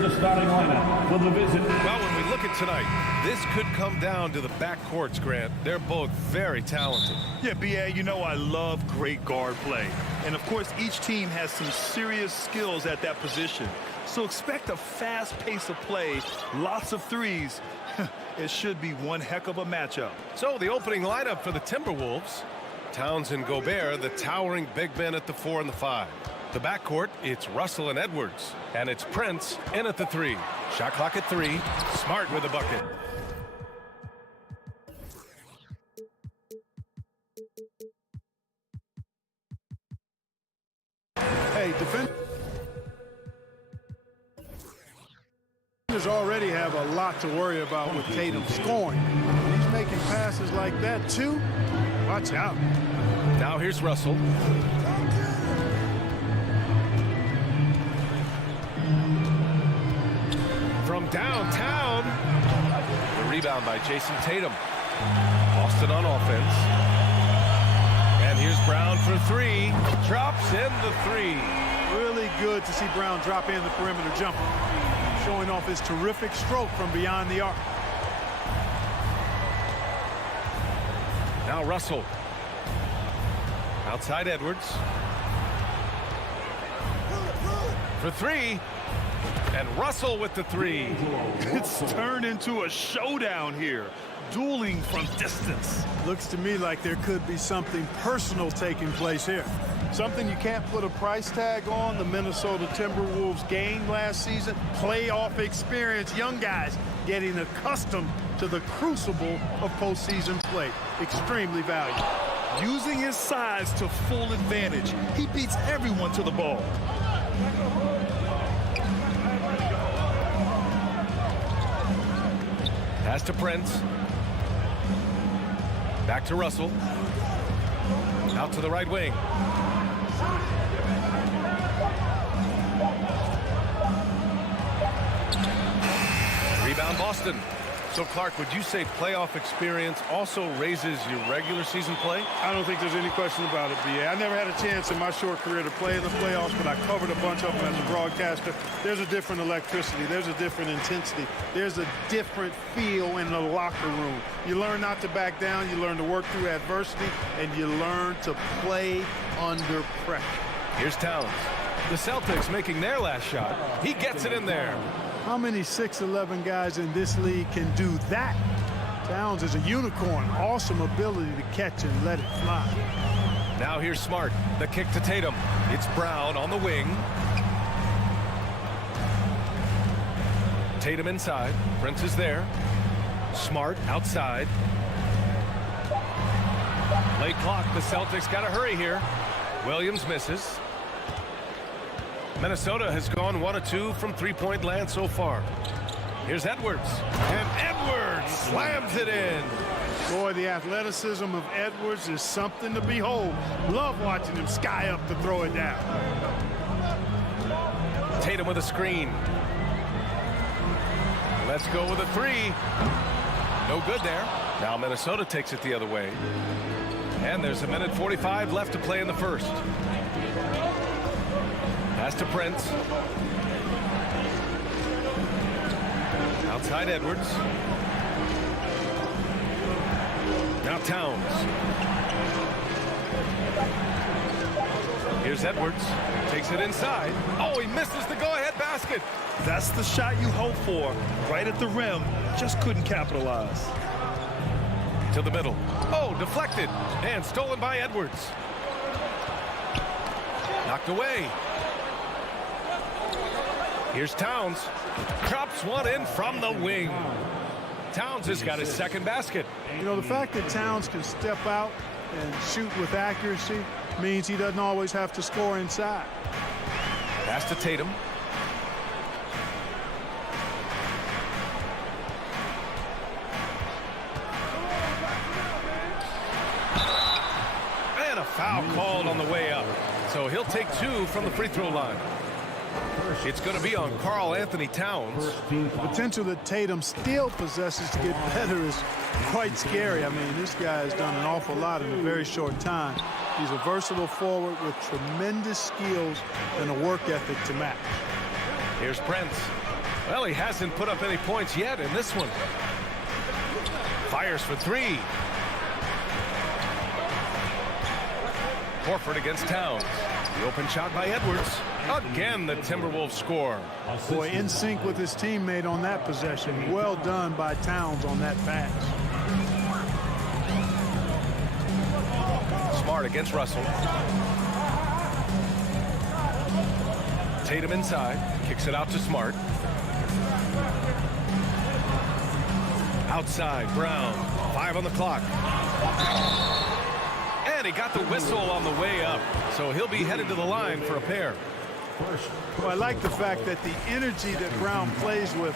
the starting lineup for the visit. Well, when we look at tonight, this could come down to the backcourts, Grant. They're both very talented. Yeah, B.A., you know I love great guard play. And, of course, each team has some serious skills at that position. So expect a fast pace of play, lots of threes. It should be one heck of a matchup. So the opening lineup for the Timberwolves. Towns and Gobert, the towering big men at the 4 and the 5. The backcourt, it's Russell and Edwards. And it's Prince in at the 3. Shot clock at 3. Smart with a bucket. Hey, defenders already have a lot to worry about with Tatum scoring. When he's making passes like that, too, watch out. Now here's Russell. From downtown. The rebound by Jason Tatum. Boston on offense. And here's Brown for 3. Drops in the 3. Really good to see Brown drop in the perimeter jumper, showing off his terrific stroke from beyond the arc. Now Russell. Outside Edwards. For 3. And Russell with the 3. It's turned into a showdown here. Dueling from distance. Looks to me like there could be something personal taking place here. Something you can't put a price tag on. The Minnesota Timberwolves game last season. Playoff experience. Young guys getting accustomed to the crucible of postseason play. Extremely valuable. Using his size to full advantage. He beats everyone to the ball. Pass to Prince. Back to Russell. Out to the right wing. Rebound Boston. So, Clark, would you say playoff experience also raises your regular season play? I don't think there's any question about it, B.A. I never had a chance in my short career to play in the playoffs, but I covered a bunch of them as a broadcaster. There's a different electricity. There's a different intensity. There's a different feel in the locker room. You learn not to back down. You learn to work through adversity, and you learn to play under pressure. Here's Towns. The Celtics making their last shot. He gets it in there. How many 6'11" guys in this league can do that? Towns is a unicorn. Awesome ability to catch and let it fly. Now here's Smart. The kick to Tatum. It's Brown on the wing. Tatum inside. Prince is there. Smart outside. Late clock. The Celtics got to hurry here. Williams misses. Minnesota has gone 1 of 2 from three-point land so far. Here's Edwards. And Edwards slams it in. Boy, the athleticism of Edwards is something to behold. Love watching him sky up to throw it down. Tatum with a screen. Let's go with a 3. No good there. Now Minnesota takes it the other way. And there's 1:45 left to play in the first. Pass to Prince. Outside Edwards. Now Towns. Here's Edwards. Takes it inside. Oh, he misses the go-ahead basket. That's the shot you hope for. Right at the rim. Just couldn't capitalize. To the middle. Oh, deflected. And stolen by Edwards. Knocked away. Here's Towns. Drops one in from the wing. Towns has got his second basket. You know, the fact that Towns can step out and shoot with accuracy means he doesn't always have to score inside. Pass to Tatum. And a foul called on the way up. So he'll take 2 from the free throw line. It's going to be on Karl Anthony Towns. The potential that Tatum still possesses to get better is quite scary. I mean, this guy has done an awful lot in a very short time. He's a versatile forward with tremendous skills and a work ethic to match. Here's Prince. Well, he hasn't put up any points yet in this one. Fires for three. Horford against Towns. The open shot by Edwards. Again, the Timberwolves score. Boy, in sync with his teammate on that possession. Well done by Towns on that pass. Smart against Russell. Tatum inside. Kicks it out to Smart. Outside, Brown. 5 on the clock. And he got the whistle on the way up. So he'll be headed to the line for a pair. Well, I like the fact that the energy that Brown plays with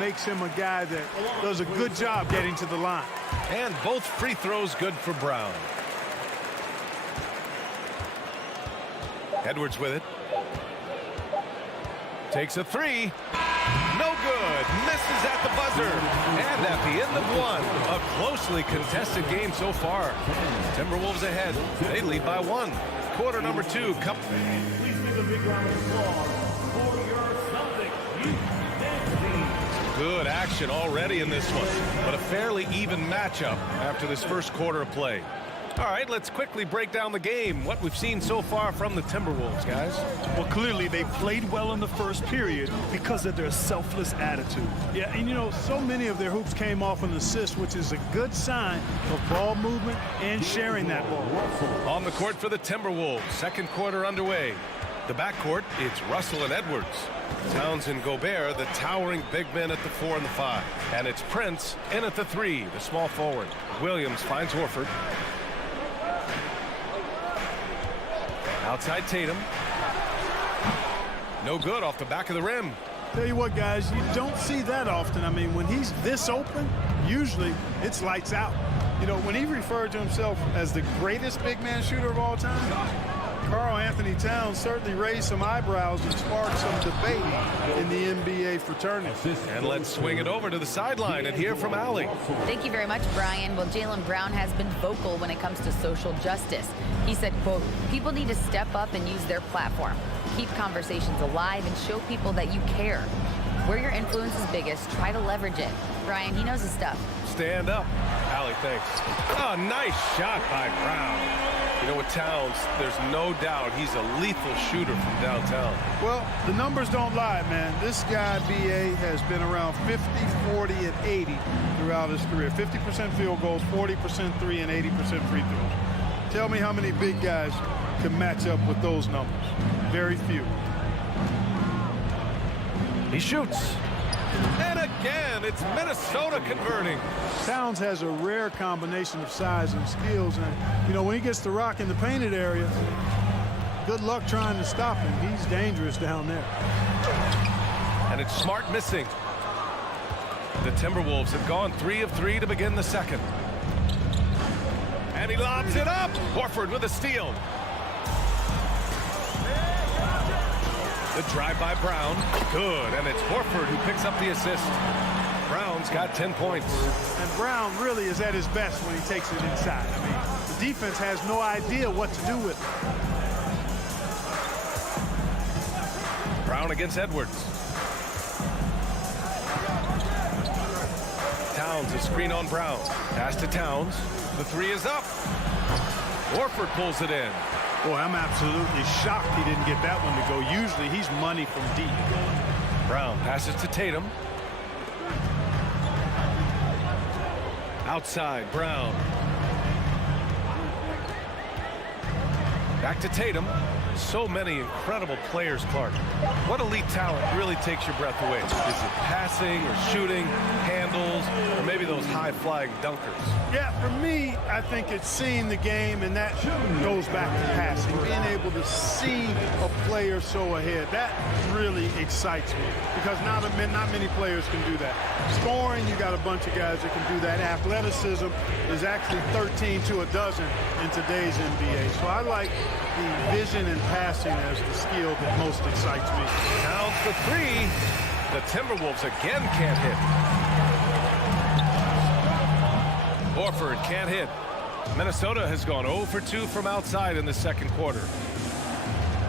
makes him a guy that does a good job getting to the line. And both free throws good for Brown. Edwards with it. Takes a three. No good. Misses at the buzzer. And at the end of one, a closely contested game so far. Timberwolves ahead. They lead by 1. Quarter number 2. Please give a big round of applause for your Celtics. Good action already in this one, but a fairly even matchup after this first quarter of play. All right, let's quickly break down the game. What we've seen so far from the Timberwolves, guys. Well, clearly they played well in the first period because of their selfless attitude. Yeah, and you know, so many of their hoops came off an assist, which is a good sign of ball movement and sharing that ball. On the court for the Timberwolves, second quarter underway. The backcourt, it's Russell and Edwards. Towns and Gobert, the towering big men at the 4 and the 5. And it's Prince in at the 3, the small forward. Williams finds Horford. Outside Tatum. No good off the back of the rim. Tell you what, guys, you don't see that often. I mean, when he's this open, usually it's lights out. You know, when he referred to himself as the greatest big man shooter of all time, Karl Anthony Towns certainly raised some eyebrows and sparked some debate in the NBA fraternity. And let's swing it over to the sideline and hear from Allie. Thank you very much, Brian. Well, Jaylen Brown has been vocal when it comes to social justice. He said, quote, people need to step up and use their platform. Keep conversations alive and show people that you care. Where your influence is biggest, try to leverage it. Brian, he knows his stuff. Stand up. Allie, thanks. Oh, nice shot by Brown. You know, with Towns, there's no doubt he's a lethal shooter from downtown. Well, the numbers don't lie, man. This guy, B.A., has been around 50, 40, and 80 throughout his career. 50% field goals, 40% 3, and 80% free throws. Tell me how many big guys can match up with those numbers. Very few. He shoots. And again, it's Minnesota converting. Towns has a rare combination of size and skills. And, you know, when he gets the rock in the painted area, good luck trying to stop him. He's dangerous down there. And it's Smart missing. The Timberwolves have gone 3 of 3 to begin the second. And he lobs it up. Horford with a steal. The drive by Brown. Good. And it's Horford who picks up the assist. Brown's got 10 points. And Brown really is at his best when he takes it inside. I mean, the defense has no idea what to do with it. Brown against Edwards. Towns, a screen on Brown. Pass to Towns. The 3 is up. Horford pulls it in. Boy, I'm absolutely shocked he didn't get that one to go. Usually he's money from deep. Brown passes to Tatum. Outside, Brown. Back to Tatum. So many incredible players, Clark. What elite talent really takes your breath away? Is it passing or shooting, handles, or maybe those high-flying dunkers? Yeah, for me, I think it's seeing the game, and that goes back to passing. Being able to see a player so ahead, that really excites me because not many players can do that. Scoring, you got a bunch of guys that can do that. Athleticism is actually 13 to a dozen in today's NBA. So I like the vision and passing as the skill that most excites me. Towns for 3. The Timberwolves again can't hit. Horford can't hit. Minnesota has gone 0 for 2 from outside in the second quarter.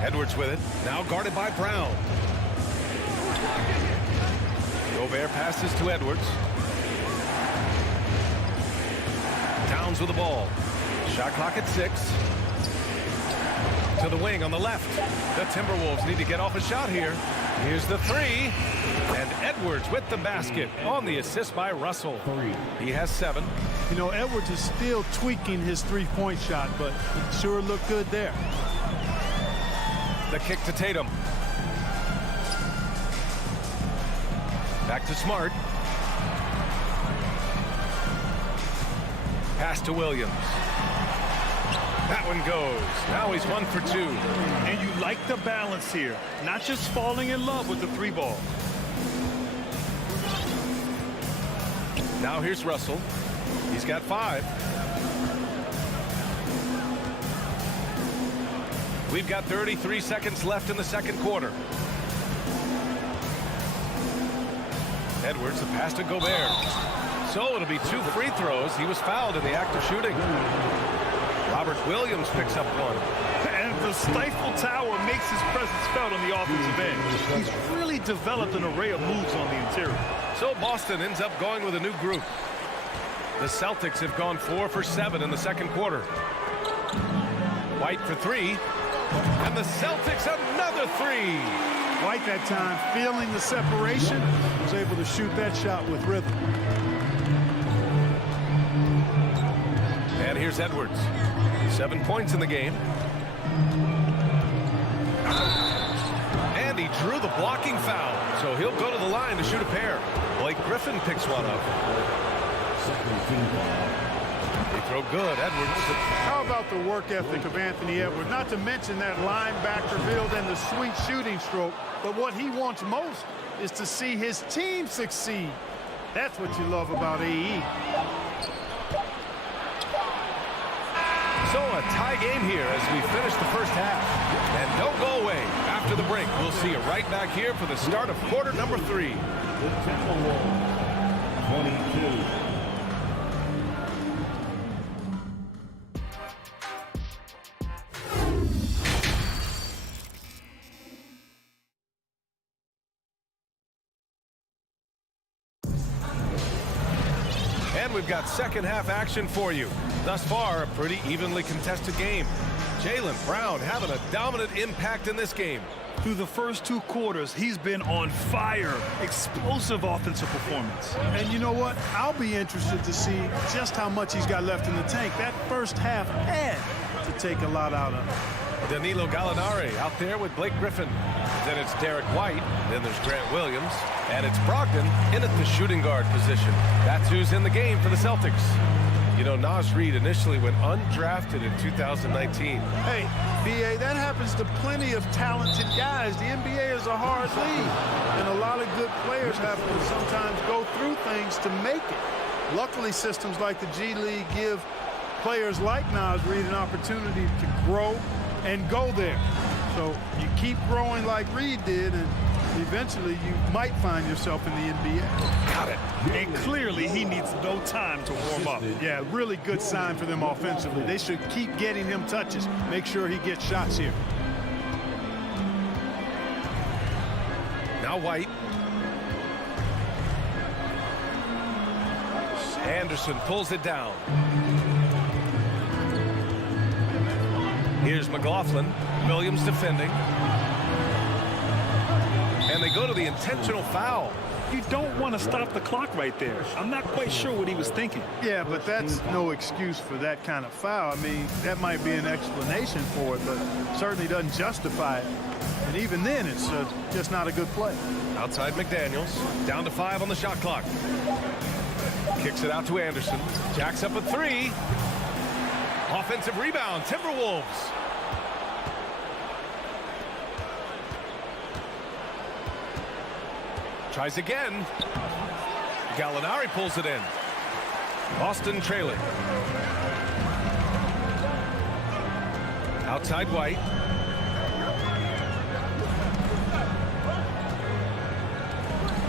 Edwards with it. Now guarded by Brown. Gobert passes to Edwards. Towns with the ball. Shot clock at 6. To the wing on the left. The Timberwolves need to get off a shot here. Here's the 3. And Edwards with the basket on the assist by Russell. He has 7. You know, Edwards is still tweaking his three-point shot, but it sure looked good there. The kick to Tatum. Back to Smart. Pass to Williams. That one goes. Now he's 1 for 2. And you like the balance here. Not just falling in love with the 3 ball. Now here's Russell. He's got 5. We've got 33 seconds left in the second quarter. Edwards, the pass to Gobert. So it'll be 2 free throws. He was fouled in the act of shooting. Robert Williams picks up 1. And the stifle tower makes his presence felt on the offensive end. He's really developed an array of moves on the interior. So Boston ends up going with a new group. The Celtics have gone 4 for 7 in the second quarter. White for 3. And the Celtics another 3. White that time, feeling the separation, was able to shoot that shot with rhythm. And here's Edwards. 7 points in the game. And he drew the blocking foul. So he'll go to the line to shoot a pair. Blake Griffin picks one up. They throw good. Edwards. How about the work ethic of Anthony Edwards? Not to mention that linebacker build and the sweet shooting stroke. But what he wants most is to see his team succeed. That's what you love about AE. So a tie game here as we finish the first half. And don't go away. After the break, we'll see you right back here for the start of quarter number 3. The Timberwolves, 22. And we've got second half action for you. Thus far, a pretty evenly contested game. Jaylen Brown having a dominant impact in this game. Through the first 2 quarters, he's been on fire. Explosive offensive performance. And you know what? I'll be interested to see just how much he's got left in the tank. That first half had to take a lot out of him. Danilo Gallinari out there with Blake Griffin. Then it's Derek White. Then there's Grant Williams. And it's Brogdon in at the shooting guard position. That's who's in the game for the Celtics. You know, Naz Reid initially went undrafted in 2019. Hey, B.A., that happens to plenty of talented guys. The NBA is a hard league, and a lot of good players have to sometimes go through things to make it. Luckily, systems like the G League give players like Naz Reid an opportunity to grow and go there. So you keep growing like Reid did, and eventually you might find yourself in the NBA. Got it. And clearly he needs no time to warm up. Yeah, really good sign for them offensively. They should keep getting him touches. Make sure he gets shots here. Now White. Anderson pulls it down. Here's McLaughlin. Williams defending. And they go to the intentional foul. You don't want to stop the clock right there. I'm not quite sure what he was thinking. Yeah, but that's no excuse for that kind of foul. I mean, that might be an explanation for it, but certainly doesn't justify it. And even then, it's just not a good play. Outside McDaniels. Down to 5 on the shot clock. Kicks it out to Anderson. Jacks up a 3. Offensive rebound. Timberwolves. Tries again. Gallinari pulls it in. Boston trailing. Outside White.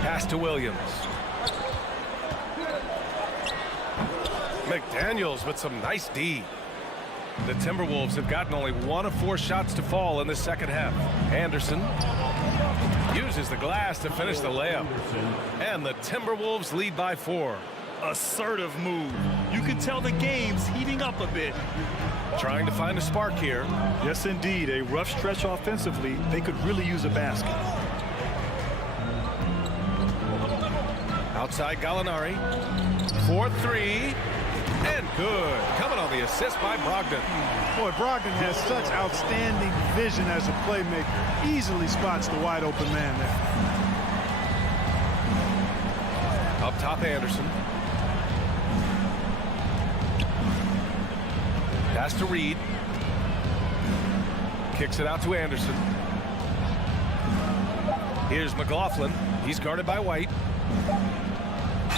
Pass to Williams. McDaniels with some nice D. The Timberwolves have gotten only 1 of 4 shots to fall in the second half. Anderson uses the glass to finish the layup. And the Timberwolves lead by 4. Assertive move. You can tell the game's heating up a bit. Trying to find a spark here. Yes, indeed. A rough stretch offensively. They could really use a basket. Outside Gallinari. 4-3. And good. Coming on the assist by Brogdon. Boy, Brogdon has such outstanding vision as a playmaker. Easily spots the wide open man there. Up top, Anderson. Pass to Reed. Kicks it out to Anderson. Here's McLaughlin. He's guarded by White.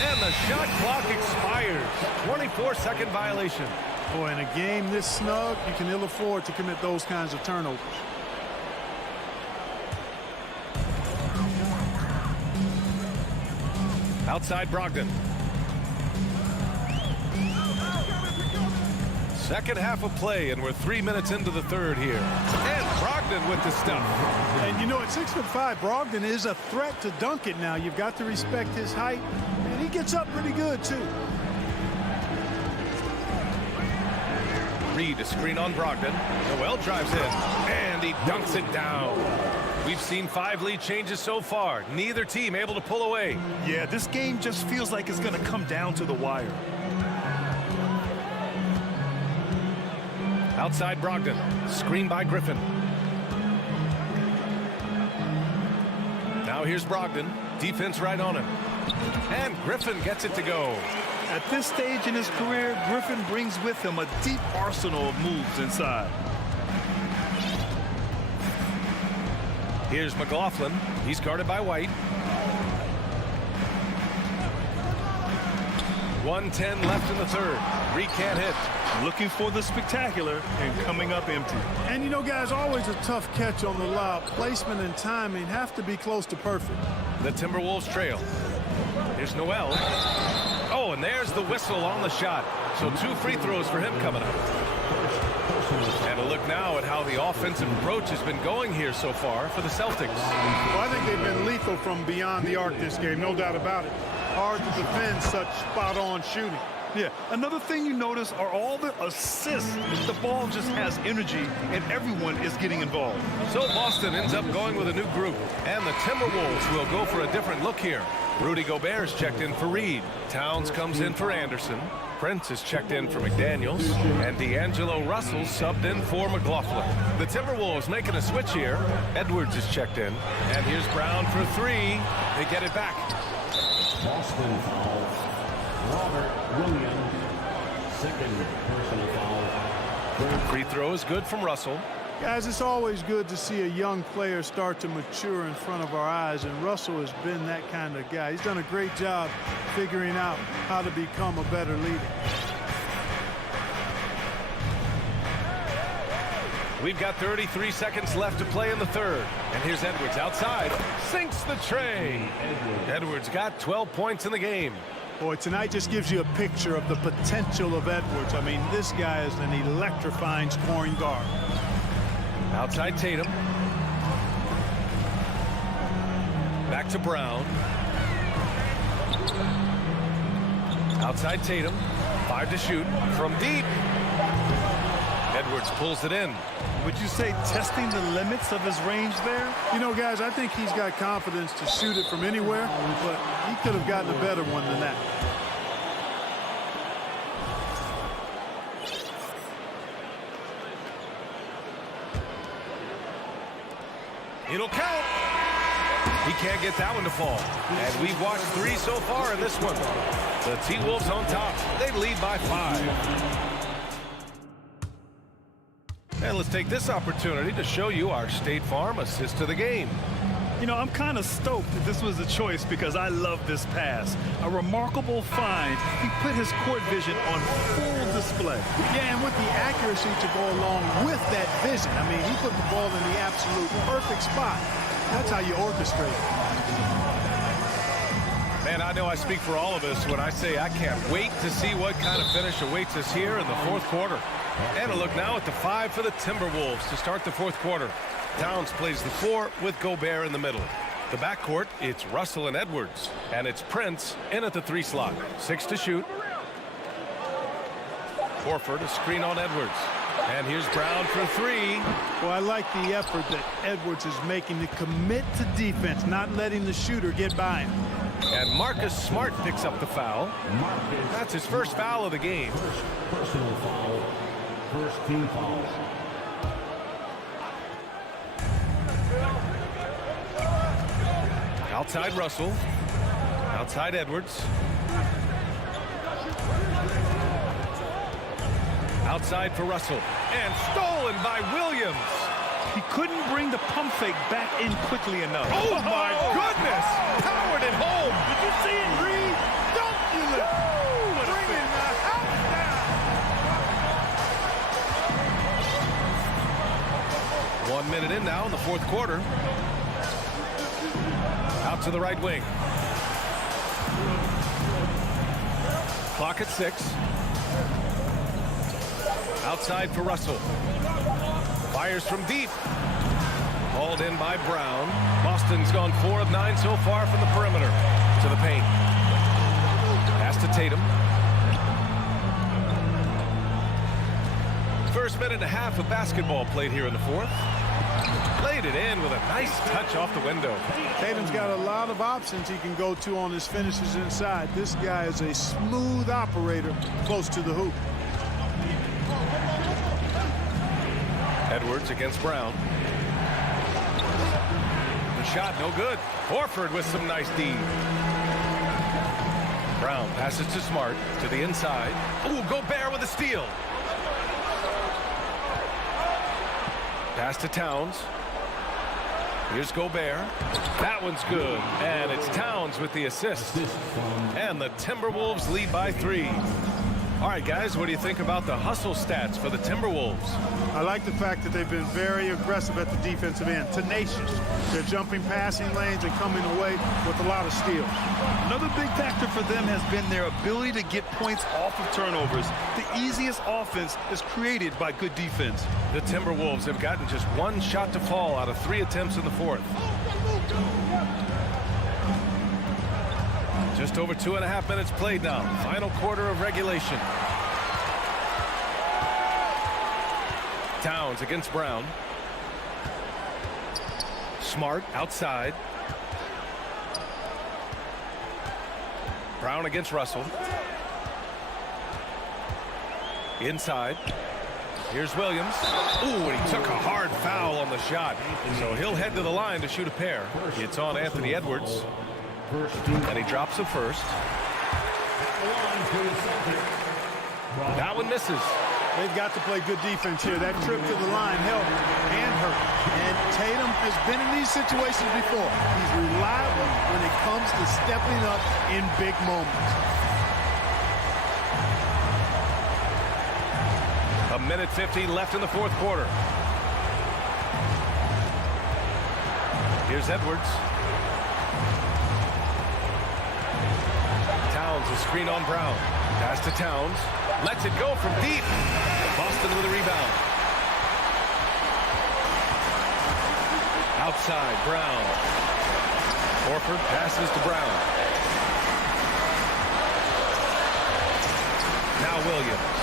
And the shot clock expires. 24-second violation. Boy, in a game this snug, you can ill afford to commit those kinds of turnovers. Outside Brogdon. Second half of play, and we're 3 minutes into the third here. And Brogdon with the stuff. And you know, at 6'5", Brogdon is a threat to dunk it now. You've got to respect his height, and he gets up pretty good, too. Reed, a screen on Brogdon. Noel drives in, and he dunks it down. We've seen 5 lead changes so far. Neither team able to pull away. Yeah, this game just feels like it's going to come down to the wire. Outside Brogdon. Screen by Griffin. Now here's Brogdon. Defense right on him. And Griffin gets it to go. At this stage in his career, Griffin brings with him a deep arsenal of moves inside. Here's McLaughlin. He's guarded by White. 1:10 left in the third. Reed can't hit. Looking for the spectacular and coming up empty. And you know, guys, always a tough catch on the lob. Placement and timing have to be close to perfect. The Timberwolves trail. Here's Noel. Oh, and there's the whistle on the shot. So 2 free throws for him coming up. And a look now at how the offensive approach has been going here so far for the Celtics. Well, I think they've been lethal from beyond the arc this game, no doubt about it. Hard to defend such spot-on shooting. Yeah, another thing you notice are all the assists. The ball just has energy, and everyone is getting involved. So Boston ends up going with a new group, and the Timberwolves will go for a different look here. Rudy Gobert's checked in for Reed. Towns comes in for Anderson. Prince is checked in for McDaniels. And D'Angelo Russell subbed in for McLaughlin. The Timberwolves making a switch here. Edwards is checked in. And here's Brown for 3. They get it back. Boston foul. Robert Williams, second personal foul. Free throw is good from Russell. Guys, it's always good to see a young player start to mature in front of our eyes, and Russell has been that kind of guy. He's done a great job figuring out how to become a better leader. We've got 33 seconds left to play in the third. And here's Edwards outside. Sinks the tray. Edwards got 12 points in the game. Boy, tonight just gives you a picture of the potential of Edwards. I mean, this guy is an electrifying scoring guard. Outside Tatum. Back to Brown. Outside Tatum. 5 to shoot from deep. Edwards pulls it in. Would you say testing the limits of his range there? You know, guys, I think he's got confidence to shoot it from anywhere, but he could have gotten a better one than that. It'll count. He can't get that one to fall. And we've watched 3 so far in this one. The T-Wolves on top. They lead by 5. And let's take this opportunity to show you our State Farm assist to the game. You know, I'm kind of stoked that this was a choice because I love this pass. A remarkable find. He put his court vision on full display. Yeah, and with the accuracy to go along with that vision. I mean, he put the ball in the absolute perfect spot. That's how you orchestrate it. Man, I know I speak for all of us when I say I can't wait to see what kind of finish awaits us here in the fourth quarter. And a look now at the 5 for the Timberwolves to start the fourth quarter. Towns plays the 4 with Gobert in the middle. The backcourt, it's Russell and Edwards. And it's Prince in at the 3 slot. 6 to shoot. Horford, a screen on Edwards. And here's Brown for 3. Well, I like the effort that Edwards is making to commit to defense, not letting the shooter get by him. And Marcus Smart picks up the foul. That's his first foul of the game. Personal foul. First team foul. Outside Russell. Outside Edwards. Outside for Russell. And stolen by Williams. He couldn't bring the pump fake back in quickly enough. Oh, my goodness! Powered it home. Did you see it, Reed? Don't you look? Bringing the house down. 1 minute in now in the fourth quarter. Out to the right wing. Clock at 6. Outside for Russell. Fires from deep. Hauled in by Brown. Boston's gone 4 of 9 so far from the perimeter. To the paint. Pass to Tatum. First minute and a half of basketball played here in the fourth. Played it in with a nice touch off the window. Tatum's got a lot of options he can go to on his finishes inside. This guy is a smooth operator close to the hoop. Edwards against Brown. The shot no good. Horford with some nice D. Brown passes to Smart to the inside. Ooh, Gobert with a steal. Pass to Towns. Here's Gobert. That one's good. And it's Towns with the assist. And the Timberwolves lead by 3. All right, guys, what do you think about the hustle stats for the Timberwolves? I like the fact that they've been very aggressive at the defensive end. Tenacious. They're jumping passing lanes and coming away with a lot of steals. Another big factor for them has been their ability to get points off of turnovers. The easiest offense is created by good defense. The Timberwolves have gotten just 1 shot to fall out of 3 attempts in the fourth. Just over 2.5 minutes played now. Final quarter of regulation. Towns against Brown. Smart outside. Brown against Russell. Inside. Here's Williams. Ooh, and he took a hard foul on the shot. So he'll head to the line to shoot a pair. It's on Anthony Edwards. And he drops the first. That one misses. They've got to play good defense here. That trip to the line helped and hurt. And Tatum has been in these situations before. He's reliable when it comes to stepping up in big moments. A minute 15 left in the fourth quarter. Here's Edwards. Towns, a screen on Brown. Pass to Towns. Lets it go from deep. Boston with a rebound. Outside, Brown. Horford passes to Brown. Now Williams.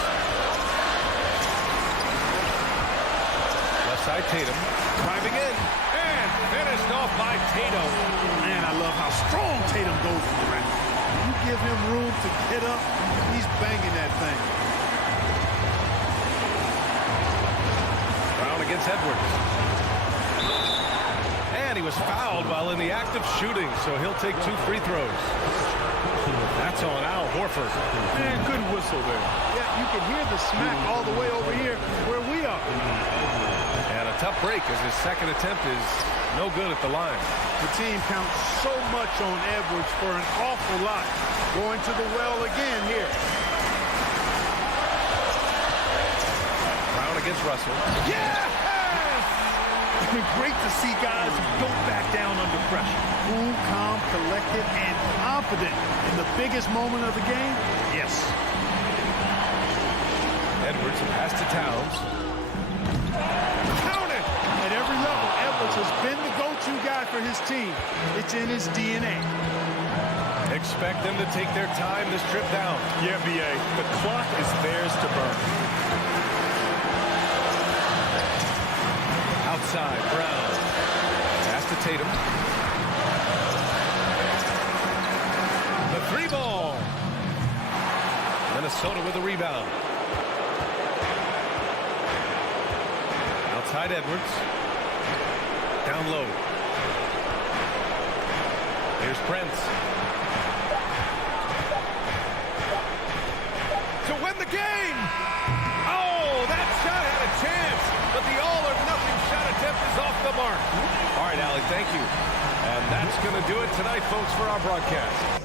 Left side, Tatum. Driving in. And finished off by Tatum. Man, I love how strong Tatum goes from the rim. You give him room to get up, he's banging that thing. Brown against Edwards. And he was fouled while in the act of shooting, so he'll take 2 free throws. That's on Al Horford. And good whistle there. Yeah, you can hear the smack all the way over here where we are. And a tough break as his second attempt is no good at the line. The team counts so much on Edwards for an awful lot. Going to the well again here. Brown against Russell. Yes! Great to see guys who don't back down under pressure. Cool, calm, collected, and confident in the biggest moment of the game. Yes. Edwards, a pass to Towns. Count it! At every level, Edwards has been the go-to guy for his team. It's in his DNA. Expect them to take their time this trip down. Yeah, B.A. The clock is theirs to burn. Outside, Brown. Pass to Tatum. The 3-ball. Minnesota with a rebound. Outside Edwards. Down low. Here's Prince. To win the game! Oh, that shot had a chance, but the all-or-nothing shot attempt is off the mark. All right, Allie, thank you. And that's going to do it tonight, folks, for our broadcast.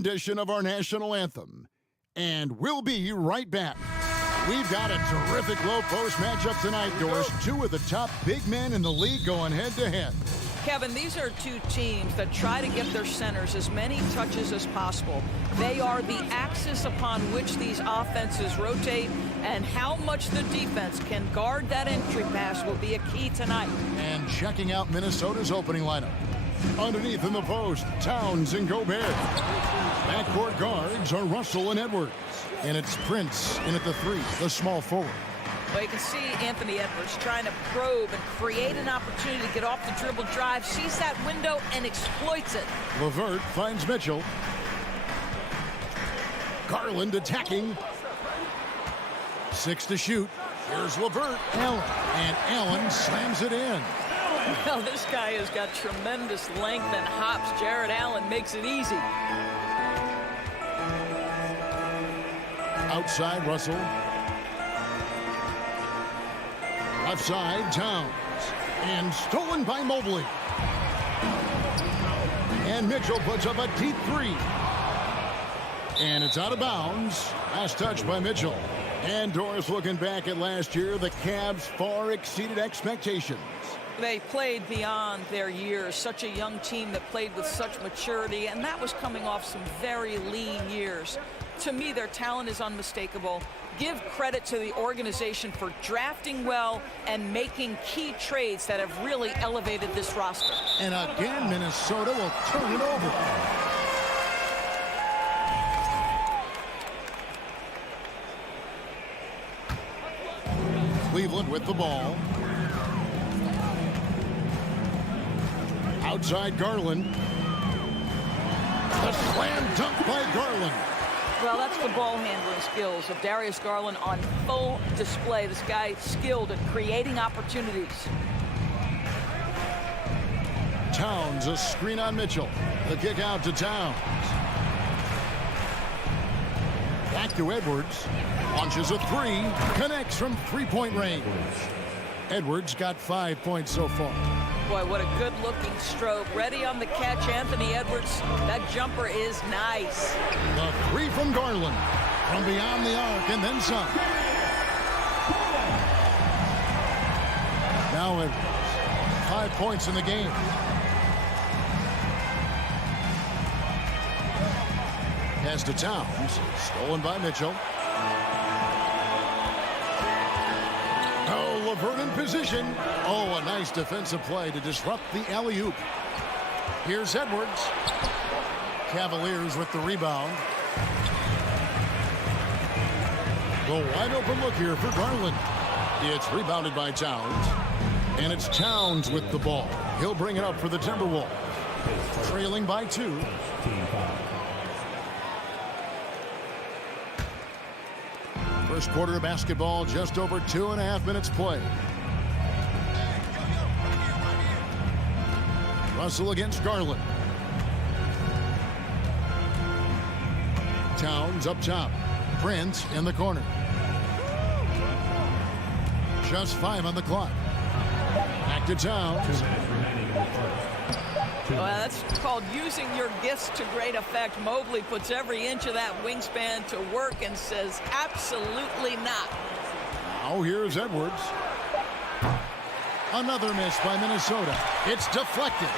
rendition of our national anthem. And we'll be right back. We've got a terrific low post matchup tonight, Doris. Two of the top big men in the league going head-to-head. Kevin, these are two teams that try to get their centers as many touches as possible. They are the axis upon which these offenses rotate, and how much the defense can guard that entry pass will be a key tonight. And checking out Minnesota's opening lineup. Underneath in the post, Towns and Gobert. Backcourt guards are Russell and Edwards. And it's Prince in at the 3, the small forward. Well, you can see Anthony Edwards trying to probe and create an opportunity to get off the dribble drive, sees that window and exploits it. LeVert finds Mitchell. Garland attacking. 6 to shoot. Here's LeVert. Allen. And Allen slams it in. Well, this guy has got tremendous length and hops. Jared Allen makes it easy. Outside, Russell. Left side, Towns. And stolen by Mobley. And Mitchell puts up a deep 3. And it's out of bounds. Last touch by Mitchell. And Doris, looking back at last year, the Cavs far exceeded expectations. They played beyond their years. Such a young team that played with such maturity, and that was coming off some very lean years. To me, their talent is unmistakable. Give credit to the organization for drafting well and making key trades that have really elevated this roster. And again, Minnesota will turn it over. Cleveland with the ball. Outside Garland. The slam dunk by Garland. Well, that's the ball handling skills of Darius Garland on full display. This guy skilled at creating opportunities. Towns, a screen on Mitchell. The kick out to Towns. Back to Edwards. Launches a 3. Connects from three-point range. Edwards got 5 points so far. Boy, what a good-looking stroke. Ready on the catch, Anthony Edwards. That jumper is nice. The 3 from Garland. From beyond the arc and then some. Now Edwards. 5 points in the game. Pass to Towns. Stolen by Mitchell. Oh, LeVert in position. Oh, a nice defensive play to disrupt the alley-oop. Here's Edwards. Cavaliers with the rebound. The wide open look here for Garland. It's rebounded by Towns. And it's Towns with the ball. He'll bring it up for the Timberwolves. Trailing by 2. First quarter of basketball, just over 2.5 minutes played. Russell against Garland. Towns up top. Prince in the corner. Just 5 on the clock. Back to Towns. Well, that's called using your gifts to great effect. Mobley puts every inch of that wingspan to work and says absolutely not. Now here's Edwards. Another miss by Minnesota. It's deflected.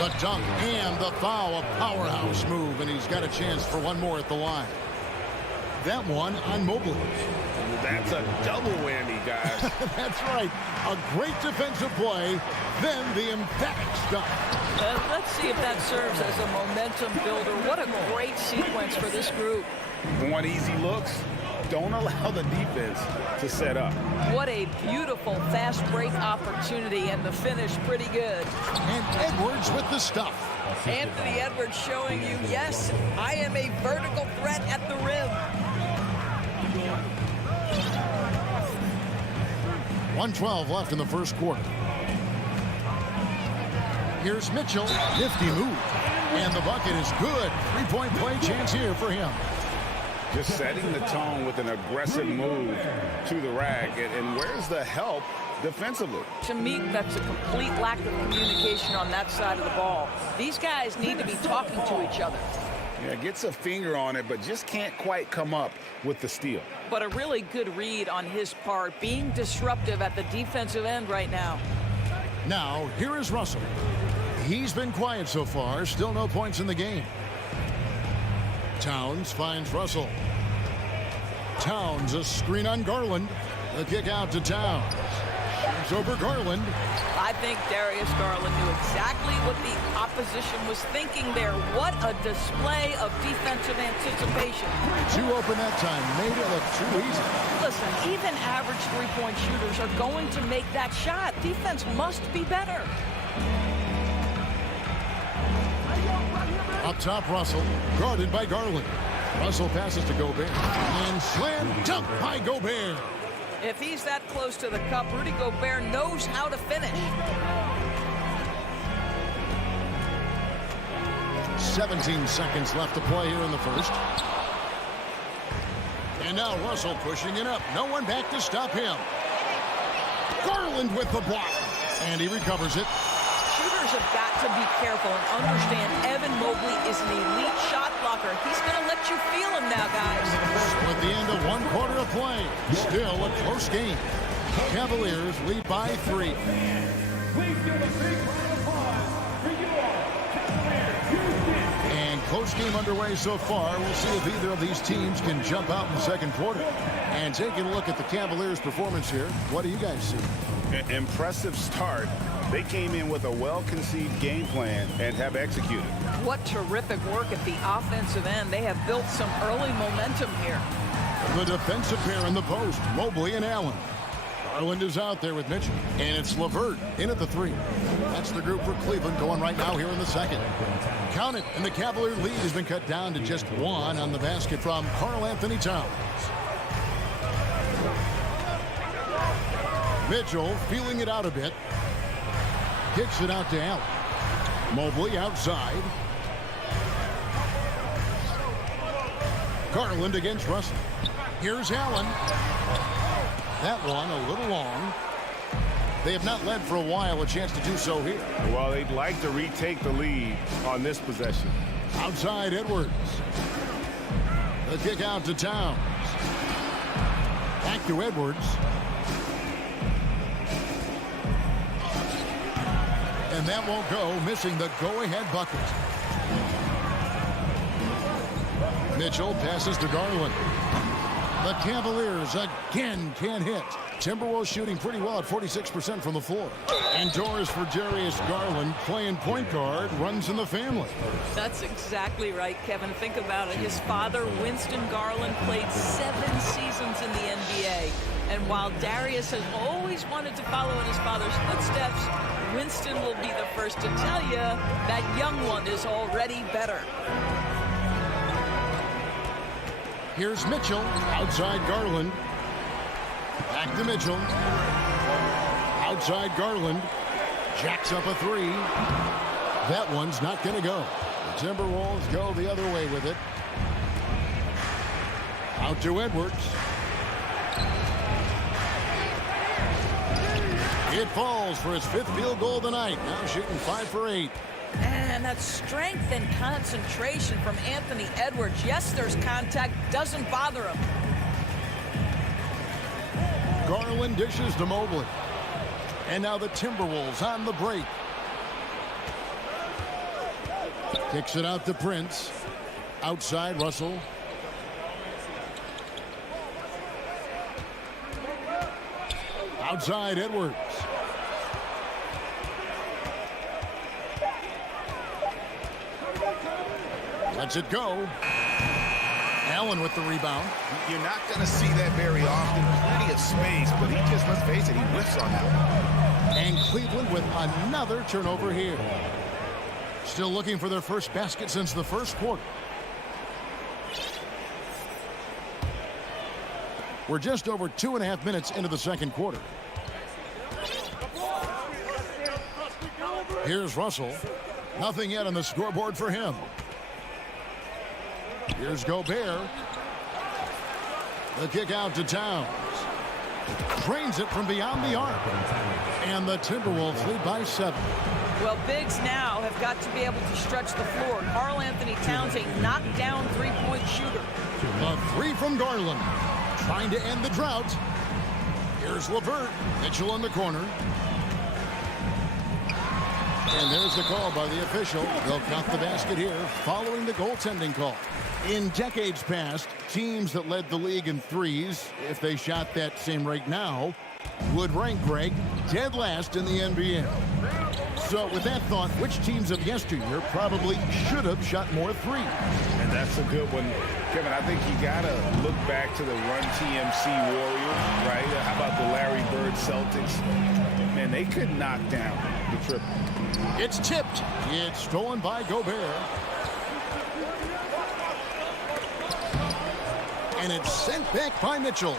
The dunk and the foul, a powerhouse move, and he's got a chance for one more at the line. That one on Mobley. That's a double whammy, guys. That's right. A great defensive play, then the emphatic stuff. Let's see if that serves as a momentum builder. What a great sequence for this group. Want easy looks? Don't allow the defense to set up. What a beautiful fast break opportunity, and the finish pretty good. And Edwards with the stuff. Anthony Edwards showing you, yes, I am a vertical threat at the rim. 1:12 left in the first quarter. Here's Mitchell. Nifty move. And the bucket is good. 3-point play chance here for him. Just setting the tone with an aggressive move to the rack. And where's the help defensively? To me, that's a complete lack of communication on that side of the ball. These guys need to be talking to each other. Yeah, gets a finger on it, but just can't quite come up with the steal. But a really good read on his part, being disruptive at the defensive end right now. Now, here is Russell. He's been quiet so far. Still no points in the game. Towns finds Russell. Towns, a screen on Garland. The kick out to Towns. Shoots over Garland. I think Darius Garland knew exactly what the opposition was thinking there. What a display of defensive anticipation. Too open that time. Made it look too easy. Listen, even average three-point shooters are going to make that shot. Defense must be better. Up top, Russell. Guarded by Garland. Russell passes to Gobert. And slam dunk by Gobert. If he's that close to the cup, Rudy Gobert knows how to finish. 17 seconds left to play here in the first. And now Russell pushing it up. No one back to stop him. Garland with the block. And he recovers it. Shooters have got to be careful and understand Evan Mobley is an elite shot blocker. He's going to let you feel him now, guys. With the end of one quarter of play, still a close game. Cavaliers lead by 3. Please give a big round of applause for your Cavaliers Houston. And close game underway so far. We'll see if either of these teams can jump out in the second quarter. And taking a look at the Cavaliers' performance here, what do you guys see? Impressive start. They came in with a well-conceived game plan and have executed. What terrific work at the offensive end. They have built some early momentum here. The defensive pair in the post, Mobley and Allen. Garland is out there with Mitchell. And it's LeVert in at the 3. That's the group for Cleveland going right now here in the second. Count it, and the Cavalier lead has been cut down to just 1 on the basket from Karl-Anthony Towns. Mitchell feeling it out a bit. Kicks it out to Allen. Mobley outside. Garland against Russell. Here's Allen. That one a little long. They have not led for a while. A chance to do so here. Well, they'd like to retake the lead on this possession. Outside Edwards. The kick out to Towns. Back to Edwards. And that won't go, missing the go-ahead bucket. Mitchell passes to Garland. The Cavaliers again can't hit. Timberwolves shooting pretty well at 46% from the floor. Indoors for Darius Garland, playing point guard, runs in the family. That's exactly right, Kevin. Think about it. His father, Winston Garland, played 7 seasons in the NBA. And while Darius has always wanted to follow in his father's footsteps, Winston will be the first to tell you that young one is already better. Here's Mitchell, outside Garland. Back to Mitchell. Outside Garland. Jacks up a 3. That one's not going to go. The Timberwolves go the other way with it. Out to Edwards. It falls for his 5th field goal tonight. Now shooting 5 for 8. And that strength and concentration from Anthony Edwards. Yes, there's contact. Doesn't bother him. Garland dishes to Mobley. And now the Timberwolves on the break. Kicks it out to Prince. Outside Russell. Outside Edwards. Lets it go. Allen with the rebound. You're not going to see that very often. Plenty of space, but he just, let's face it, he whiffs on that one. And Cleveland with another turnover here. Still looking for their first basket since the first quarter. We're just over 2.5 minutes into the second quarter. Here's Russell. Nothing yet on the scoreboard for him. Here's Gobert. The kick out to Towns. Drains it from beyond the arc. And the Timberwolves lead by 7. Well, bigs now have got to be able to stretch the floor. Karl-Anthony Towns, a knockdown three-point shooter. The 3 from Garland. Trying to end the drought. Here's LeVert. Mitchell in the corner. And there's the call by the official. They'll count the basket here following the goaltending call. In decades past, teams that led the league in threes, if they shot that same rate now, would rank, Greg, dead last in the NBA. So with that thought, which teams of yesteryear probably should have shot more threes? And that's a good one. Kevin, I think you got to look back to the Run TMC Warriors, right? How about the Larry Bird Celtics? Man, they could knock down the triple. It's tipped. It's stolen by Gobert. And it's sent back by Mitchell.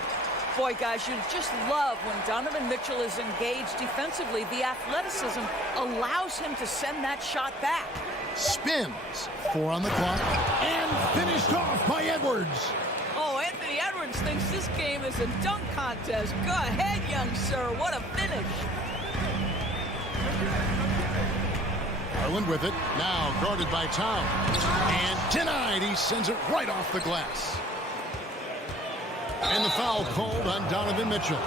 Boy, guys, you just love when Donovan Mitchell is engaged defensively. The athleticism allows him to send that shot back. Spins. 4 on the clock. And finished off by Edwards. Oh, Anthony Edwards thinks this game is a dunk contest. Go ahead, young sir. What a finish. Garland with it. Now guarded by Towns. And denied. He sends it right off the glass. And the foul called on Donovan Mitchell.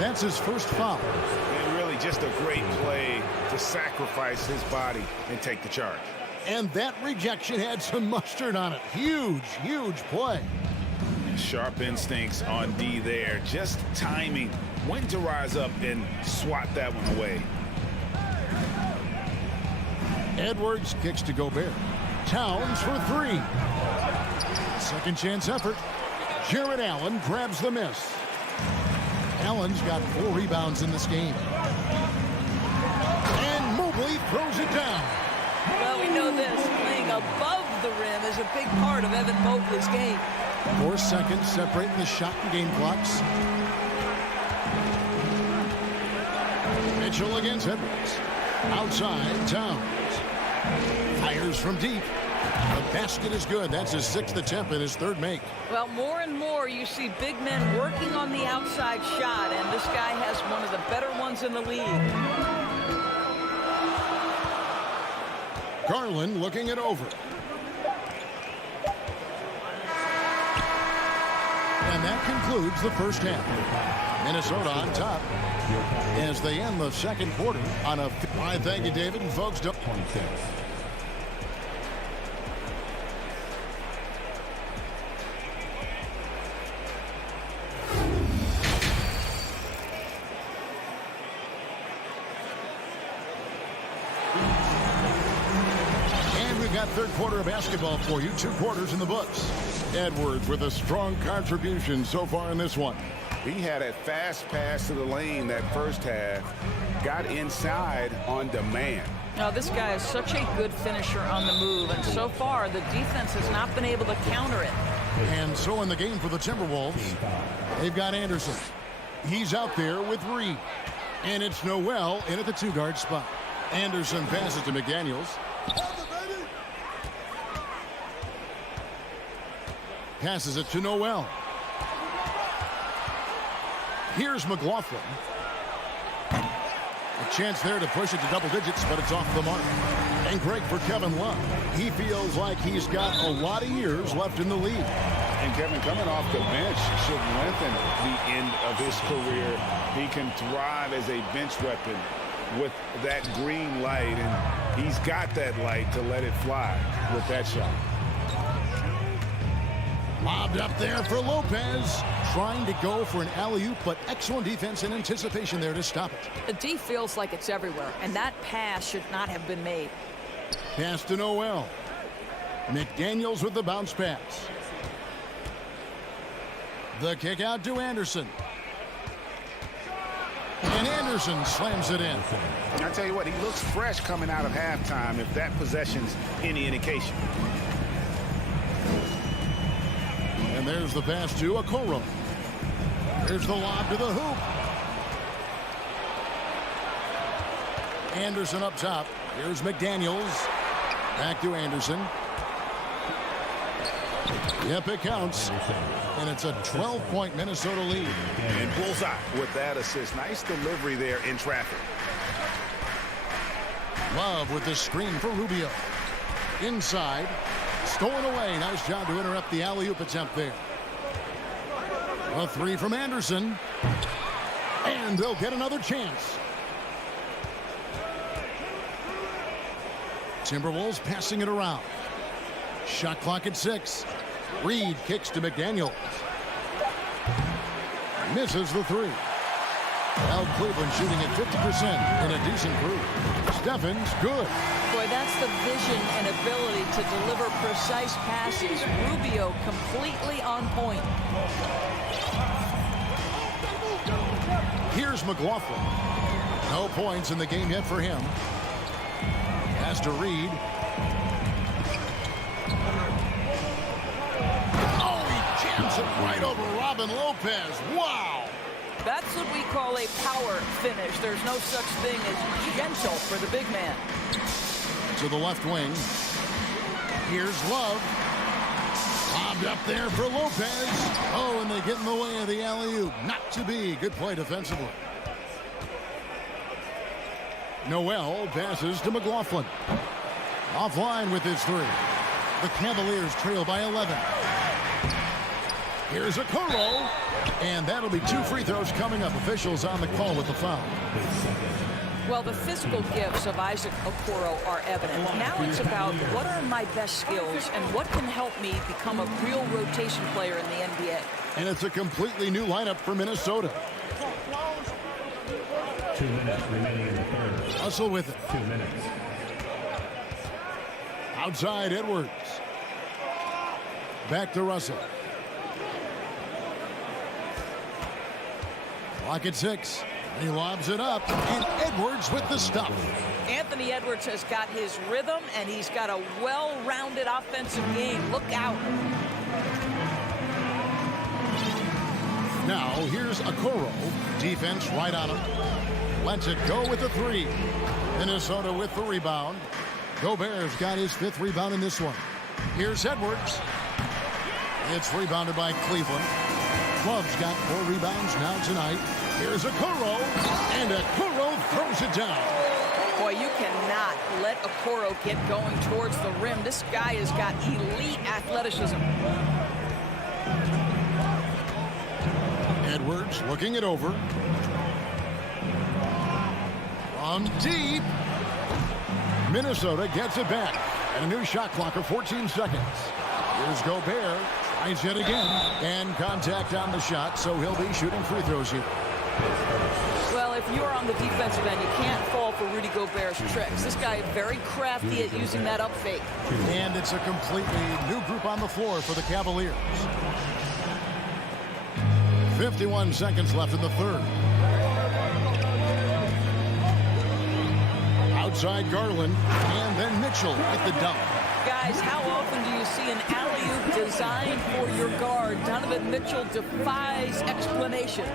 That's his first foul. And really just a great play to sacrifice his body and take the charge. And that rejection had some mustard on it. Huge, huge play. Sharp instincts on D there. Just timing when to rise up and swat that one away. Edwards kicks to Gobert. Towns for 3. Second chance effort. Jared Allen grabs the miss. Allen's got 4 rebounds in this game. And Mobley throws it down. Well, we know this. Playing above the rim is a big part of Evan Mobley's game. 4 seconds separating the shot and game clocks. Mitchell against Edwards. Outside, Towns. Fires from deep. The basket is good. That's his 6th attempt and his 3rd make. Well, more and more you see big men working on the outside shot, and this guy has one of the better ones in the league. Garland looking it over. And that concludes the first half. Minnesota on top as they end the second quarter on a... I thank you, David. And folks, don't... Third quarter of basketball for you. 2 quarters in the books. Edwards with a strong contribution so far in this one. He had a fast pass to the lane that first half. Got inside on demand. Now, this guy is such a good finisher on the move, and so far the defense has not been able to counter it. And so in the game for the Timberwolves, they've got Anderson. He's out there with Reed. And it's Noel in at the 2-guard spot. Anderson passes to McDaniels. Passes it to Noel. Here's McLaughlin. A chance there to push it to double digits, but it's off the mark. And Greg, for Kevin Love, he feels like he's got a lot of years left in the league. And Kevin, coming off the bench should lengthen the end of his career. He can thrive as a bench weapon with that green light, and he's got that light to let it fly with that shot. Lobbed up there for Lopez. Trying to go for an alley-oop, but excellent defense and anticipation there to stop it. The D feels like it's everywhere, and that pass should not have been made. Pass to Noel. McDaniels with the bounce pass. The kick out to Anderson. And Anderson slams it in. I tell you what, he looks fresh coming out of halftime if that possession's any indication. And there's the pass to Okoro. There's the lob to the hoop. Anderson up top. Here's McDaniels. Back to Anderson. Yep, it counts. And it's a 12-point Minnesota lead. And bullseye with that assist. Nice delivery there in traffic. Love with the screen for Rubio. Inside. Stolen away. Nice job to interrupt the alley-oop attempt there. A 3 from Anderson. And they'll get another chance. Timberwolves passing it around. Shot clock at 6. Reed kicks to McDaniel. Misses the 3. Now Cleveland shooting at 50% in a decent group. Stephens, good. Boy, that's the vision and ability to deliver precise passes. Rubio completely on point. Here's McLaughlin. No points in the game yet for him. Has to Reed. Oh, he jams it right over Robin Lopez. Wow. That's what we call a power finish. There's no such thing as gentle for the big man. To the left wing. Here's Love. Bobbed up there for Lopez. Oh, and they get in the way of the alley-oop. Not to be. Good play defensively. Noel passes to McLaughlin. Offline with his 3. The Cavaliers trail by 11. Here's Okoro. And that'll be 2 free throws coming up. Officials on the call with the foul. Well, the physical gifts of Isaac Okoro are evident. Now it's about what are my best skills and what can help me become a real rotation player in the NBA. And it's a completely new lineup for Minnesota. 2 minutes remaining in the third. Russell with it. 2 minutes. Outside Edwards. Back to Russell. Clock at 6. He lobs it up, and Edwards with the stop. Anthony Edwards has got his rhythm, and he's got a well-rounded offensive game. Look out. Now, here's Okoro. Defense right on him. Lets it go with the 3. Minnesota with the rebound. Gobert's got his 5th rebound in this one. Here's Edwards. It's rebounded by Cleveland. Love's got 4 rebounds now tonight. Here's Okoro, and Okoro throws it down. Boy, you cannot let Okoro get going towards the rim. This guy has got elite athleticism. Edwards looking it over. From deep. Minnesota gets it back. And a new shot clock of 14 seconds. Here's Gobert. Tries it again. And contact on the shot, so he'll be shooting free throws here. Well, if you're on the defensive end, you can't fall for Rudy Gobert's tricks. This guy is very crafty at using that up fake. And it's a completely new group on the floor for the Cavaliers. 51 seconds left in the third. Outside Garland, and then Mitchell with the dunk. Guys, how often do you see an alley-oop designed for your guard? Donovan Mitchell defies explanation.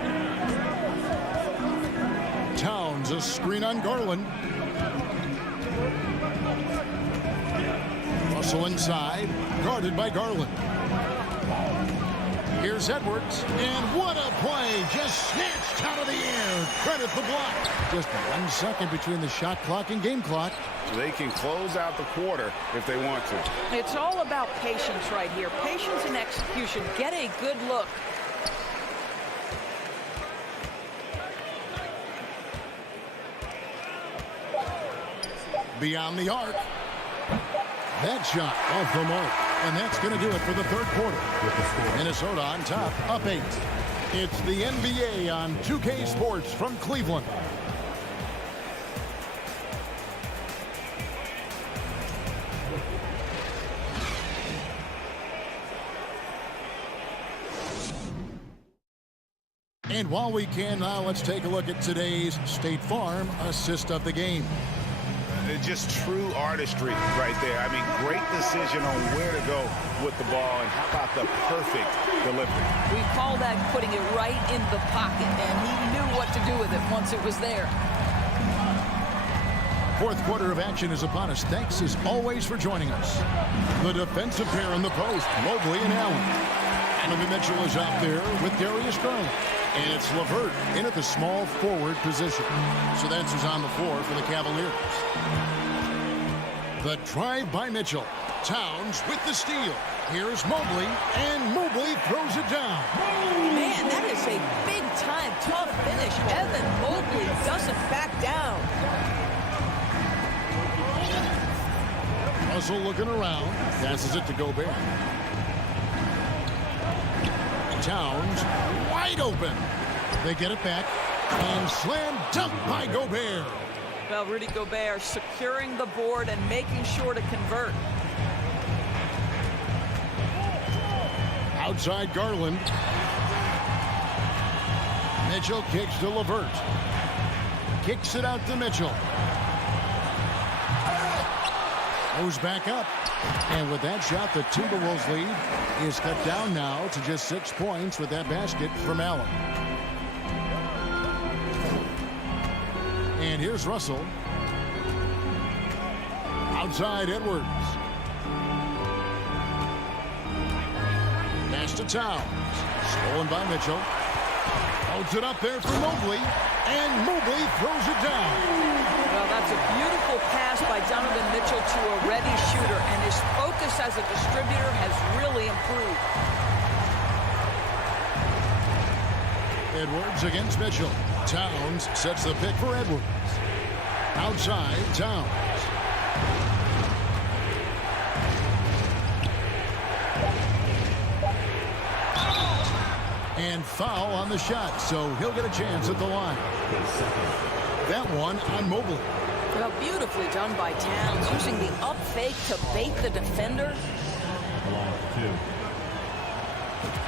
Towns, a screen on Garland. Russell inside, guarded by Garland. Here's Edwards, and what a play! Just snatched out of the air. Credit the block. Just 1 second between the shot clock and game clock. They can close out the quarter if they want to. It's all about patience right here. Patience and execution. Get a good look. Beyond the arc. That shot off the mark. And that's going to do it for the third quarter. Minnesota on top, up 8. It's the NBA on 2K Sports from Cleveland. And while we can now, let's take a look at today's State Farm assist of the game. Just true artistry right there. I mean, great decision on where to go with the ball, and how about the perfect delivery? We call that putting it right in the pocket, and he knew what to do with it once it was there. Fourth quarter of action is upon us. Thanks as always for joining us. The defensive pair in the post, Mobley and Allen. Donovan Mitchell is out there with Darius Garland. And it's LeVert in at the small forward position. So that's who's on the floor for the Cavaliers. The drive by Mitchell. Towns with the steal. Here's Mobley, and Mobley throws it down. Man, that is a big-time tough finish. Evan Mobley doesn't back down. Russell looking around. Passes it to Gobert. Towns wide open. They get it back. And slam dunk by Gobert. Well, Rudy Gobert securing the board and making sure to convert. Outside Garland. Mitchell kicks to LeVert. Kicks it out to Mitchell. Goes back up. And with that shot, the Timberwolves lead is cut down now to just 6 points with that basket from Allen. And here's Russell. Outside Edwards. Pass to Towns. Stolen by Mitchell. Holds it up there for Mobley. And Mobley throws it down. Well, that's a beautiful pass by Donovan Mitchell to a ready shooter. And his focus as a distributor has really improved. Edwards against Mitchell. Towns sets the pick for Edwards. Outside, Towns. And foul on the shot, so he'll get a chance at the line. That one on Mobley. Well, beautifully done by Towns, using the up fake to bait the defender.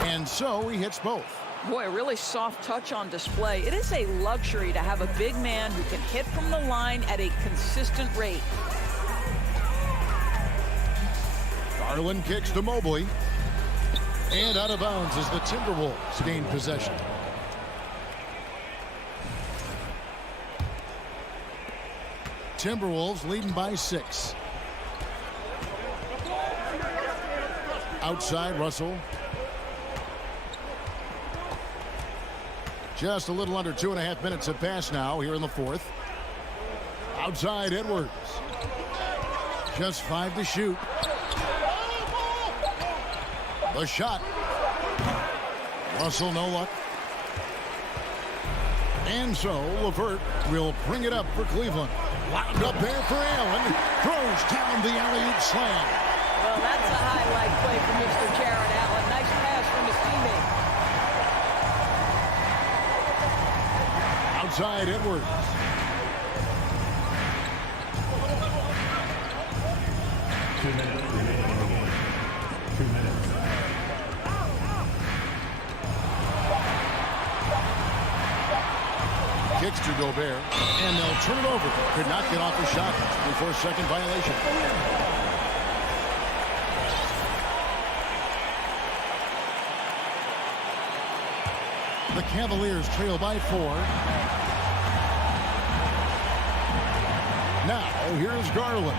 And so he hits both. Boy, a really soft touch on display. It is a luxury to have a big man who can hit from the line at a consistent rate. Garland kicks to Mobley. And out of bounds as the Timberwolves gain possession. Timberwolves leading by 6. Outside Russell. Just a little under 2.5 minutes have passed now here in the fourth. Outside Edwards. Just 5 to shoot. The shot. Russell no luck. And so LeVert will bring it up for Cleveland. Wound up there for Allen. Throws down the alley-oop slam. Well, that's a highlight play for Mr. Jared Allen. Nice pass from his teammate. Outside Edwards. Kicks to Gobert, and they'll turn it over. Could not get off the shot before second violation. The Cavaliers trail by 4. Now, here's Garland.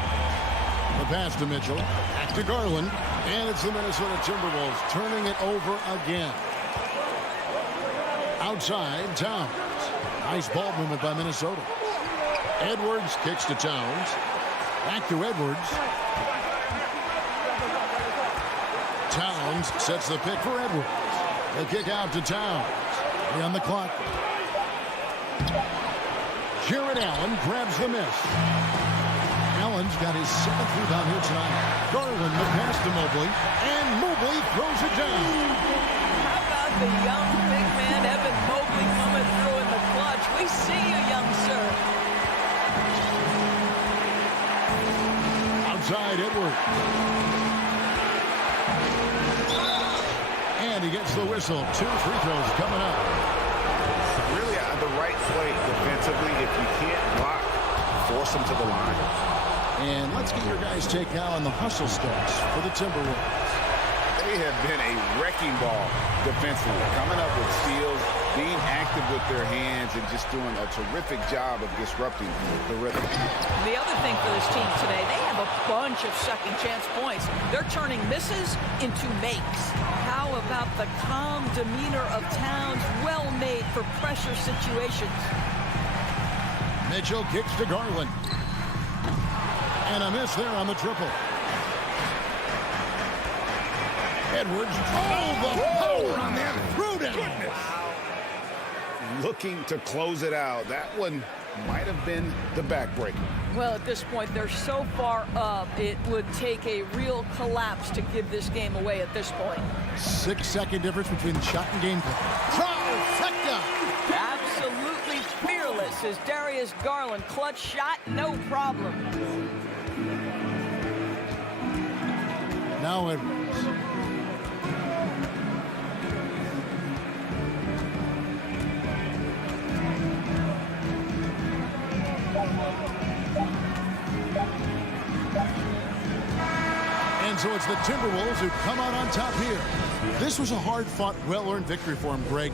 The pass to Mitchell. Back to Garland. And it's the Minnesota Timberwolves turning it over again. Outside, Towns. Nice ball movement by Minnesota. Edwards kicks to Towns. Back to Edwards. Towns sets the pick for Edwards. The kick out to Towns. On the clock. Jared Allen grabs the miss. Allen's got his 7th rebound here tonight. Garland the pass to Mobley. And Mobley throws it down. How about the young big man, Evan Mobley, coming through in the clutch? We see you, young sir. Outside Edwards. And he gets the whistle. 2 free throws coming up. Really the right play defensively. If you can't block, force them to the line. And let's get your guys' take now on the hustle stats for the Timberwolves. They have been a wrecking ball defensively, coming up with steals, being active with their hands, and just doing a terrific job of disrupting the rhythm. The other thing for this team today, they have a bunch of second chance points. They're turning misses into makes. How about the calm demeanor of Towns, well made for pressure situations? Mitchell kicks to Garland. And a miss there on the triple. Edwards, the power on that throwdown. Looking to close it out. That one might have been the backbreaker. Well, at this point, they're so far up, it would take a real collapse to give this game away at this point. 6-second difference between the shot and game clock. Trifecta! Absolutely fearless is Darius Garland. Clutch shot, no problem. Now Edwards. And so it's the Timberwolves who come out on top here. This was a hard-fought, well-earned victory for him, Greg.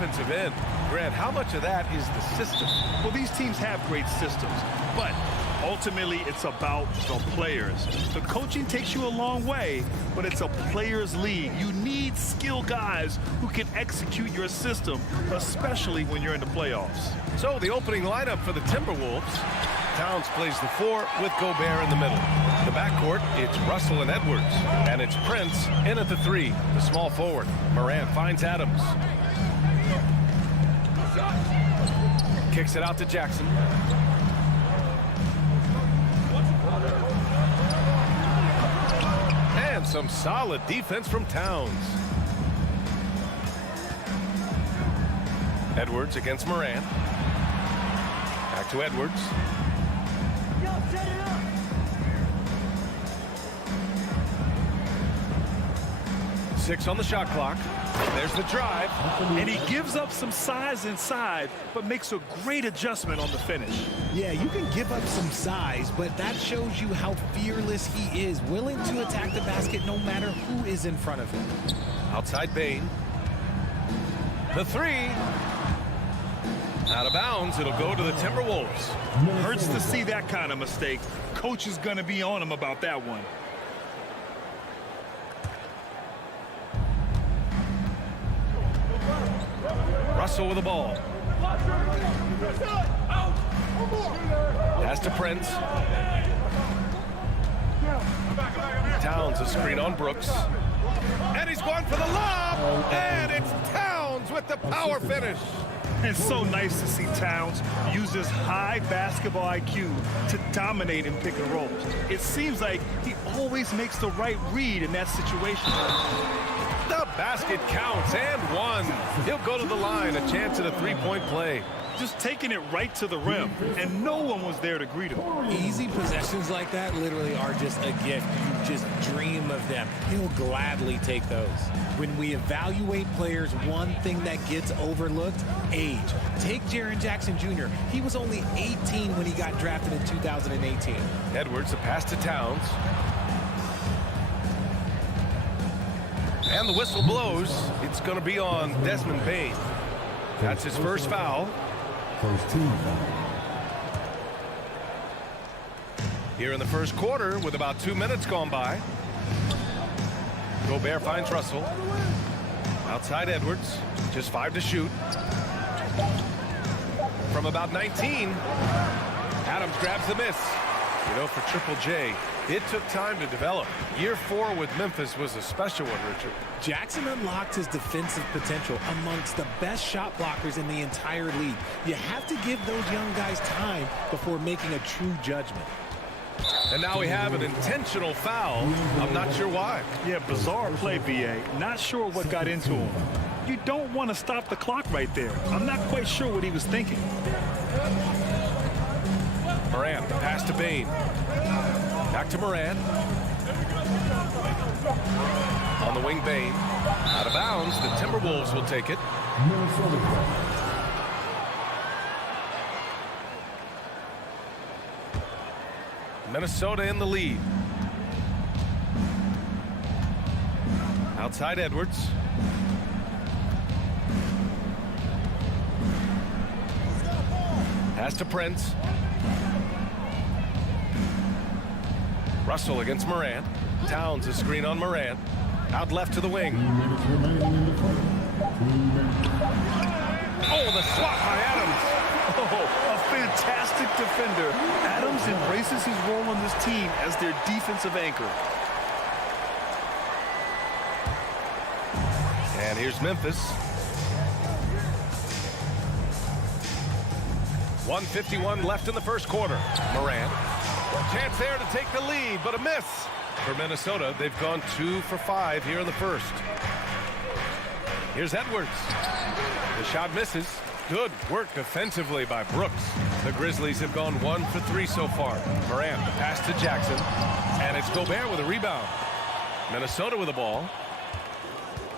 offensive end. Grant, how much of that is the system? Well, these teams have great systems, but Ultimately, it's about the players. The coaching takes you a long way, but it's a players' league. You need skilled guys who can execute your system, especially when you're in the playoffs. So the opening lineup for the Timberwolves. Towns plays the 4 with Gobert in the middle. The backcourt, it's Russell and Edwards. And it's Prince in at the 3, the small forward. Morant finds Adams. Kicks it out to Jackson. And some solid defense from Towns. Edwards against Morant. Back to Edwards. 6 on the shot clock. There's the drive. And he gives up some size inside, but makes a great adjustment on the finish. Yeah, you can give up some size, but that shows you how fearless he is, willing to attack the basket no matter who is in front of him. Outside Bane. The 3. Out of bounds. It'll go to the Timberwolves. Hurts to see that kind of mistake. Coach is going to be on him about that one. Russell with the ball. Pass to Prince. Towns a screen on Brooks. And he's going for the lob. And it's Towns with the power finish. It's so nice to see Towns use his high basketball IQ to dominate in pick and rolls. It seems like he always makes the right read in that situation. The basket counts and 1. He'll go to the line, a chance at a 3-point play. Just taking it right to the rim, and no one was there to greet him. Easy possessions like that literally are just a gift. You just dream of them. He'll gladly take those. When we evaluate players, one thing that gets overlooked, age. Take Jaren Jackson Jr. He was only 18 when he got drafted in 2018. Edwards, a pass to Towns. And the whistle blows. It's going to be on Desmond Bane. That's his first foul. First team foul. Here in the first quarter with about 2 minutes gone by. Gobert finds Russell. Outside Edwards. Just 5 to shoot. From about 19. Adams grabs the miss. You know, for Triple J, it took time to develop. Year 4 with Memphis was a special one, Richard. Jackson unlocked his defensive potential amongst the best shot blockers in the entire league. You have to give those young guys time before making a true judgment. And now we have an intentional foul. I'm not sure why. Yeah, bizarre play, BA. Not sure what got into him. You don't want to stop the clock right there. I'm not quite sure what he was thinking. Morant, pass to Bane. Back to Morant. On the wing, Bane. Out of bounds, the Timberwolves will take it. Minnesota in the lead. Outside Edwards. Pass to Prince. Russell against Morant. Towns a screen on Morant. Out left to the wing. Oh, the swat by Adams. Oh, a fantastic defender. Adams embraces his role on this team as their defensive anchor. And here's Memphis. 1:51 left in the first quarter. Morant. Chance there to take the lead, but a miss. For Minnesota, they've gone 2 for 5 here in the first. Here's Edwards. The shot misses. Good work defensively by Brooks. The Grizzlies have gone 1 for 3 so far. Morant, the pass to Jackson. And it's Gobert with a rebound. Minnesota with the ball.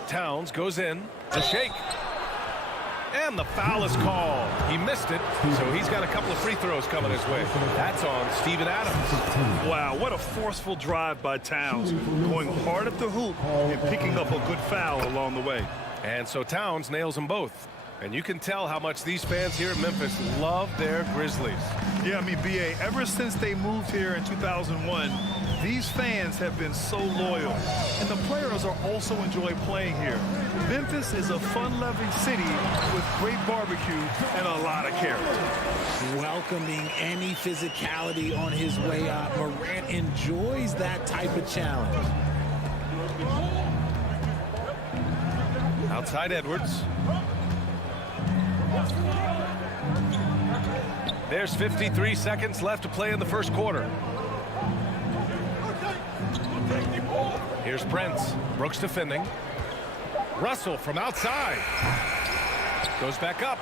Towns goes in. The shake. And the foul is called. He missed it, so he's got a couple of free throws coming his way. That's on Steven Adams. Wow, what a forceful drive by Towns. Going hard at the hoop and picking up a good foul along the way. And so Towns nails them both. And you can tell how much these fans here in Memphis love their Grizzlies. Yeah, I mean, B.A., ever since they moved here in 2001, these fans have been so loyal, and the players are also enjoy playing here. Memphis is a fun-loving city with great barbecue and a lot of character. Welcoming any physicality on his way up. Morant enjoys that type of challenge. Outside Edwards. There's 53 seconds left to play in the first quarter. Here's Prince. Brooks defending. Russell from outside. Goes back up.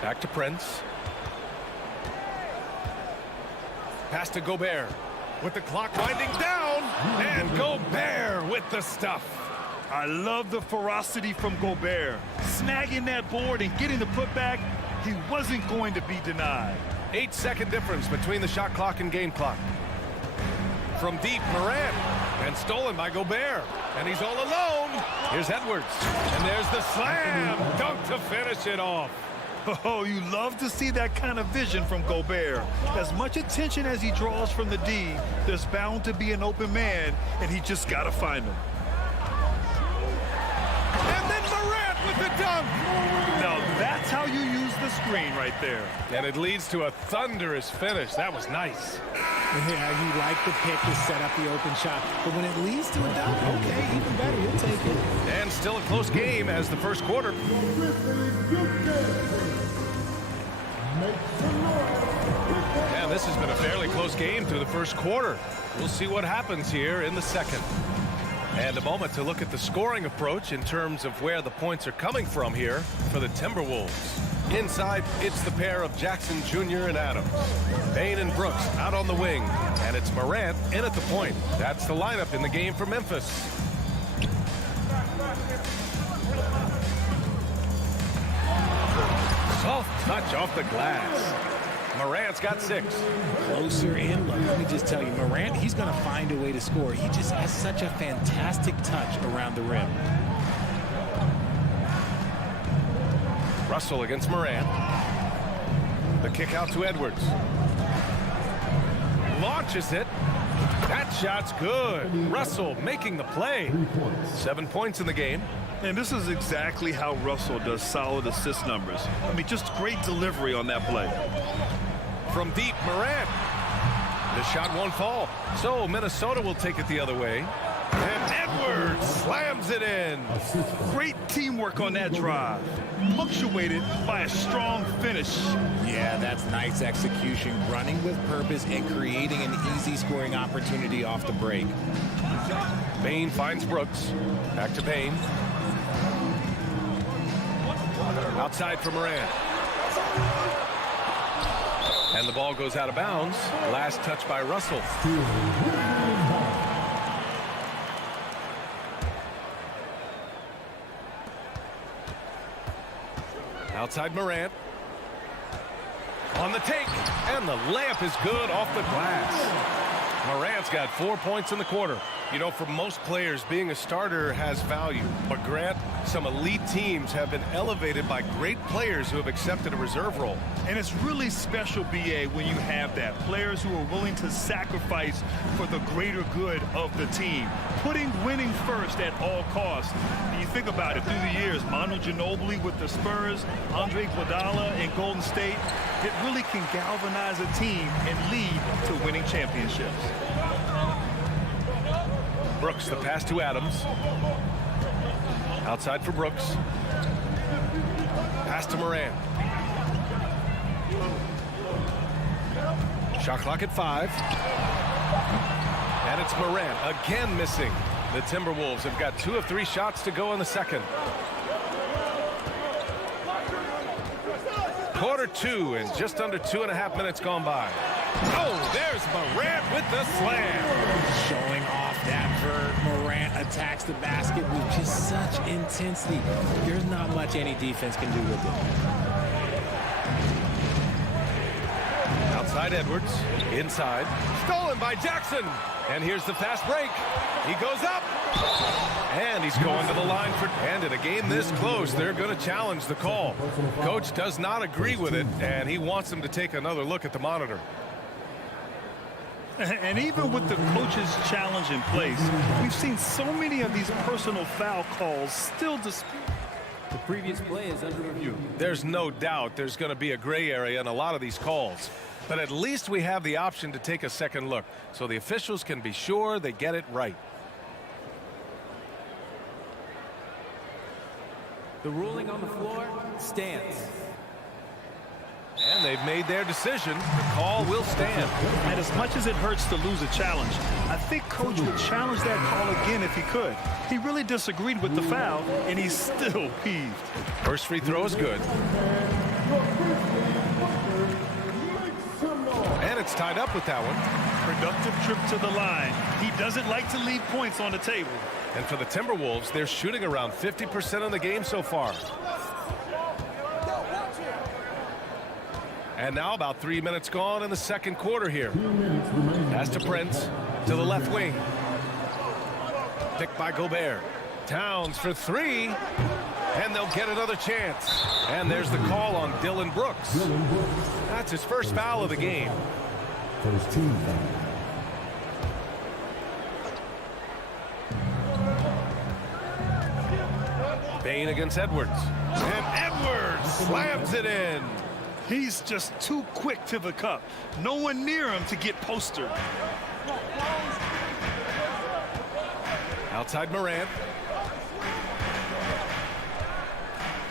Back to Prince. Pass to Gobert. With the clock winding down. And Gobert with the stuff. I love the ferocity from Gobert. Snagging that board and getting the putback. He wasn't going to be denied. 8-second difference between the shot clock and game clock. From deep, Morant. And stolen by Gobert. And he's all alone. Here's Edwards. And there's the slam. Dunk to finish it off. Oh, you love to see that kind of vision from Gobert. As much attention as he draws from the D, there's bound to be an open man, and he just got to find him. And then Morant with the dunk. Now, that's how you use the screen right there. And it leads to a thunderous finish. That was nice. Yeah, you like the pick to set up the open shot, but when it leads to a dunk, okay, even better, you'll take it. And still a close game as the first quarter. Yeah, this has been a fairly close game through the first quarter. We'll see what happens here in the second. And a moment to look at the scoring approach in terms of where the points are coming from here for the Timberwolves. Inside, it's the pair of Jackson Jr. and Adams. Bane and Brooks out on the wing. And it's Morant in at the point. That's the lineup in the game for Memphis. Soft touch off the glass. Morant's got 6. Closer in, look, let me just tell you, Morant, he's going to find a way to score. He just has such a fantastic touch around the rim. Russell against Morant. The kick out to Edwards. Launches it. That shot's good. Russell making the play. 7 points in the game. And this is exactly how Russell does solid assist numbers. I mean, just great delivery on that play. From deep, Morant. The shot won't fall. So Minnesota will take it the other way. And Edwards slams it in. Great teamwork on that drive. Punctuated by a strong finish. Yeah, that's nice execution. Running with purpose and creating an easy scoring opportunity off the break. Bane finds Brooks. Back to Bane. Outside for Morant. And the ball goes out of bounds. Last touch by Russell. Outside Morant. On the take. And the layup is good off the glass. Morant's got 4 points in the quarter. You know, for most players, being a starter has value. But Grant, some elite teams have been elevated by great players who have accepted a reserve role. And it's really special, B.A., when you have that. Players who are willing to sacrifice for the greater good of the team. Putting winning first at all costs. And you think about it, through the years, Manu Ginobili with the Spurs, Andre Iguodala in Golden State, it really can galvanize a team and lead to winning championships. Brooks, the pass to Adams. Outside for Brooks. Pass to Morant. Shot clock at 5. And it's Morant again missing. The Timberwolves have got 2 of 3 shots to go in the second. Quarter 2 and just under 2.5 minutes gone by. Oh, there's Morant with the slam. Showing off that vert. Morant attacks the basket with just such intensity. There's not much any defense can do with it. Outside Edwards. Inside. Stolen by Jackson. And here's the fast break. He goes up. And he's going to the line for... And in a game this close, they're going to challenge the call. Coach does not agree with it, and he wants him to take another look at the monitor. And even with the coach's challenge in place, we've seen so many of these personal foul calls still disputed. The previous play is under review. There's no doubt there's going to be a gray area in a lot of these calls. But at least we have the option to take a second look, so the officials can be sure they get it right. The ruling on the floor stands. And they've made their decision. The call will stand. And as much as it hurts to lose a challenge, I think Coach would challenge that call again if he could. He really disagreed with the foul, and he's still peeved. First free throw is good. And it's tied up with that one. Productive trip to the line. He doesn't like to leave points on the table. And for the Timberwolves, they're shooting around 50% in the game so far. And now about 3 minutes gone in the second quarter here. Pass to Prince, to the left wing. Picked by Gobert. Towns for three. And they'll get another chance. And there's the call on Dylan Brooks. That's his first foul of the game. First team foul. Bane against Edwards. And Edwards slams it in. He's just too quick to the cup. No one near him to get postered. Outside Morant.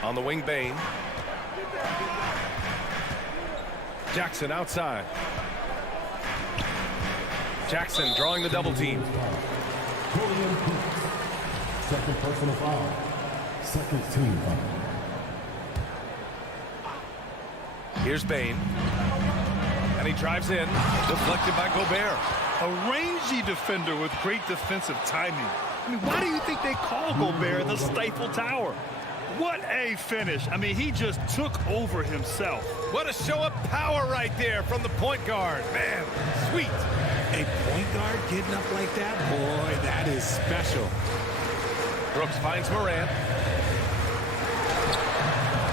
On the wing, Bane. Jackson outside. Jackson drawing the double team. Second personal foul. Second team foul. Here's Bane. And he drives in. Deflected by Gobert. A rangy defender with great defensive timing. I mean, why do you think they call Gobert the Stifle Tower? What a finish. I mean, he just took over himself. What a show of power right there from the point guard. Man, sweet. A point guard getting up like that? Boy, that is special. Brooks finds Morant.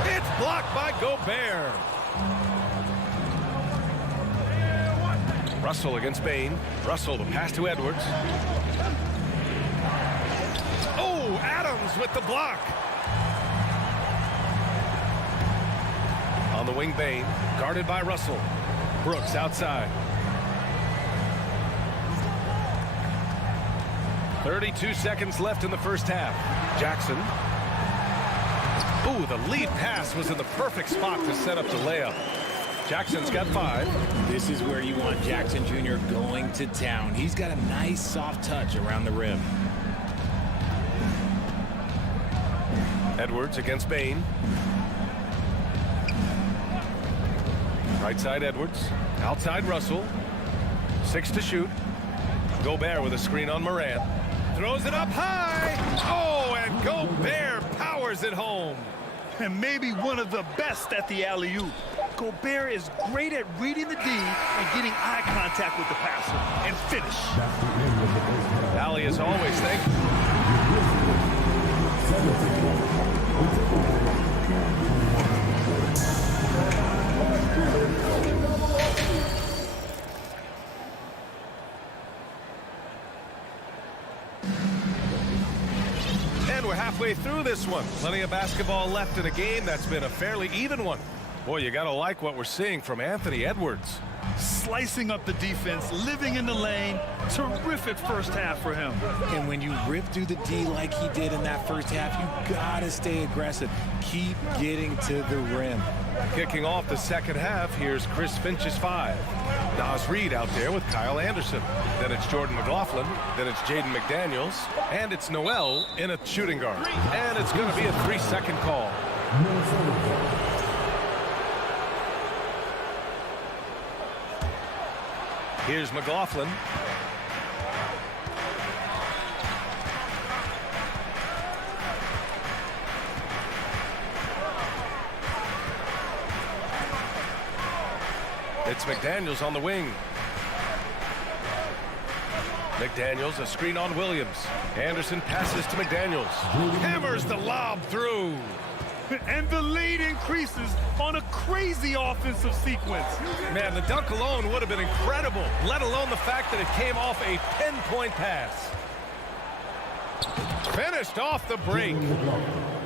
It's blocked by Gobert. Russell against Bane. Russell, the pass to Edwards. Oh, Adams with the block. On the wing, Bane, guarded by Russell. Brooks outside. 32 seconds left in the first half. Jackson. Ooh, the lead pass was in the perfect spot to set up the layup. Jackson's got 5. This is where you want Jackson Jr. going to town. He's got a nice soft touch around the rim. Edwards against Bane. Right side Edwards. Outside Russell. 6 to shoot. Gobert with a screen on Morant. Throws it up high. Oh, and Gobert powers it home. And maybe one of the best at the alley-oop. Gobert is great at reading the D and getting eye contact with the passer and finish. Valley as always, thank you. And we're halfway through this one. Plenty of basketball left in a game that's been a fairly even one. Boy, you got to like what we're seeing from Anthony Edwards. Slicing up the defense, living in the lane. Terrific first half for him. And when you rip through the D like he did in that first half, you got to stay aggressive. Keep getting to the rim. Kicking off the second half, here's Chris Finch's 5. Nas Reed out there with Kyle Anderson. Then it's Jordan McLaughlin. Then it's Jaden McDaniels. And it's Noel in a shooting guard. And it's going to be a 3-second call. Here's McLaughlin. It's McDaniels on the wing. McDaniels, a screen on Williams. Anderson passes to McDaniels. Hammers the lob through. And the lead increases on a crazy offensive sequence. Man, the dunk alone would have been incredible, let alone the fact that it came off a pinpoint pass. Finished off the break.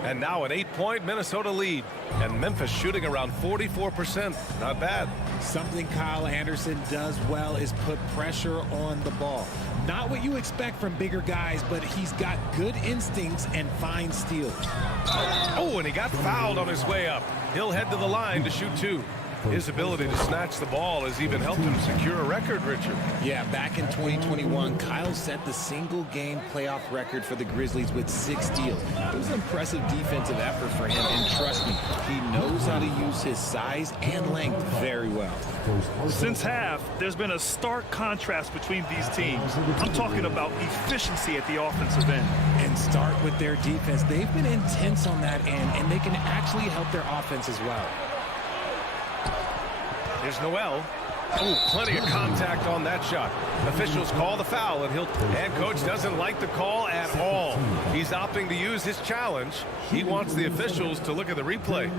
And now an 8-point Minnesota lead. And Memphis shooting around 44%. Not bad. Something Kyle Anderson does well is put pressure on the ball. Not what you expect from bigger guys, but he's got good instincts and fine steals. Oh, and he got fouled on his way up. He'll head to the line to shoot 2. His ability to snatch the ball has even helped him secure a record, Richard. Yeah, back in 2021, Kyle set the single-game playoff record for the Grizzlies with 6 steals. It was an impressive defensive effort for him, and trust me, he knows how to use his size and length very well. Since half, there's been a stark contrast between these teams. I'm talking about efficiency at the offensive end. And start with their defense. They've been intense on that end, and they can actually help their offense as well. Here's Noel. Oh, plenty of contact on that shot. Officials call the foul, and coach doesn't like the call at all. He's opting to use his challenge. He wants the officials to look at the replay.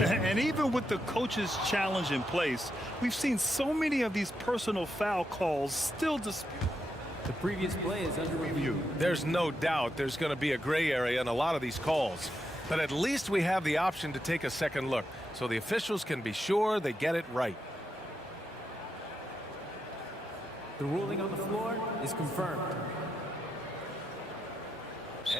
And even with the coach's challenge in place, we've seen so many of these personal foul calls still disputed. The previous play is under review. There's no doubt there's going to be a gray area in a lot of these calls. But at least we have the option to take a second look, so the officials can be sure they get it right. The ruling on the floor is confirmed.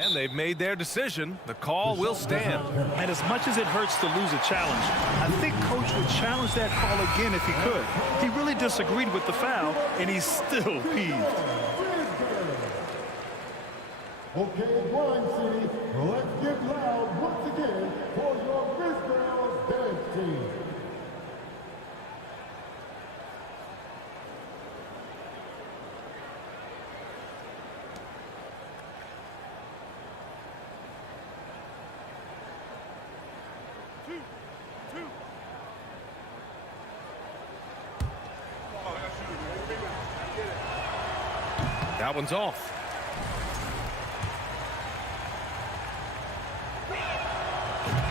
And they've made their decision. The call will stand. And as much as it hurts to lose a challenge, I think coach would challenge that call again if he could. He really disagreed with the foul, and he's still peeved. Okay, Grind City, let's get loud once again for your Grizzlies dance team. That one's off.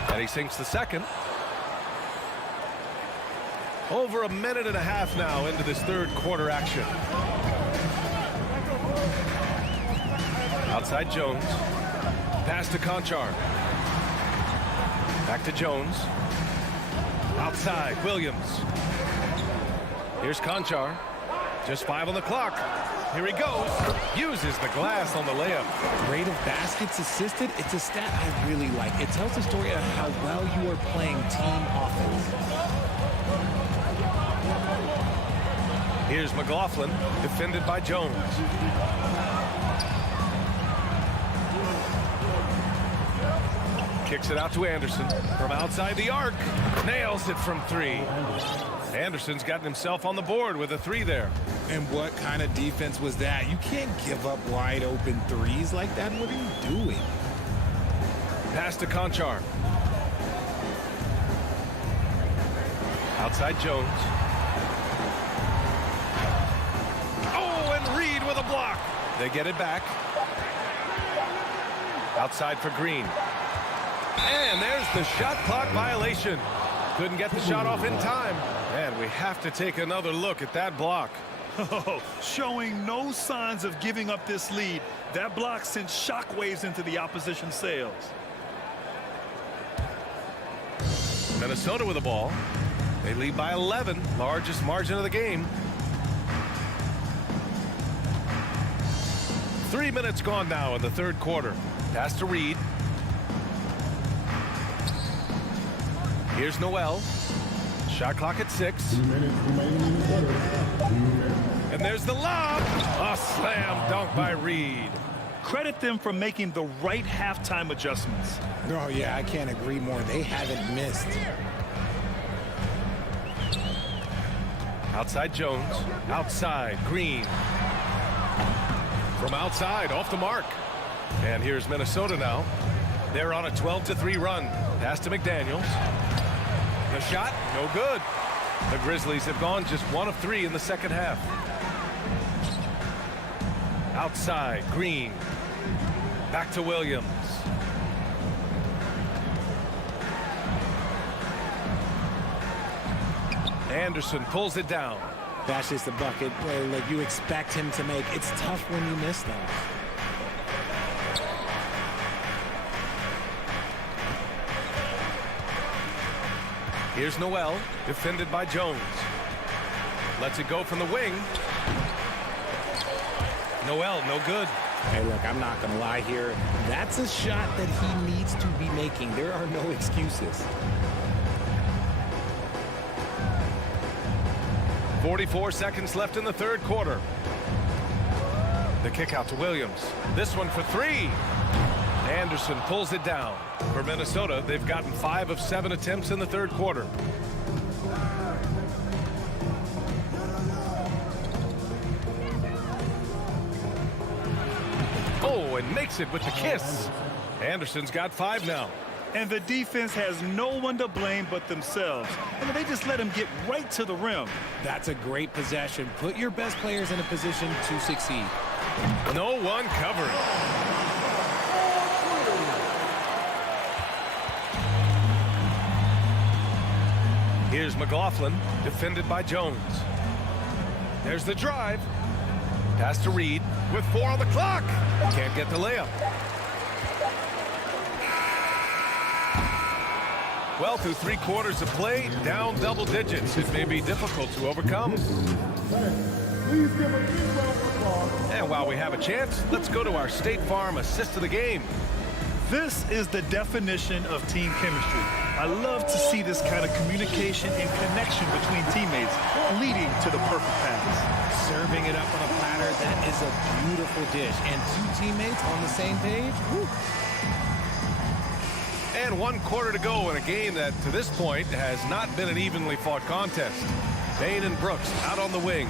And he sinks the second. Over a minute and a half now into this third quarter action. Outside Jones. Pass to Conchar. Back to Jones. Outside Williams. Here's Conchar. Just 5 on the clock. Here he goes. Uses the glass on the layup. Rate of baskets assisted, it's a stat I really like. It tells the story of how well you are playing team offense. Here's McLaughlin, defended by Jones. Kicks it out to Anderson from outside the arc. Nails it from 3. Anderson's gotten himself on the board with a 3 there. And what kind of defense was that? You can't give up wide open threes like that. What are you doing? Pass to Conchar. Outside Jones. Oh, and Reed with a block. They get it back. Outside for Green. And there's the shot clock violation. Couldn't get the shot off in time. And we have to take another look at that block. Showing no signs of giving up this lead. That block sent shockwaves into the opposition sails. Minnesota with the ball. They lead by 11, largest margin of the game. 3 minutes gone now in the third quarter. Pass to Reed. Here's Noel. Shot clock at 6. 2 minutes remaining in the quarter. 2 minutes. And there's the lob. A slam dunk by Reed. Credit them for making the right halftime adjustments. Oh, yeah, I can't agree more. They haven't missed. Outside Jones. Outside Green. From outside, off the mark. And here's Minnesota now. They're on a 12-3 run. Pass to McDaniels. The shot, no good. The Grizzlies have gone just 1 of 3 in the second half. Outside, Green. Back to Williams. Anderson pulls it down. That's just a bucket where like you expect him to make. It's tough when you miss them. Here's Noel, defended by Jones. Lets it go from the wing. Noel, no good. Hey, look, I'm not going to lie here. That's a shot that he needs to be making. There are no excuses. 44 seconds left in the third quarter. The kick out to Williams. This one for 3. Anderson pulls it down. For Minnesota, they've gotten 5 of 7 attempts in the third quarter. Oh, and makes it with the kiss. Anderson's got 5 now. And the defense has no one to blame but themselves. And they just let him get right to the rim. That's a great possession. Put your best players in a position to succeed. No one covering. Here's McLaughlin, defended by Jones. There's the drive. Pass to Reed with 4 on the clock. Can't get the layup. Well, through 3 quarters of play, down double digits. It may be difficult to overcome. Please give a big round of applause. And while we have a chance, let's go to our State Farm assist of the game. This is the definition of team chemistry. I love to see this kind of communication and connection between teammates leading to the perfect pass. Serving it up on a platter, that is a beautiful dish. And 2 teammates on the same page. Woo. And 1 quarter to go in a game that, to this point, has not been an evenly fought contest. Bain and Brooks out on the wing.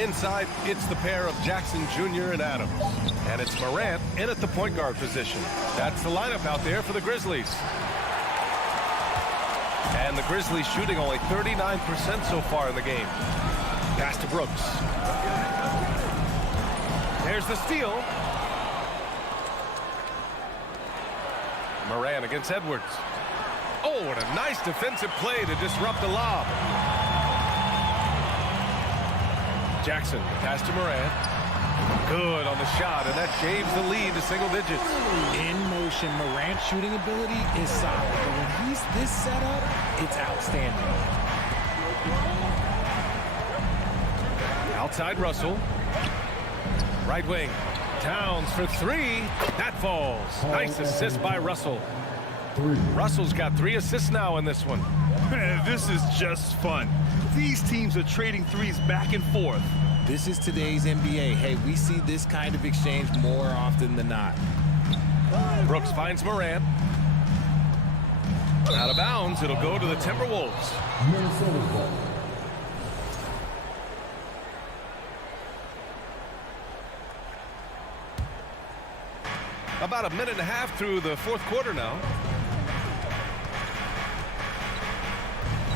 Inside, it's the pair of Jackson Jr. and Adams. And it's Morant in at the point guard position. That's the lineup out there for the Grizzlies. And the Grizzlies shooting only 39% so far in the game. Pass to Brooks. There's the steal. Morant against Edwards. Oh, what a nice defensive play to disrupt the lob. Jackson, pass to Morant. Good on the shot, and that shaves the lead to single digits. In motion, Morant's shooting ability is solid, but when he's this set up, it's outstanding. Outside Russell. Right wing. Towns for 3. That falls. Nice assist by Russell. Russell's got 3 assists now in this one. Man, this is just fun. These teams are trading threes back and forth. This is today's NBA. Hey, we see this kind of exchange more often than not. Brooks finds Morant. Out of bounds. It'll go to the Timberwolves. About a minute and a half through the fourth quarter now.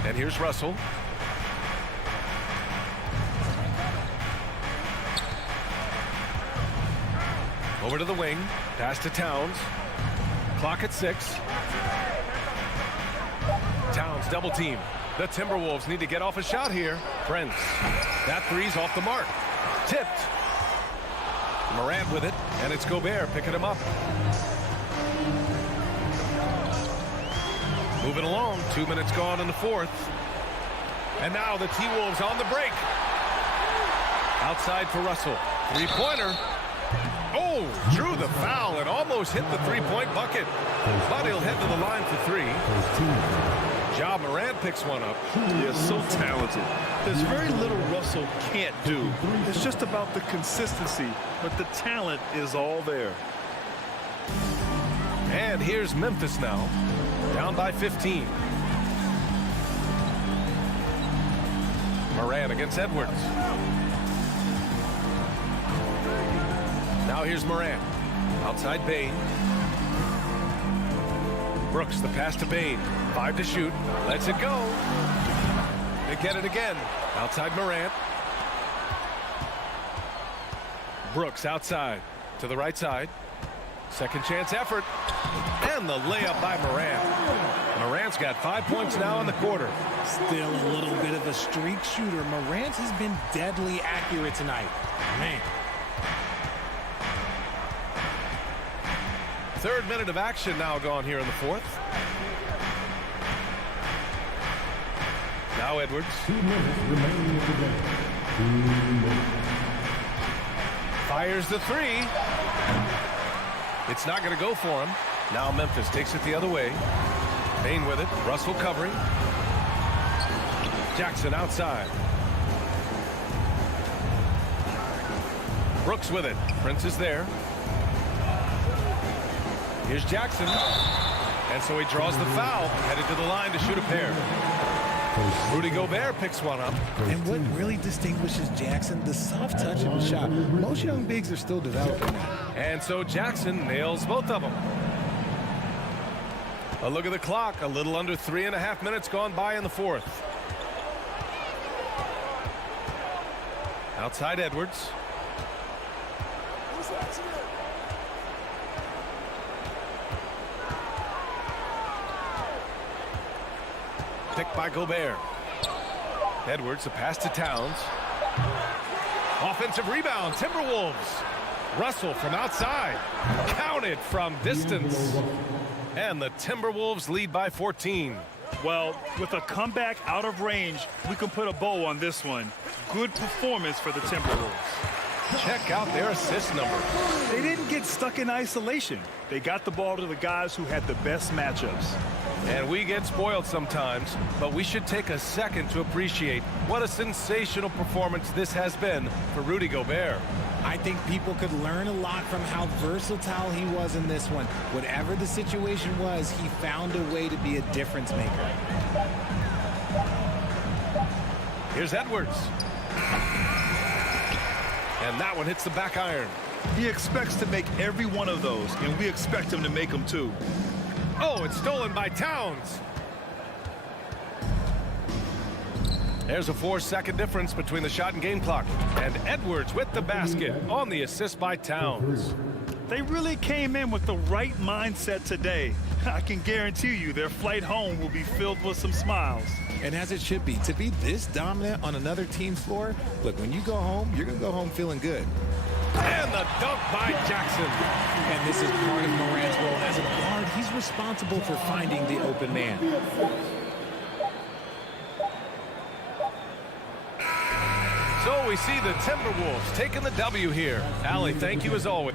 And here's Russell. Over to the wing. Pass to Towns. Clock at 6. Towns double team. The Timberwolves need to get off a shot here. Prince. That three's off the mark. Tipped. Morant with it, and it's Gobert picking him up. Moving along, 2 minutes gone in the fourth. And now the T-Wolves on the break. Outside for Russell. 3-pointer. Oh, drew the foul and almost hit the 3-point bucket. But he'll head to the line for 3. Ja Morant picks one up. He is so talented. There's very little Russell can't do. It's just about the consistency, but the talent is all there. And here's Memphis now, down by 15. Morant against Edwards. Now here's Morant. Outside Bain. Brooks, the pass to Bain. 5 to shoot. Lets it go. They get it again. Outside Morant. Brooks outside to the right side. Second chance effort. And the layup by Morant. Morant's got 5 points now in the quarter. Still a little bit of a streak shooter. Morant has been deadly accurate tonight. Man. Third minute of action now gone here in the fourth. Now Edwards. 2 minutes remaining in the game. 2 minutes. Fires the three. It's not going to go for him. Now Memphis takes it the other way. Payne with it. Russell covering. Jackson outside. Brooks with it. Prince is there. Here's Jackson. And so he draws the foul. Headed to the line to shoot a pair. Rudy Gobert picks one up. And what really distinguishes Jackson, the soft touch of his shot. Most young bigs are still developing that. And so Jackson nails both of them. A look at the clock. A little under 3.5 minutes gone by in the fourth. Outside Edwards. Picked by Gobert. Edwards, a pass to Towns. Offensive rebound, Timberwolves. Russell from outside. Counted from distance. And the Timberwolves lead by 14. Well, with a comeback out of range, we can put a bow on this one. Good performance for the Timberwolves. Check out their assist number. They didn't get stuck in isolation. They got the ball to the guys who had the best matchups. And we get spoiled sometimes, but we should take a second to appreciate what a sensational performance this has been for Rudy Gobert. I think people could learn a lot from how versatile he was in this one. Whatever the situation was, he found a way to be a difference maker. Here's Edwards. And that one hits the back iron. He expects to make every one of those, and we expect him to make them too. Oh, it's stolen by Towns. There's a 4-second difference between the shot and game clock. And Edwards with the basket on the assist by Towns. They really came in with the right mindset today. I can guarantee you their flight home will be filled with some smiles. And as it should be, to be this dominant on another team's floor, look, when you go home, you're going to go home feeling good. And the dunk by Jackson. And this is part of Morant's role. As a guard, he's responsible for finding the open man. So we see the Timberwolves taking the W here. Allie, thank you as always.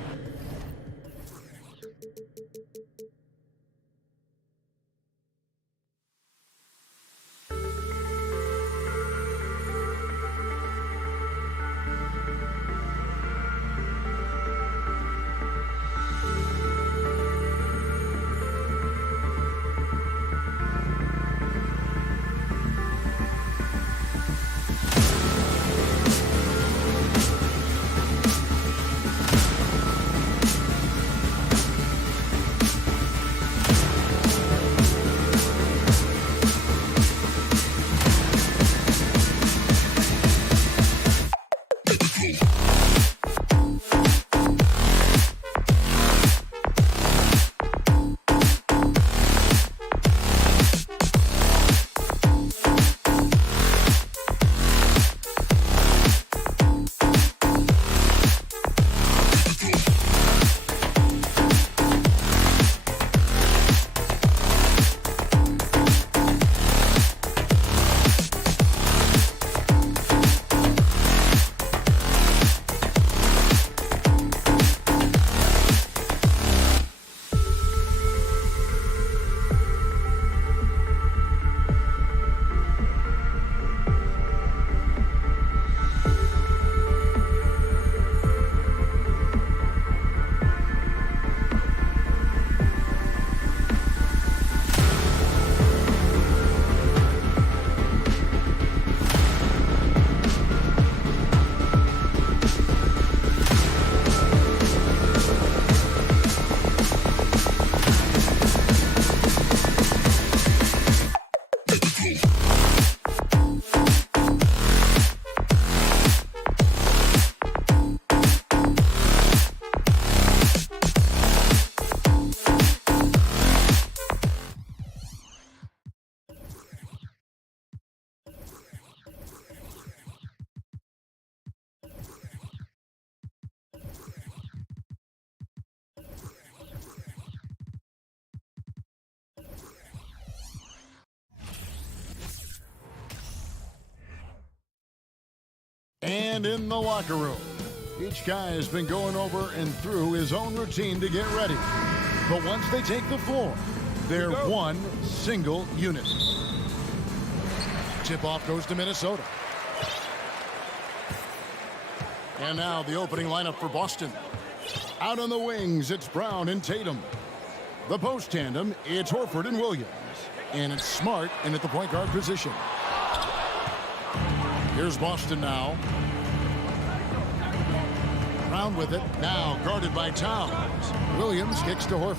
And in the locker room, each guy has been going over and through his own routine to get ready. But once they take the floor, they're one single unit. Tip-off goes to Minnesota. And now the opening lineup for Boston. Out on the wings, it's Brown and Tatum. The post tandem, it's Horford and Williams. And it's Smart in at the point guard position. Here's Boston now. Brown with it, now guarded by Towns. Williams kicks to Horford.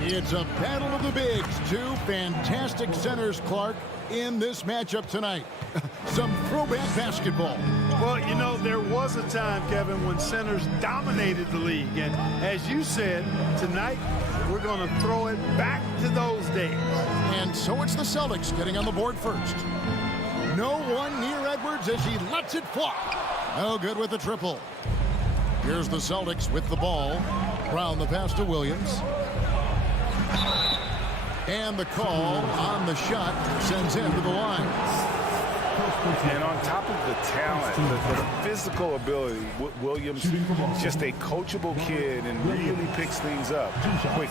It's a battle of the bigs. Two fantastic centers, Clark, in this matchup tonight. Some throwback basketball. Well, you know, there was a time, Kevin, when centers dominated the league. And as you said, tonight, we're going to throw it back to those days. And so it's the Celtics getting on the board first. No one near Edwards as he lets it fly. No good with the triple. Here's the Celtics with the ball. Brown the pass to Williams. And the call on the shot sends him to the line. And on top of the talent, the physical ability, Williams, just a coachable kid and really picks things up quickly.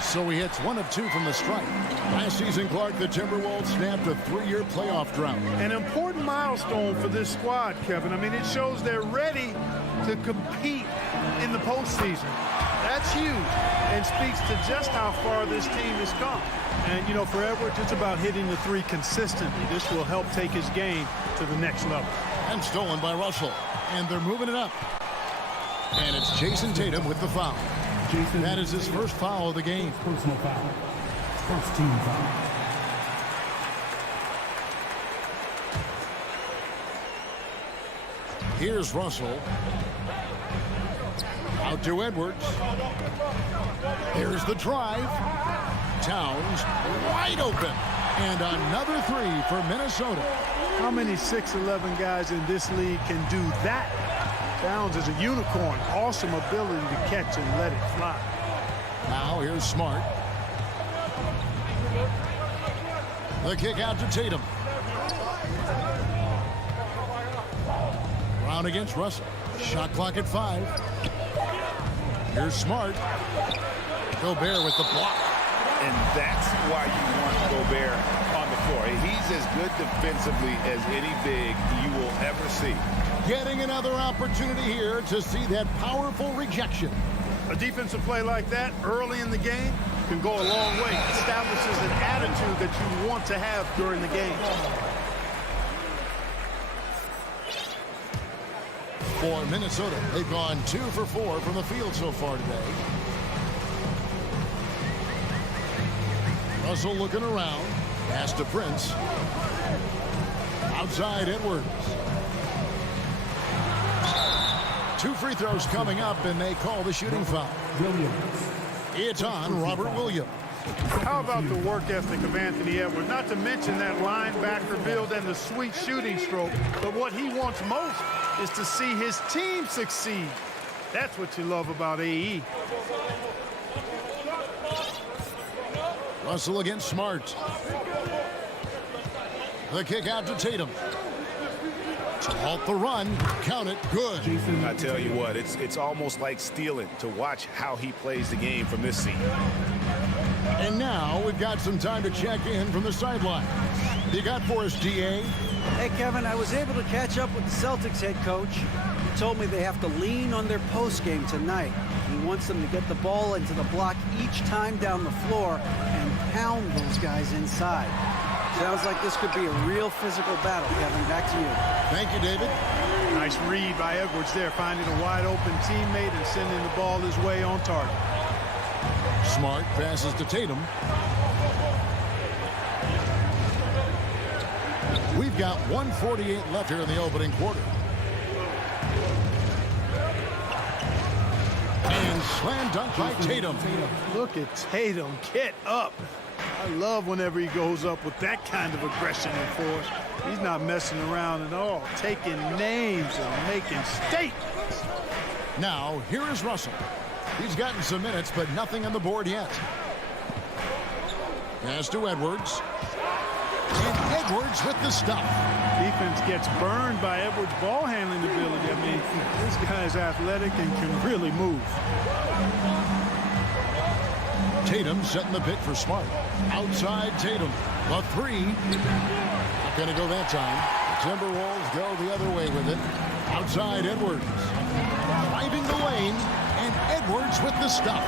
So he hits 1 of 2 from the stripe. Last season, Clark, the Timberwolves snapped a 3-year playoff drought. An important milestone for this squad, Kevin. I mean, it shows they're ready to compete in the postseason. That's huge and speaks to just how far this team has come. And, you know, for Edwards, it's about hitting the 3 consistently. This will help take his game to the next level. And stolen by Russell. And they're moving it up. And it's Jason Tatum with the foul. That is his first foul of the game. Personal foul. First team foul. Here's Russell. Out to Edwards. Here's the drive. Towns wide open. And another 3 for Minnesota. How many 6'11" guys in this league can do that? Towns is a unicorn. Awesome ability to catch and let it fly. Now here's Smart. The kick out to Tatum. Brown against Russell. Shot clock at 5. Here's Smart. Gobert with the block. And that's why you want Gobert on the floor. He's as good defensively as any big you will ever see. Getting another opportunity here to see that powerful rejection. A defensive play like that early in the game can go a long way. Establishes an attitude that you want to have during the game. For Minnesota, they've gone 2 for 4 from the field so far today. Russell looking around. Pass to Prince. Outside Edwards. 2 free throws coming up, and they call the shooting foul. It's on Robert Williams. How about the work ethic of Anthony Edwards? Not to mention that linebacker build and the sweet shooting stroke. But what he wants most is to see his team succeed. That's what you love about AE. Russell against Smart. The kick out to Tatum. To halt the run. Count it. Good. I tell you what, it's almost like stealing to watch how he plays the game from this seat. And now we've got some time to check in from the sideline. You got for us, DA? Hey, Kevin, I was able to catch up with the Celtics head coach. He told me they have to lean on their post game tonight. He wants them to get the ball into the block each time down the floor and pound those guys inside. Sounds like this could be a real physical battle, Kevin. Back to you. Thank you, David. Nice read by Edwards there, finding a wide open teammate and sending the ball his way on target. Smart passes to Tatum. We've got 1:48 left here in the opening quarter. And slam dunk by Tatum. Look at Tatum. Get up. I love whenever he goes up with that kind of aggression and force. He's not messing around at all. Taking names and making statements. Now, here is Russell. He's gotten some minutes, but nothing on the board yet. Pass to Edwards. And Edwards with the stuff. Defense gets burned by Edwards' ball handling ability. I mean, this guy's athletic and can really move. Tatum setting the pick for Smart. Outside Tatum. The three. Not going to go that time. Timberwolves go the other way with it. Outside Edwards. Driving the lane. And Edwards with the stuff.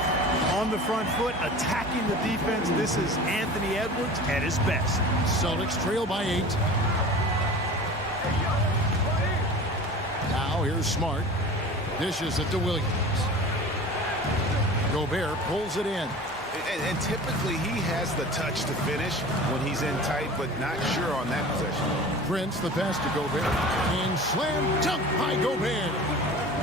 On the front foot, attacking the defense. This is Anthony Edwards at his best. Celtics trail by 8. Now here's Smart. Dishes it to Williams. Gobert pulls it in. And typically he has the touch to finish when he's in tight, but not sure on that possession. Prince the pass to Gobert. And slam dunk by Gobert.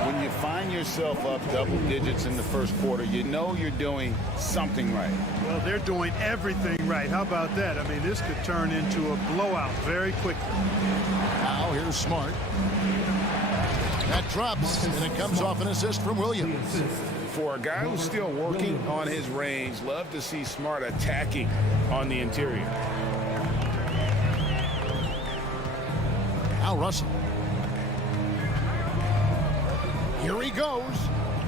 When you find yourself up double digits in the first quarter, you know you're doing something right. Well, they're doing everything right. How about that? I mean, this could turn into a blowout very quickly. Now here's Smart. That drops, and it comes off an assist from Williams. For a guy who's still working on his range, love to see Smart attacking on the interior. Now Russell. Here he goes.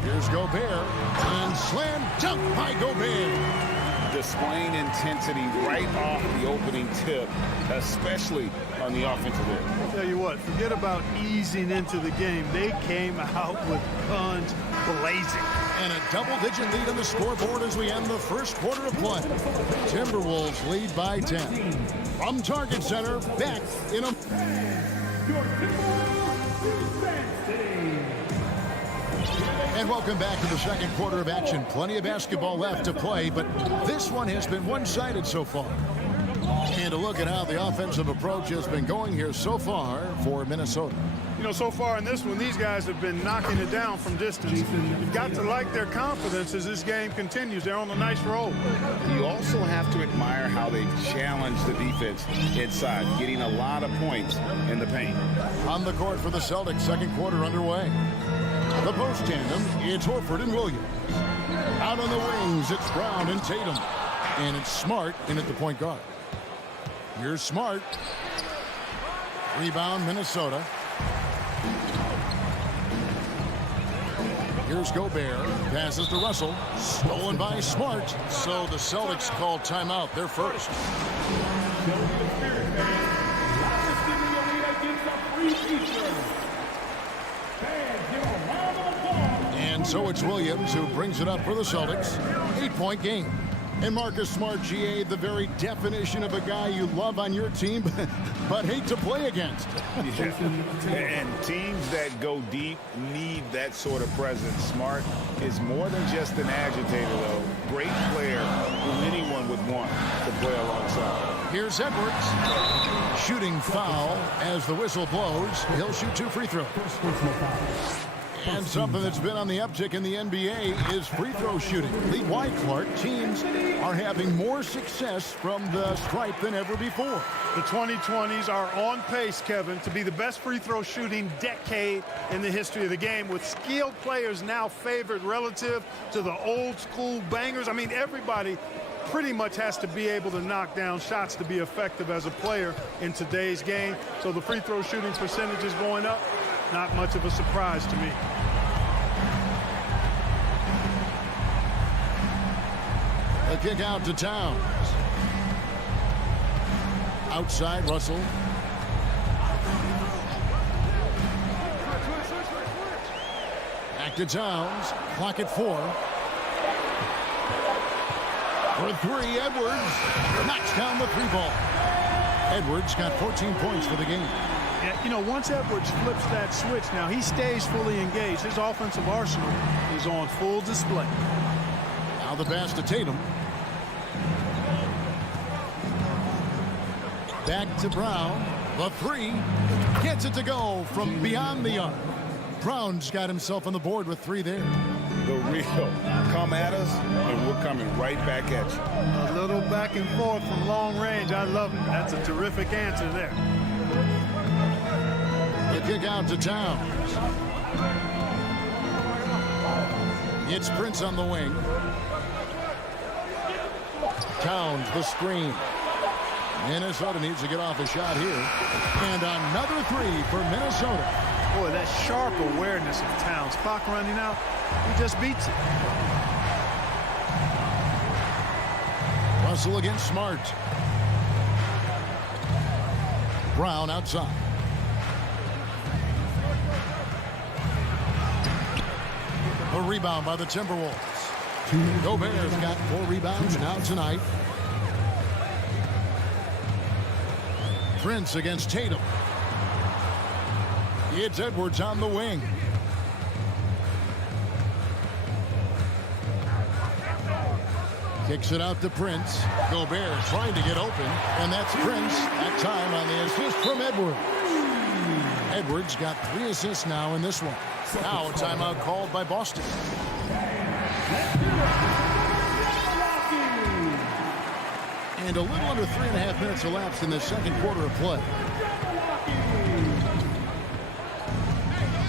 Here's Gobert. And slam dunk by Gobert. Displaying intensity right off the opening tip, especially on the offensive end. I'll tell you what, forget about easing into the game. They came out with guns blazing. And a double-digit lead on the scoreboard as we end the first quarter of play. Timberwolves lead by 10. From Target Center, back in a... And welcome back to the second quarter of action. Plenty of basketball left to play, but this one has been one-sided so far. And a look at how the offensive approach has been going here so far for Minnesota. You know, so far in this one, these guys have been knocking it down from distance. You've got to like their confidence as this game continues. They're on a nice roll. You also have to admire how they've challenged the defense inside, getting a lot of points in the paint. On the court for the Celtics, second quarter underway. The post tandem, it's Horford and Williams. Out on the wings, it's Brown and Tatum. And it's Smart in at the point guard. Here's Smart. Rebound, Minnesota. Here's Gobert. Passes to Russell. Stolen by Smart. So the Celtics call timeout. They're first. And so it's Williams who brings it up for the Celtics. 8-point game. And Marcus Smart, GA, the very definition of a guy you love on your team, but hate to play against. Yeah. And teams that go deep need that sort of presence. Smart is more than just an agitator, though. Great player who anyone would want to play alongside. Here's Edwards. Shooting foul as the whistle blows. He'll shoot 2 free throws. And something that's been on the uptick in the NBA is free throw shooting. League-wide, Clark, teams are having more success from the stripe than ever before. The 2020s are on pace, Kevin, to be the best free throw shooting decade in the history of the game, with skilled players now favored relative to the old school bangers. I mean, everybody pretty much has to be able to knock down shots to be effective as a player in today's game. So the free throw shooting percentage is going up. Not much of a surprise to me. A kick out to Towns. Outside, Russell. Back to Towns. Clock at 4. For 3, Edwards knocks down the 3-ball. Edwards got 14 points for the game. Yeah, you know, once Edwards flips that switch, now he stays fully engaged. His offensive arsenal is on full display. Now the pass to Tatum. Back to Brown. The 3 gets it to go from beyond the arc. Brown's got himself on the board with 3 there. The real come at us, and we're coming right back at you. A little back and forth from long range. I love it. That's a terrific answer there. The kick out to Towns. It's Prince on the wing. Towns the screen. Minnesota needs to get off a shot here. And another three for Minnesota. Boy, that sharp awareness of Towns. Clock running out. He just beats it. Russell against Smart. Brown outside. A rebound by the Timberwolves. Gobert's got 4 rebounds now tonight. Prince against Tatum. It's Edwards on the wing. Kicks it out to Prince. Gobert trying to get open, and that's Prince. That time on the assist from Edwards. Edwards got 3 assists now in this one. Now a timeout called by Boston. And a little under 3.5 minutes elapsed in the second quarter of play.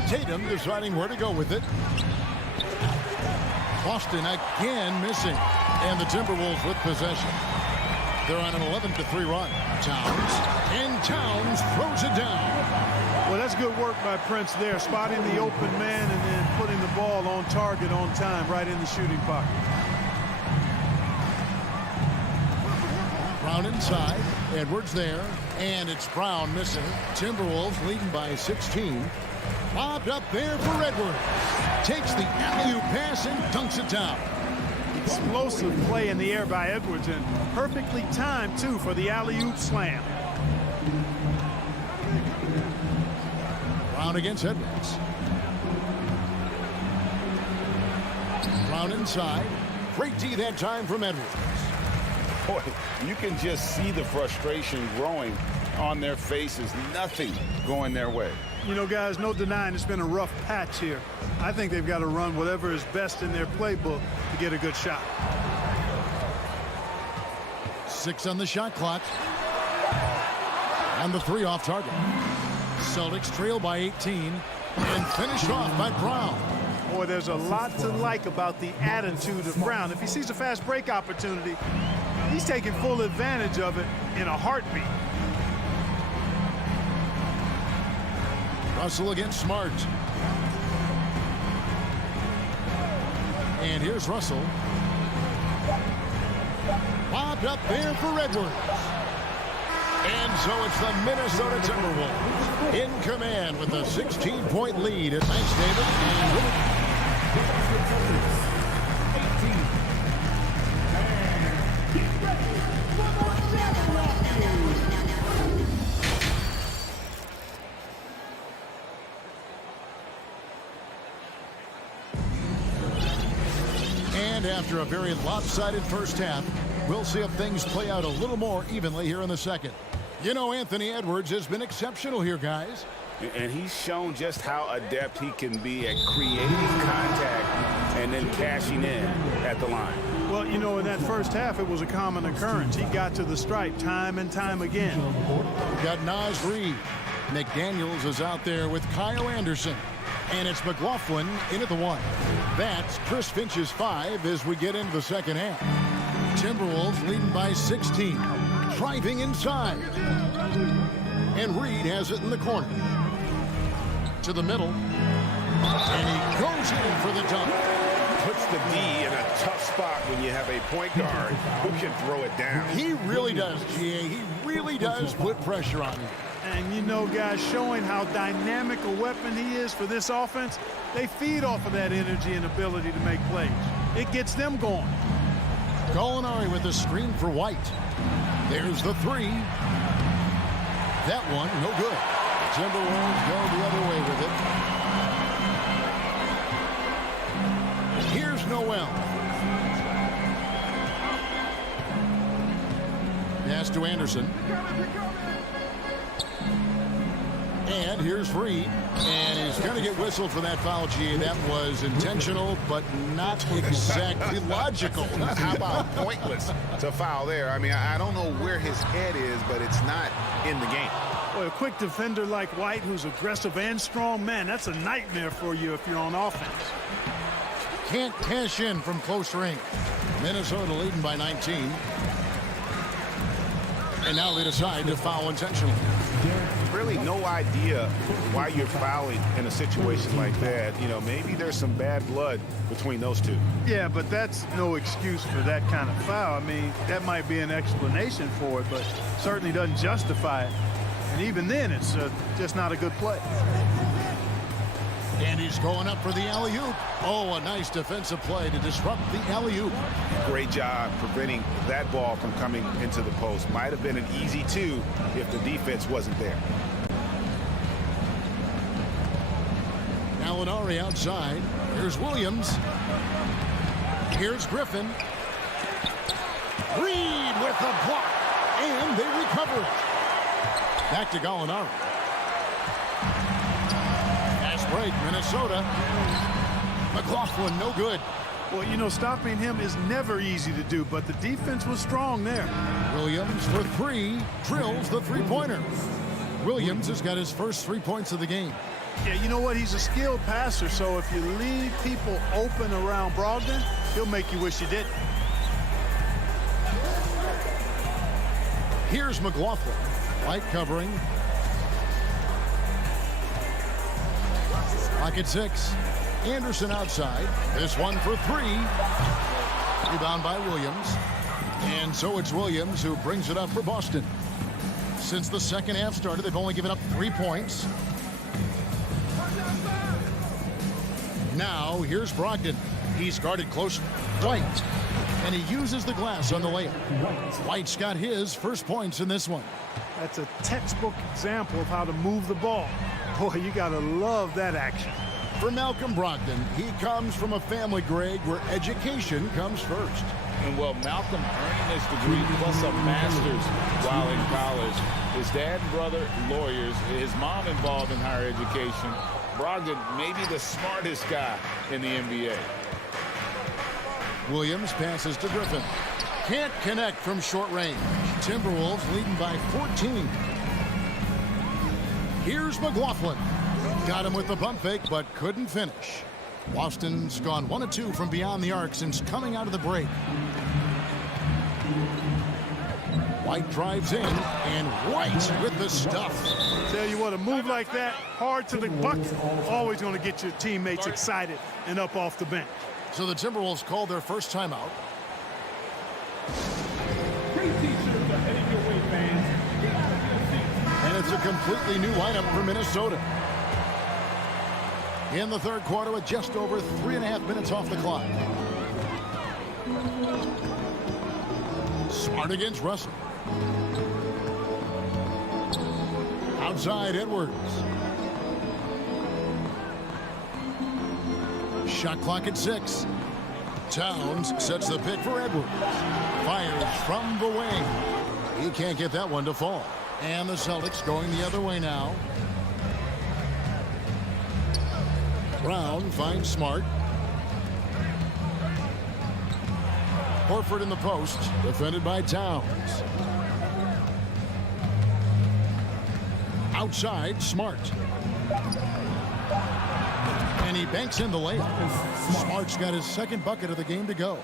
Tatum deciding where to go with it. Boston again missing. And the Timberwolves with possession. They're on an 11-3 run. Towns. And Towns throws it down. Well, that's good work by Prince there, spotting the open man and then putting the ball on target on time right in the shooting pocket. Brown inside. Edwards there. And it's Brown missing. Timberwolves leading by 16. Bobbed up there for Edwards. Takes the alley-oop pass and dunks it down. Explosive play in the air by Edwards, and perfectly timed, too, for the alley-oop slam. Brown against Edwards. Brown inside. Great D that time from Edwards. Boy, you can just see the frustration growing on their faces. Nothing going their way. You know, guys, no denying it's been a rough patch here. I think they've got to run whatever is best in their playbook to get a good shot. 6 on the shot clock. And the 3 off target. Celtics trail by 18 and finished off by Brown. Boy, there's a lot to like about the attitude of Brown. If he sees a fast break opportunity, he's taking full advantage of it in a heartbeat. Russell against Smart. And here's Russell. Bobbed up there for Edwards. And so it's the Minnesota Timberwolves in command with a 16-point lead. Thanks, David. And with it. And after a very lopsided first half, we'll see if things play out a little more evenly here in the second. You know, Anthony Edwards has been exceptional here, guys. And he's shown just how adept he can be at creating contact and then cashing in at the line. Well, you know, in that first half, it was a common occurrence. He got to the stripe time and time again. We've got Naz Reid. McDaniels is out there with Kyle Anderson. And it's McLaughlin in at the 1. That's Chris Finch's 5 as we get into the second half. Timberwolves leading by 16. Driving inside. And Reid has it in the corner. To the middle. And he goes in for the dunk. Puts the D in a tough spot when you have a point guard who can throw it down. He really does, GA. He really does put pressure on him. And, you know, guys, showing how dynamic a weapon he is for this offense, they feed off of that energy and ability to make plays. It gets them going. Gallinari with a screen for White. There's the 3. That one, no good. Timberwolves go the other way with it. Here's Noel. Pass to Anderson. And here's Reid. And he's going to get whistled for that foul, G. That was intentional, but not exactly logical. How about pointless to foul there? I mean, I don't know where his head is, but it's not in the game. Boy, a quick defender like White, who's aggressive and strong, man, that's a nightmare for you if you're on offense. Can't cash in from close range. Minnesota leading by 19. And now they decide to foul intentionally. Really no idea why you're fouling in a situation like that. You know, maybe there's some bad blood between those two. Yeah, but that's no excuse for that kind of foul. I mean, that might be an explanation for it, but certainly doesn't justify it. And even then, it's just not a good play. And he's going up for the alley-oop. Oh, a nice defensive play to disrupt the alley-oop. Great job preventing that ball from coming into the post. Might have been an easy two if the defense wasn't there. Gallinari outside. Here's Williams. Here's Griffin. Reed with the block. And they recover it. Back to Gallinari. Fast break, Minnesota. McLaughlin, no good. Well, you know, stopping him is never easy to do, but the defense was strong there. Williams for three. Drills the three-pointer. Williams has got his first 3 points of the game. Yeah, you know what? He's a skilled passer, so if you leave people open around Brogdon, he'll make you wish you didn't. Here's McLaughlin. Light covering. Pocket 6. Anderson outside. This one for three. Rebound by Williams. And so it's Williams who brings it up for Boston. Since the second half started, they've only given up 3 points. Now, here's Brogdon. He's guarded close. White. And he uses the glass on the layup. White's got his first points in this one. That's a textbook example of how to move the ball. Boy, you got to love that action. For Malcolm Brogdon, he comes from a family, Greg, where education comes first. And well, Malcolm earning his degree plus a master's while in college. His dad and brother, lawyers. His mom involved in higher education. Brogdon, maybe the smartest guy in the NBA. Williams passes to Griffin. Can't connect from short range. Timberwolves leading by 14. Here's McLaughlin. Got him with the pump fake, but couldn't finish. Boston's gone 1 of 2 from beyond the arc since coming out of the break. White drives in, and White with the stuff. Tell you what, a move like that, hard to the bucket, always going to get your teammates excited and up off the bench. So the Timberwolves called their first timeout. Great t-shirts are heading your way, fans. Get out of your seats. And it's a completely new lineup for Minnesota. In the third quarter with just over 3.5 minutes off the clock. Smart against Russell. Outside Edwards. Shot clock at 6. Towns sets the pick for Edwards. Fires from the wing. He can't get that one to fall. And the Celtics going the other way now. Brown finds Smart. Horford in the post, defended by Towns. Outside, Smart. And he banks in the layup. Smart's got his second bucket of the game to go.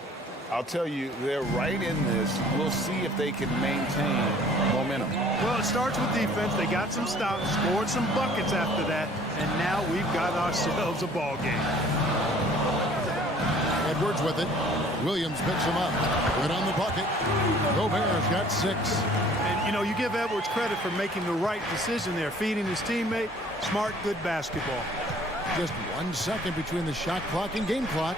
I'll tell you, they're right in this. We'll see if they can maintain momentum. Well, it starts with defense. They got some stops, scored some buckets after that, and now we've got ourselves a ball game. Edwards with it. Williams picks him up. Right on the bucket. Gobert's got 6. And, you know, you give Edwards credit for making the right decision there, feeding his teammate. Smart, good basketball. Just 1 second between the shot clock and game clock.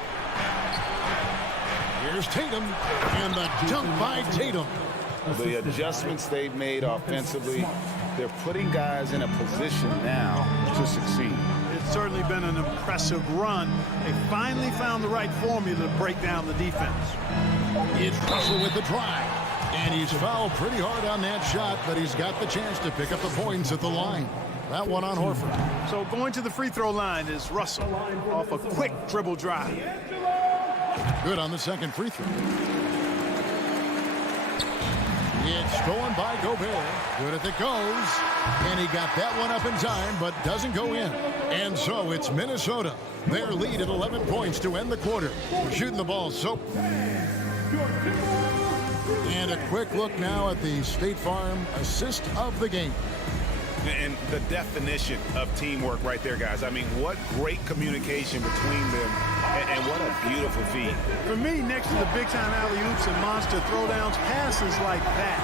Here's Tatum, and the dunk by Tatum. The adjustments they've made offensively, they're putting guys in a position now to succeed. It's certainly been an impressive run. They finally found the right formula to break down the defense. It's Russell with the drive, and he's fouled pretty hard on that shot, but he's got the chance to pick up the points at the line. That one on Horford. So going to the free throw line is Russell off a quick dribble drive. Good on the second free throw. It's stolen by Gobert. Good if it goes. And he got that one up in time, but doesn't go in. And so it's Minnesota. Their lead at 11 points to end the quarter. Shooting the ball so... And a quick look now at the State Farm assist of the game. And the definition of teamwork right there, guys. I mean, what great communication between them, and what a beautiful feed. For me, next to the big-time alley-oops and monster throwdowns, passes like that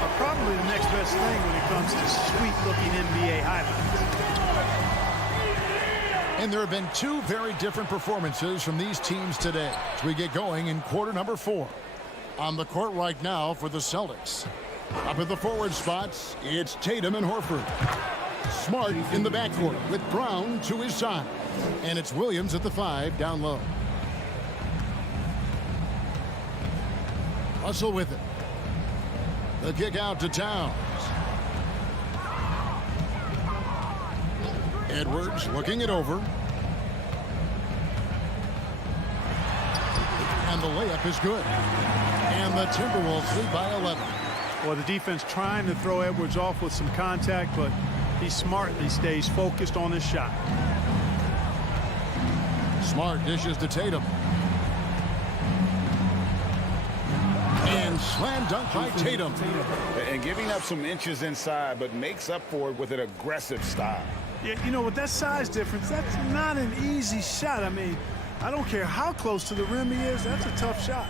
are probably the next best thing when it comes to sweet-looking NBA highlights. And there have been two very different performances from these teams today as we get going in quarter number 4. On the court right now for the Celtics. Up at the forward spots, it's Tatum and Horford. Smart in the backcourt with Brown to his side. And it's Williams at the 5 down low. Russell with it. The kick out to Towns. Edwards looking it over. And the layup is good. And the Timberwolves lead by 11. Well, the defense trying to throw Edwards off with some contact, but he smartly stays focused on his shot. Smart dishes to Tatum. And slam dunk by Tatum. And giving up some inches inside, but makes up for it with an aggressive style. Yeah, you know, with that size difference, that's not an easy shot. I mean, I don't care how close to the rim he is, that's a tough shot.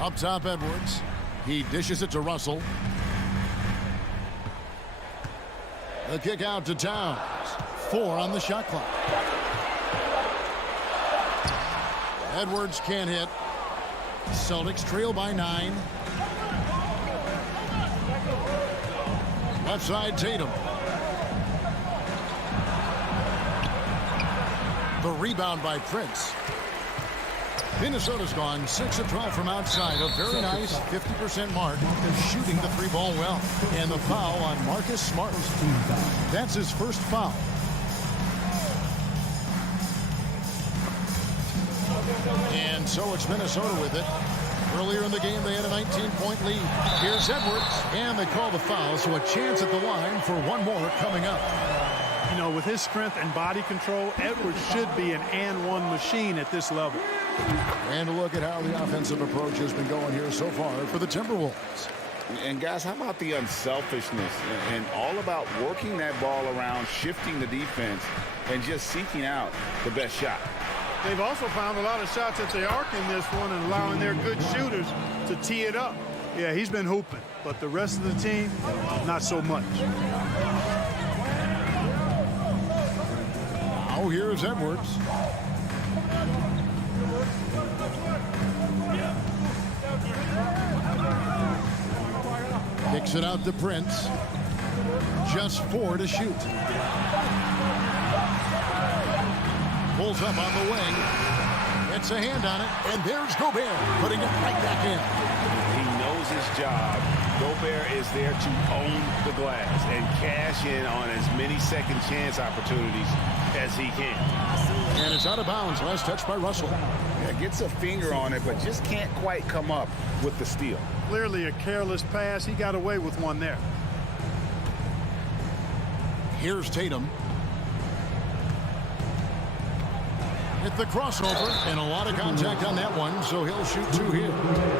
Up top, Edwards. He dishes it to Russell. The kick out to Towns. 4 on the shot clock. Edwards can't hit. Celtics trail by 9. Left side, Tatum. The rebound by Prince. Minnesota's gone 6 of 12 from outside. A very nice 50% mark. They're shooting the 3-ball well. And the foul on Marcus Smart. That's his first foul. And so it's Minnesota with it. Earlier in the game, they had a 19-point lead. Here's Edwards, and they call the foul, so a chance at the line for one more coming up. You know, with his strength and body control, Edwards should be an and-one machine at this level. And a look at how the offensive approach has been going here so far for the Timberwolves. And guys, how about the unselfishness and all about working that ball around, shifting the defense, and just seeking out the best shot. They've also found a lot of shots at the arc in this one and allowing their good shooters to tee it up. Yeah, he's been hooping, but the rest of the team, not so much. Now here's Edwards. Kicks it out to Prince. Just 4 to shoot. Pulls up on the wing. Gets a hand on it. And there's Gobert putting it right back in. He knows his job. Gobert is there to own the glass and cash in on as many second chance opportunities as he can. And it's out of bounds. Last touch by Russell. Yeah, gets a finger on it, but just can't quite come up with the steal. Clearly a careless pass. He got away with one there. Here's Tatum. Hit the crossover, and a lot of contact on that one, so he'll shoot 2 here.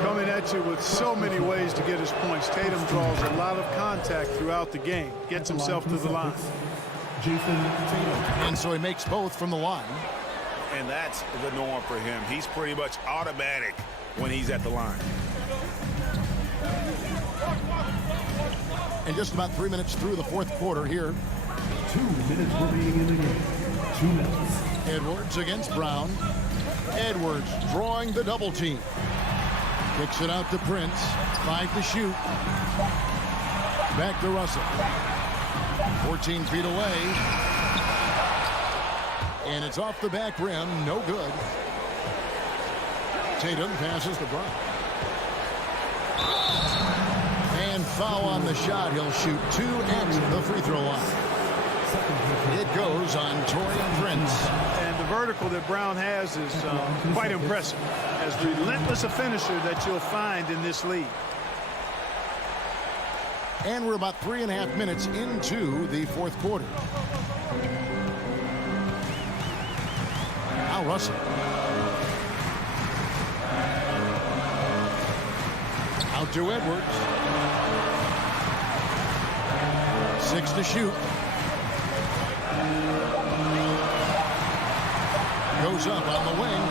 Coming at you with so many ways to get his points. Tatum draws a lot of contact throughout the game. Gets himself to the line. And so he makes both from the line. And that's the norm for him. He's pretty much automatic when he's at the line. And just about 3 minutes through the fourth quarter here. 2 minutes remaining in the game. 2 minutes. Edwards against Brown. Edwards drawing the double team. Kicks it out to Prince. 5 to shoot. Back to Russell. 14 feet away. And it's off the back rim. No good. Tatum passes to Brown. And foul on the shot. He'll shoot 2 at the free throw line. It goes on Taurean Prince. And the vertical that Brown has is quite impressive. As relentless a finisher that you'll find in this league. And we're about 3.5 minutes into the fourth quarter. Now Russell. Out to Edwards. 6 to shoot. Goes up on the wing.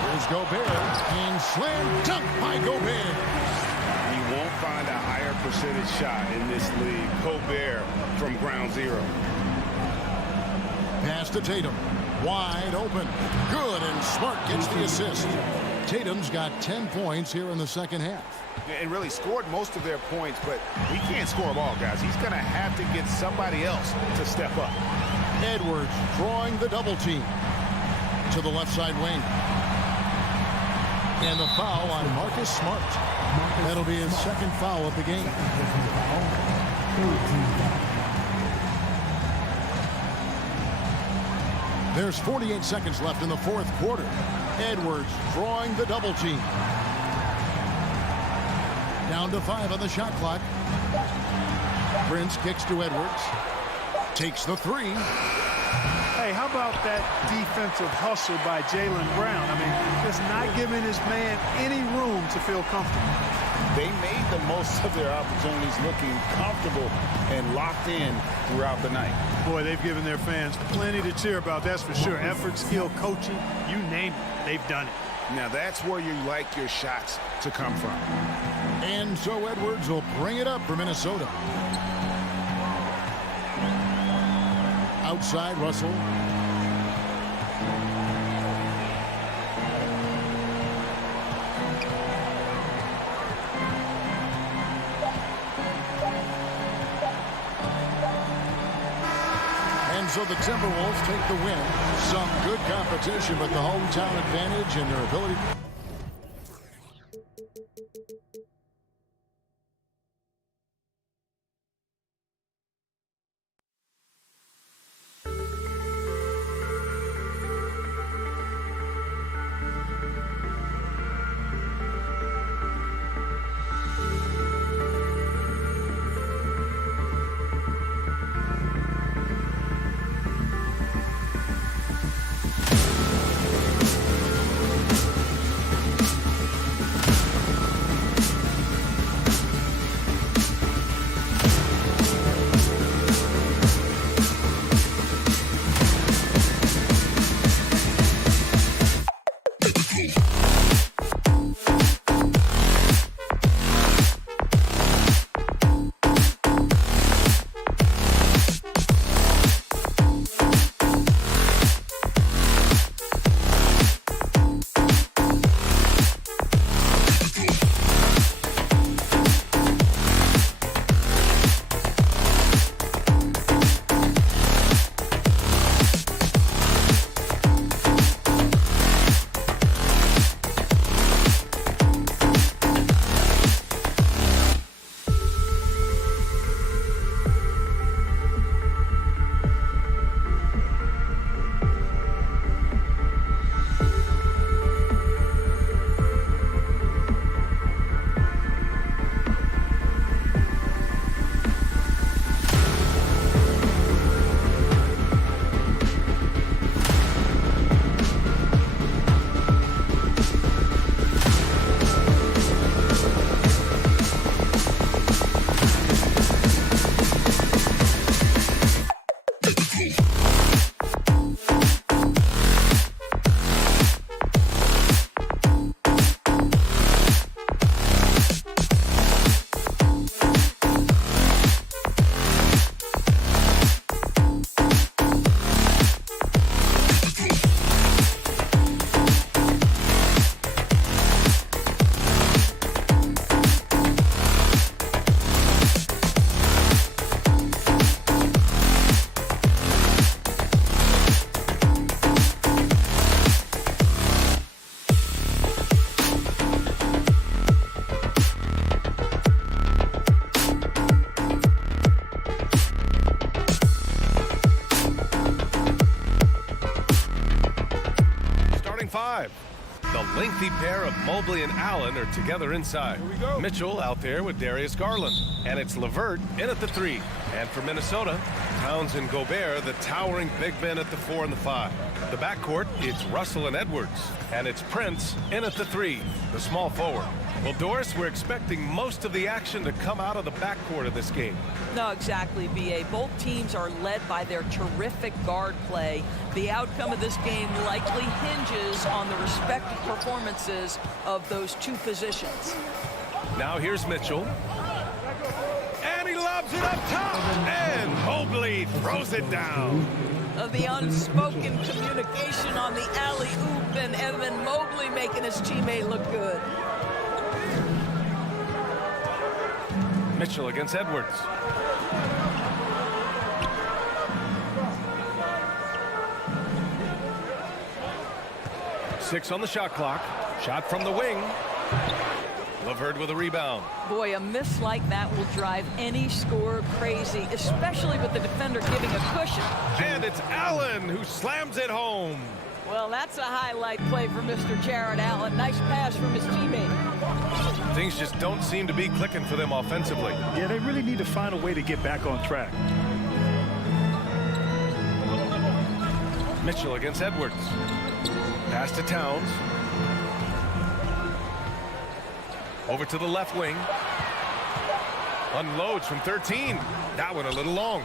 Here's Gobert. And slam dunk by Gobert. You won't find a higher percentage shot in this league. Gobert from ground zero. Pass to Tatum. Wide open. Good, and Smart gets the assist. Tatum's got 10 points here in the second half. And really scored most of their points, but he can't score them all, guys. He's going to have to get somebody else to step up. Edwards drawing the double team to the left side wing. And the foul on Marcus Smart. That'll be his second foul of the game. There's 48 seconds left in the fourth quarter. Edwards drawing the double team. Down to 5 on the shot clock. Prince kicks to Edwards. Takes the 3. Hey, how about that defensive hustle by Jaylen Brown? I mean, just not giving his man any room to feel comfortable. They made the most of their opportunities, looking comfortable and locked in throughout the night. Boy, they've given their fans plenty to cheer about, that's for sure. Effort, skill, coaching, you name it, they've done it. Now that's where you like your shots to come from. And so Edwards will bring it up for Minnesota. Outside, Russell. And so the Timberwolves take the win. Some good competition, but the hometown advantage and their ability. The lengthy pair of Mobley and Allen are together inside. Here we go. Mitchell out there with Darius Garland. And it's LeVert in at the 3. And for Minnesota, Towns and Gobert, the towering big men at the 4 and the 5. The backcourt, it's Russell and Edwards. And it's Prince in at the 3, the small forward. Well, Doris, we're expecting most of the action to come out of the backcourt of this game. No, exactly, B.A. Both teams are led by their terrific guard play. The outcome of this game likely hinges on the respective performances of those two positions. Now here's Mitchell. And he lobs it up top. And Mobley throws it down. The unspoken communication on the alley-oop, and Evan Mobley making his teammate look good. Mitchell against Edwards. Six on the shot clock. Shot from the wing. LeVert with a rebound. Boy, a miss like that will drive any scorer crazy, especially with the defender giving a cushion. And it's Allen who slams it home. Well, that's a highlight play for Mr. Jared Allen. Nice pass from his teammate. Things just don't seem to be clicking for them offensively. Yeah, they really need to find a way to get back on track. Mitchell against Edwards. Pass to Towns. Over to the left wing. Unloads from 13. That one a little long.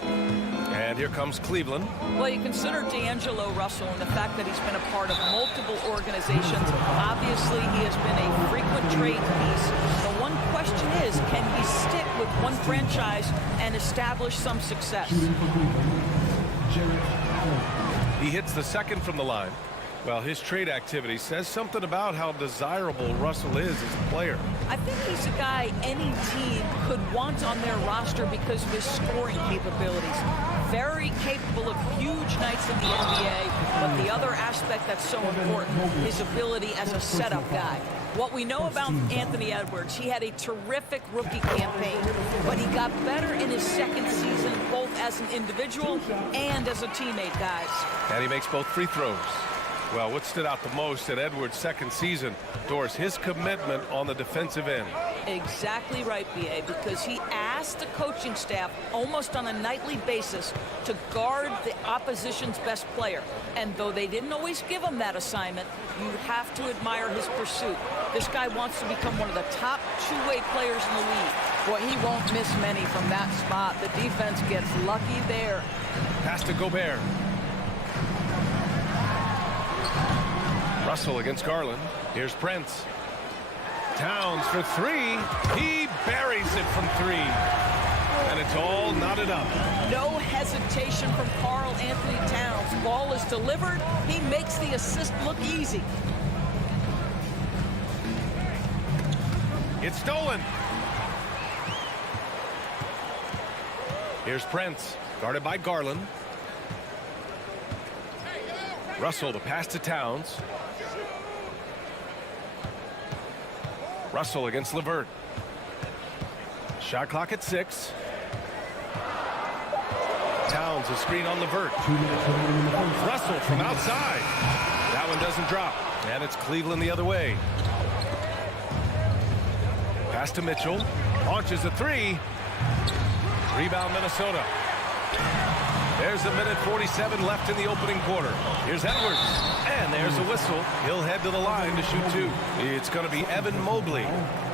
And here comes Cleveland. Well, you consider D'Angelo Russell and the fact that he's been a part of multiple organizations. Obviously, he has been a frequent trade piece. The one question is, can he stick with one franchise and establish some success? He hits the second from the line. Well, his trade activity says something about how desirable Russell is as a player. I think he's a guy any team could want on their roster because of his scoring capabilities. Very capable of huge nights in the NBA, but the other aspect that's so important, his ability as a setup guy. What we know about Anthony Edwards, he had a terrific rookie campaign, but he got better in his second season, both as an individual and as a teammate, guys. And he makes both free throws. Well, what stood out the most at Edwards' second season, Doris, his commitment on the defensive end. Exactly right, B.A., because he asked the coaching staff almost on a nightly basis to guard the opposition's best player. And though they didn't always give him that assignment, you have to admire his pursuit. This guy wants to become one of the top two-way players in the league. Boy, he won't miss many from that spot. The defense gets lucky there. Pass to Gobert. Russell against Garland. Here's Prince. Towns for three. He buries it from 3. And it's all knotted up. No hesitation from Karl Anthony Towns. Ball is delivered. He makes the assist look easy. It's stolen. Here's Prince, guarded by Garland. Russell, the pass to Towns. Russell against LeVert. Shot clock at 6. Towns, a screen on LeVert. Russell from outside. That one doesn't drop. And it's Cleveland the other way. Pass to Mitchell. Launches a 3. Rebound Minnesota. There's a minute 47 left in the opening quarter. Here's Edwards. And there's a whistle. He'll head to the line to shoot 2. It's going to be Evan Mobley.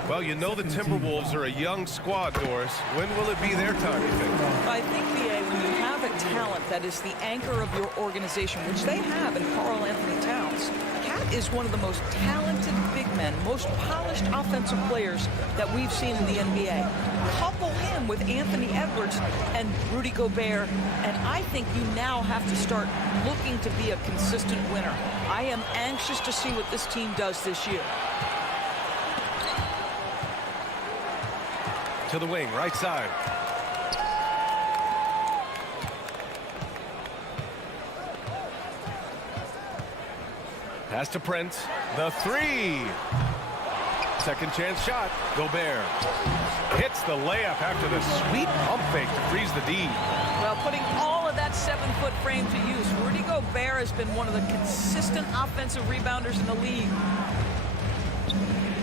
Well, you know the Timberwolves are a young squad, Doris. When will it be their time, you think? I think, B.A., when you have a talent that is the anchor of your organization, which they have in Karl Anthony Towns, Cat is one of the most talented big men, most polished offensive players that we've seen in the NBA. Couple him with Anthony Edwards and Rudy Gobert, and I think you now have to start looking to be a consistent winner. I am anxious to see what this team does this year. To the wing, right side. Pass to Prince. The 3. Second chance shot. Gobert hits the layup after the sweet pump fake to freeze the D. Well, putting all of that 7-foot frame to use, Rudy Gobert has been one of the consistent offensive rebounders in the league.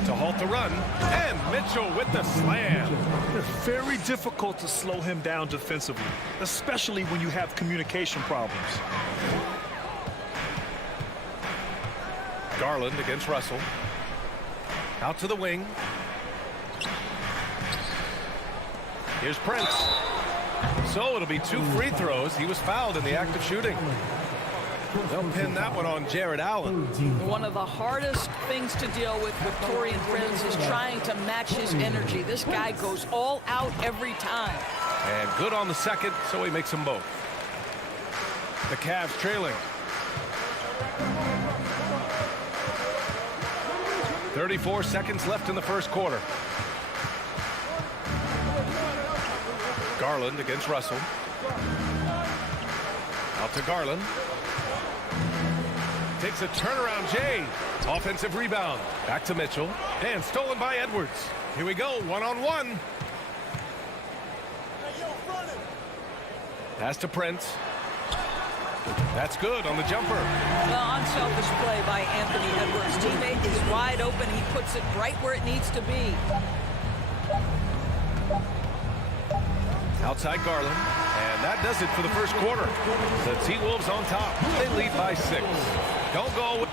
to halt the run. And Mitchell with the slam. It's very difficult to slow him down defensively, especially when you have communication problems. Garland against Russell. Out to the wing. Here's Prince. So it'll be 2 free throws. He was fouled in the act of shooting. They'll pin that one on Jared Allen. One of the hardest things to deal with Taurean Prince is trying to match his energy. This guy goes all out every time. And good on the second, so he makes them both. The Cavs trailing. 34 seconds left in the first quarter. Garland against Russell. Out to Garland. Takes a turnaround, Jay. Offensive rebound. Back to Mitchell. And stolen by Edwards. Here we go, one-on-one. Pass to Prince. That's good on the jumper. Well, unselfish play by Anthony Edwards. Teammate is wide open. He puts it right where it needs to be. Outside Garland. And that does it for the first quarter. The T-Wolves on top. They lead by 6. Don't go.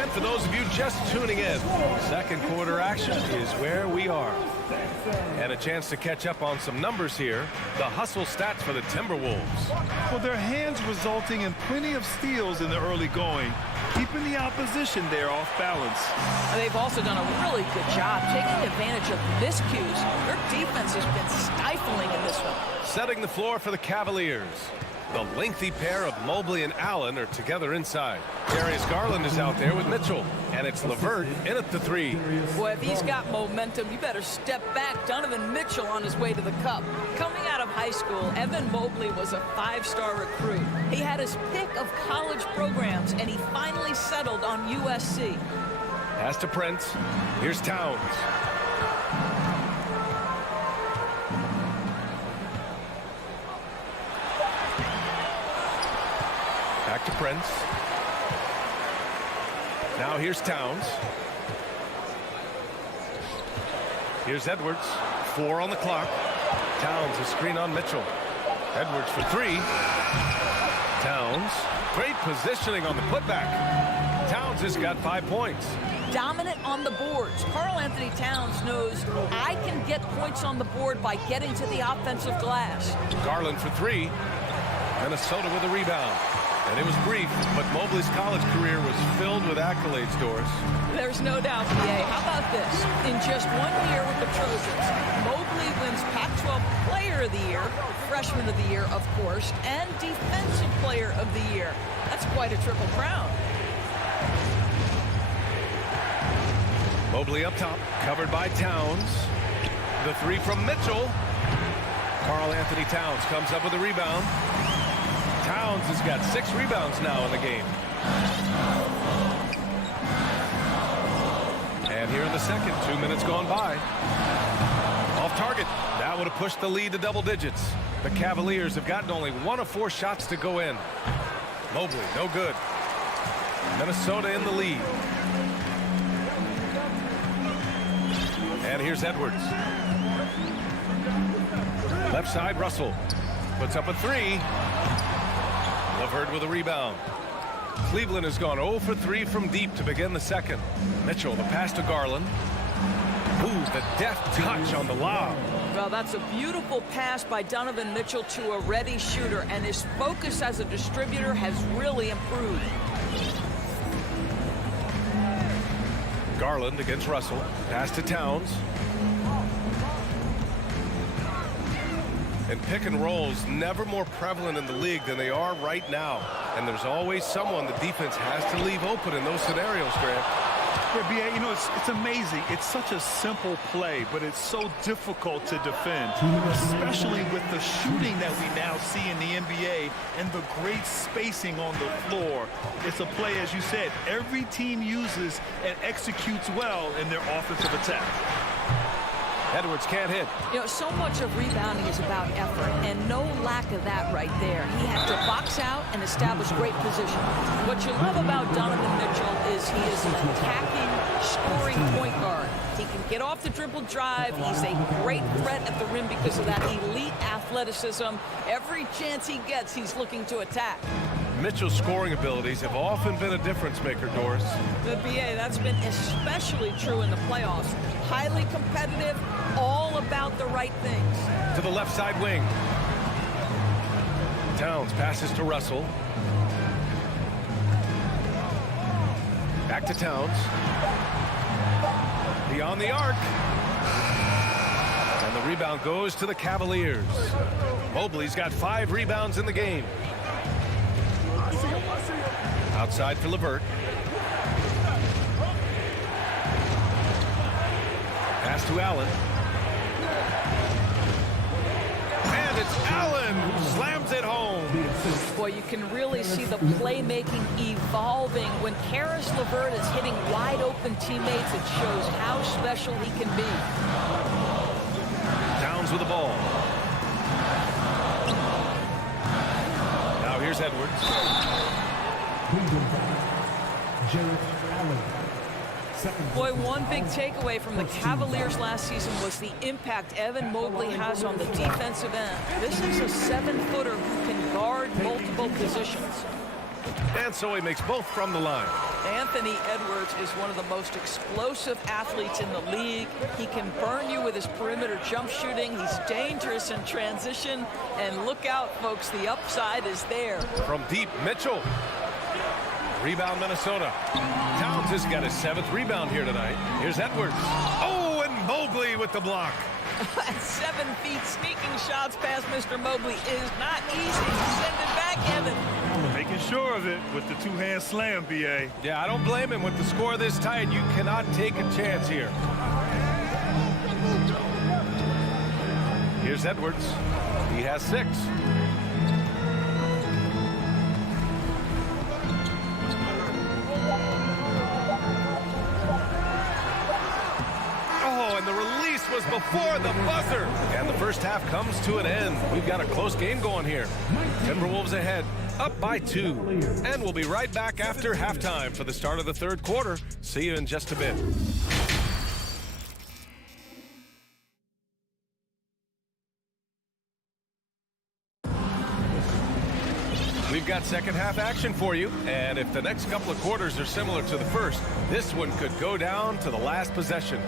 And for those of you just tuning in, second quarter action is where we are. And a chance to catch up on some numbers here. The hustle stats for the Timberwolves. Well, their hands resulting in plenty of steals in the early going, keeping the opposition there off balance. They've also done a really good job taking advantage of miscues. Their defense has been stifling in this one. Setting the floor for the Cavaliers. The lengthy pair of Mobley and Allen are together inside. Darius Garland is out there with Mitchell. And it's LeVert in at the 3. Boy, if he's got momentum, you better step back. Donovan Mitchell on his way to the cup. Coming out of high school, Evan Mobley was a 5-star recruit. He had his pick of college programs, and he finally settled on USC. Pass to Prince. Here's Towns. Back to Prince. Now here's Towns. Here's Edwards. 4 on the clock. Towns, a screen on Mitchell. Edwards for 3. Towns. Great positioning on the putback. Towns has got 5 points. Dominant on the boards. Karl Anthony Towns knows I can get points on the board by getting to the offensive glass. Garland for 3. Minnesota with a rebound. And it was brief, but Mobley's college career was filled with accolades, Doris. There's no doubt, PA. How about this? In just 1 year with the Trojans, Mobley wins Pac-12 Player of the Year, Freshman of the Year, of course, and Defensive Player of the Year. That's quite a triple crown. Mobley up top, covered by Towns. The 3 from Mitchell. Karl Anthony Towns comes up with a rebound. Towns has got 6 rebounds now in the game. And here in the second, 2 minutes gone by. Off target. That would have pushed the lead to double digits. The Cavaliers have gotten only 1 of 4 shots to go in. Mobley, no good. Minnesota in the lead. And here's Edwards. Left side, Russell. Puts up a 3. LeVert with a rebound. Cleveland has gone 0 for 3 from deep to begin the second. Mitchell, the pass to Garland. Ooh, the deft touch on the lob. Well, that's a beautiful pass by Donovan Mitchell to a ready shooter, and his focus as a distributor has really improved. Garland against Russell. Pass to Towns. And pick and rolls never more prevalent in the league than they are right now. And there's always someone the defense has to leave open in those scenarios, Grant. Yeah, B.A., you know, it's amazing. It's such a simple play, but it's so difficult to defend, especially with the shooting that we now see in the NBA and the great spacing on the floor. It's a play, as you said, every team uses and executes well in their offensive attack. Edwards can't hit. You know, so much of rebounding is about effort, and no lack of that right there. He had to box out and establish great position. What you love about Donovan Mitchell is he is an attacking, scoring point guard. He can get off the dribble drive. He's a great threat at the rim because of that elite athleticism. Every chance he gets, he's looking to attack. Mitchell's scoring abilities have often been a difference maker, Doris. The BA, that's been especially true in the playoffs. Highly competitive, all about the right things. To the left side wing. Towns passes to Russell. Back to Towns. Beyond the arc. And the rebound goes to the Cavaliers. Mobley's got 5 rebounds in the game. Outside for LeVert. Pass to Allen. And it's Allen who slams it home. Boy, you can really see the playmaking evolving. When Karis LeVert is hitting wide open teammates, it shows how special he can be. Downs with the ball. Now here's Edwards. Boy, one big takeaway from the Cavaliers last season was the impact Evan Mobley has on the defensive end. This is a 7-footer who can guard multiple positions. And so he makes both from the line. Anthony Edwards is one of the most explosive athletes in the league. He can burn you with his perimeter jump shooting. He's dangerous in transition. And look out, folks, the upside is there. From deep, Mitchell. Rebound, Minnesota. Towns has got his 7th rebound here tonight. Here's Edwards. Oh, and Mobley with the block. At 7 feet, sneaking shots past Mr. Mobley is not easy. Send it back, Evan. Making sure of it with the 2-hand slam, BA. Yeah, I don't blame him. With the score this tight, you cannot take a chance here. Here's Edwards. He has 6. And the release was before the buzzer. And the first half comes to an end. We've got a close game going here. Timberwolves ahead, up by 2. And we'll be right back after halftime for the start of the 3rd quarter. See you in just a bit. We've got second half action for you, and if the next couple of quarters are similar to the first, this one could go down to the last possession.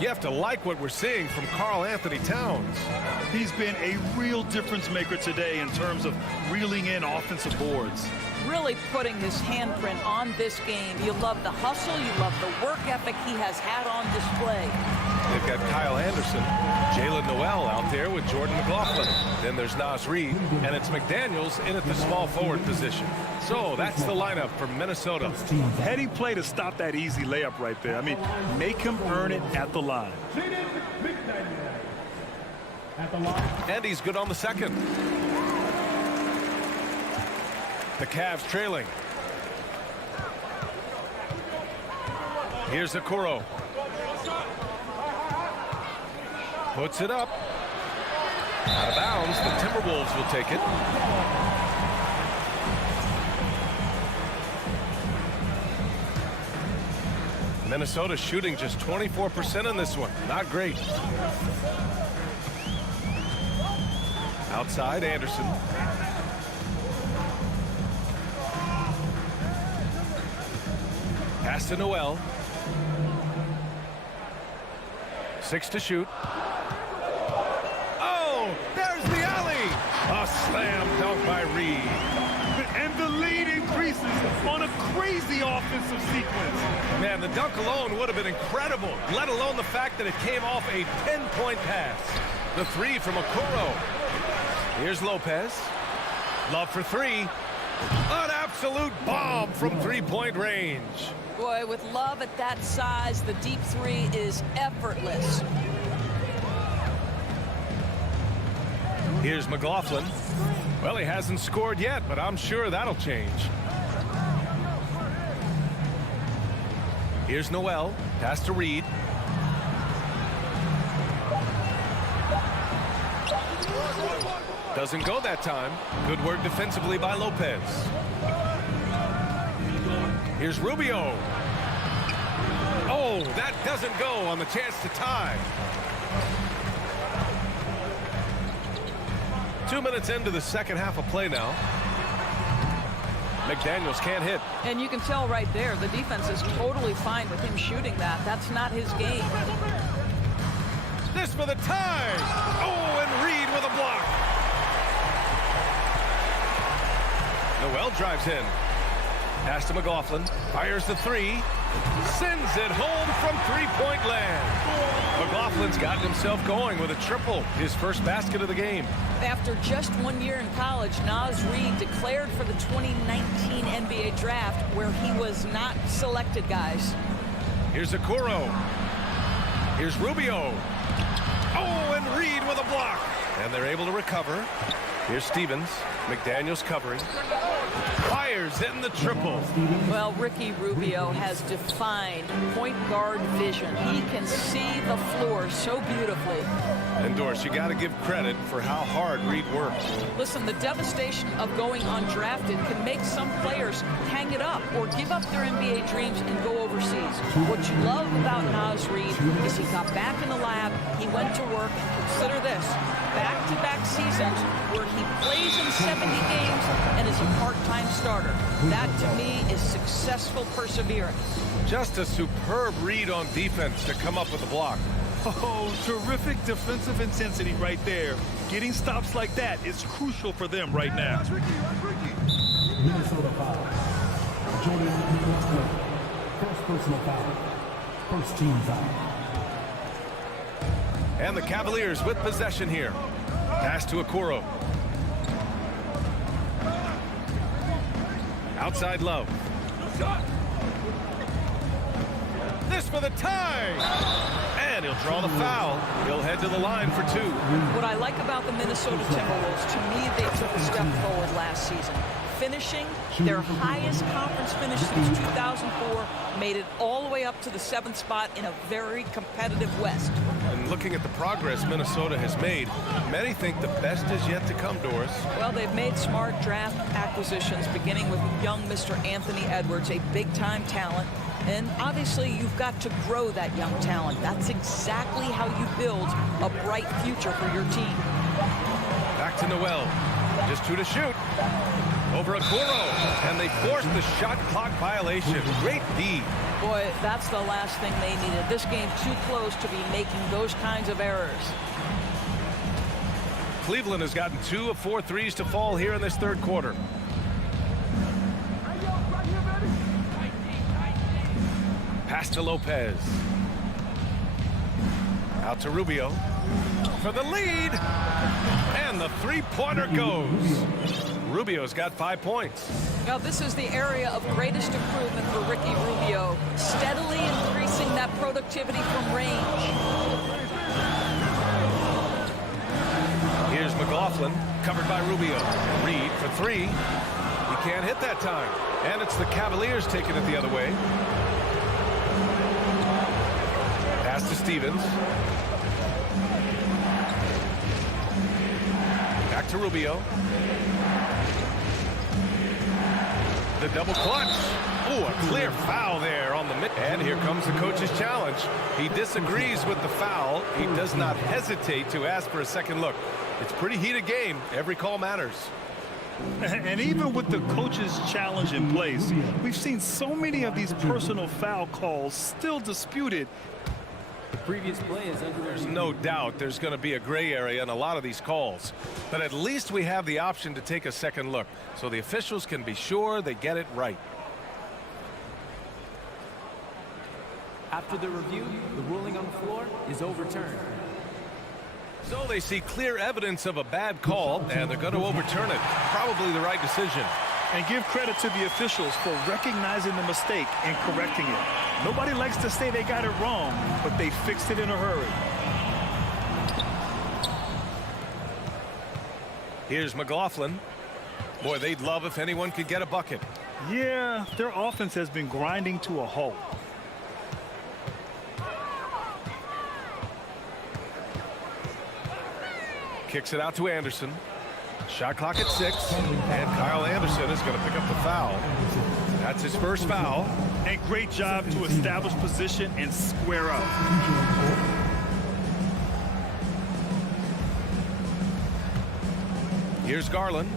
You have to like what we're seeing from Karl Anthony Towns. He's been a real difference maker today in terms of reeling in offensive boards. Really putting his handprint on this game. You love the hustle, you love the work ethic he has had on display. They've got Kyle Anderson, Jalen Noel out there with Jordan McLaughlin. Then there's Nas Reed, and it's McDaniels in at the small forward position. So that's the lineup for Minnesota. Heady play to stop that easy layup right there. I mean, make him earn it at the line. And he's good on the second. The Cavs trailing. Here's Okoro. Puts it up. Out of bounds. The Timberwolves will take it. Minnesota shooting just 24% in this one. Not great. Outside, Anderson. Pass to Noel. 6 to shoot. Oh, there's the alley. A slam dunk by Reed. And the lead increases on a crazy offensive sequence. Man, the dunk alone would have been incredible, let alone the fact that it came off a pinpoint pass. The 3 from Okoro. Here's Lopez. Love for 3. An absolute bomb from 3-point range. Boy, with Love at that size, the deep 3 is effortless. Here's McLaughlin. Well, he hasn't scored yet, but I'm sure that'll change. Here's Noel. Pass to Reed. Doesn't go that time. Good work defensively by Lopez. Here's Rubio. Oh, that doesn't go on the chance to tie. 2 minutes into the second half of play now. McDaniels can't hit. And you can tell right there, the defense is totally fine with him shooting that. That's not his game. This for the tie. Oh, and Reed with a block. Noel drives in. Pass to McLaughlin. Fires the three. Sends it home from three-point land. McLaughlin's gotten himself going with a triple. His first basket of the game. After just 1 year in college, Naz Reid declared for the 2019 NBA draft, where he was not selected, guys. Here's Okoro. Here's Rubio. Oh, and Reed with a block. And they're able to recover. Here's Stevens. McDaniels covering. Fires in the triple. Well, Ricky Rubio has defined point guard vision. He can see the floor so beautifully. And Doris, you got to give credit for how hard Reed works. Listen, the devastation of going undrafted can make some players hang it up or give up their NBA dreams and go overseas. What you love about Naz Reid is he got back in the lab, he went to work, and consider this, back-to-back seasons where he plays in 70 games and is a part-time starter. That, to me, is successful perseverance. Just a superb read on defense to come up with the block. Oh, terrific defensive intensity right there. Getting stops like that is crucial for them right now. Minnesota foul. Jordan Smith. First personal foul. First team foul. And the Cavaliers with possession here. Pass to Okoro. Outside Love. This for the tie. And he'll draw the foul. He'll head to the line for two. What I like about the Minnesota Timberwolves, to me, they took a step forward last season. Finishing their highest conference finish since 2004, made it all the way up to the 7th spot in a very competitive West. And looking at the progress Minnesota has made, many think the best is yet to come, Doris. Well, they've made smart draft acquisitions, beginning with young Mr. Anthony Edwards, a big-time talent. And obviously, you've got to grow that young talent. That's exactly how you build a bright future for your team. Back to Noel. Just 2 to shoot. Over Okoro. And they forced the shot clock violation. Great D. Boy, that's the last thing they needed. This game too close to be making those kinds of errors. Cleveland has gotten 2 of 4 threes to fall here in this third quarter. Pass to Lopez. Out to Rubio. For the lead. And the three-pointer goes. Rubio's got 5 points. Now, this is the area of greatest improvement for Ricky Rubio, steadily increasing that productivity from range. Here's McLaughlin, covered by Rubio. Reed for 3. He can't hit that time. And it's the Cavaliers taking it the other way. Pass to Stevens. Back to Rubio. The double clutch. Oh, a clear foul there on the mid. And here comes the coach's challenge. He disagrees with the foul. He does not hesitate to ask for a second look. It's a pretty heated game. Every call matters. And even with the coach's challenge in place, we've seen so many of these personal foul calls still disputed. The previous play is under. There's no doubt there's going to be a gray area in a lot of these calls. But at least we have the option to take a second look, so the officials can be sure they get it right. After the review, the ruling on the floor is overturned. So they see clear evidence of a bad call, and they're going to overturn it. Probably the right decision. And give credit to the officials for recognizing the mistake and correcting it. Nobody likes to say they got it wrong, but they fixed it in a hurry. Here's McLaughlin. Boy, they'd love if anyone could get a bucket. Yeah, their offense has been grinding to a halt. Kicks it out to Anderson. Shot clock at 6. And Kyle Anderson is going to pick up the foul. That's his first foul. And great job to establish position and square up. Here's Garland.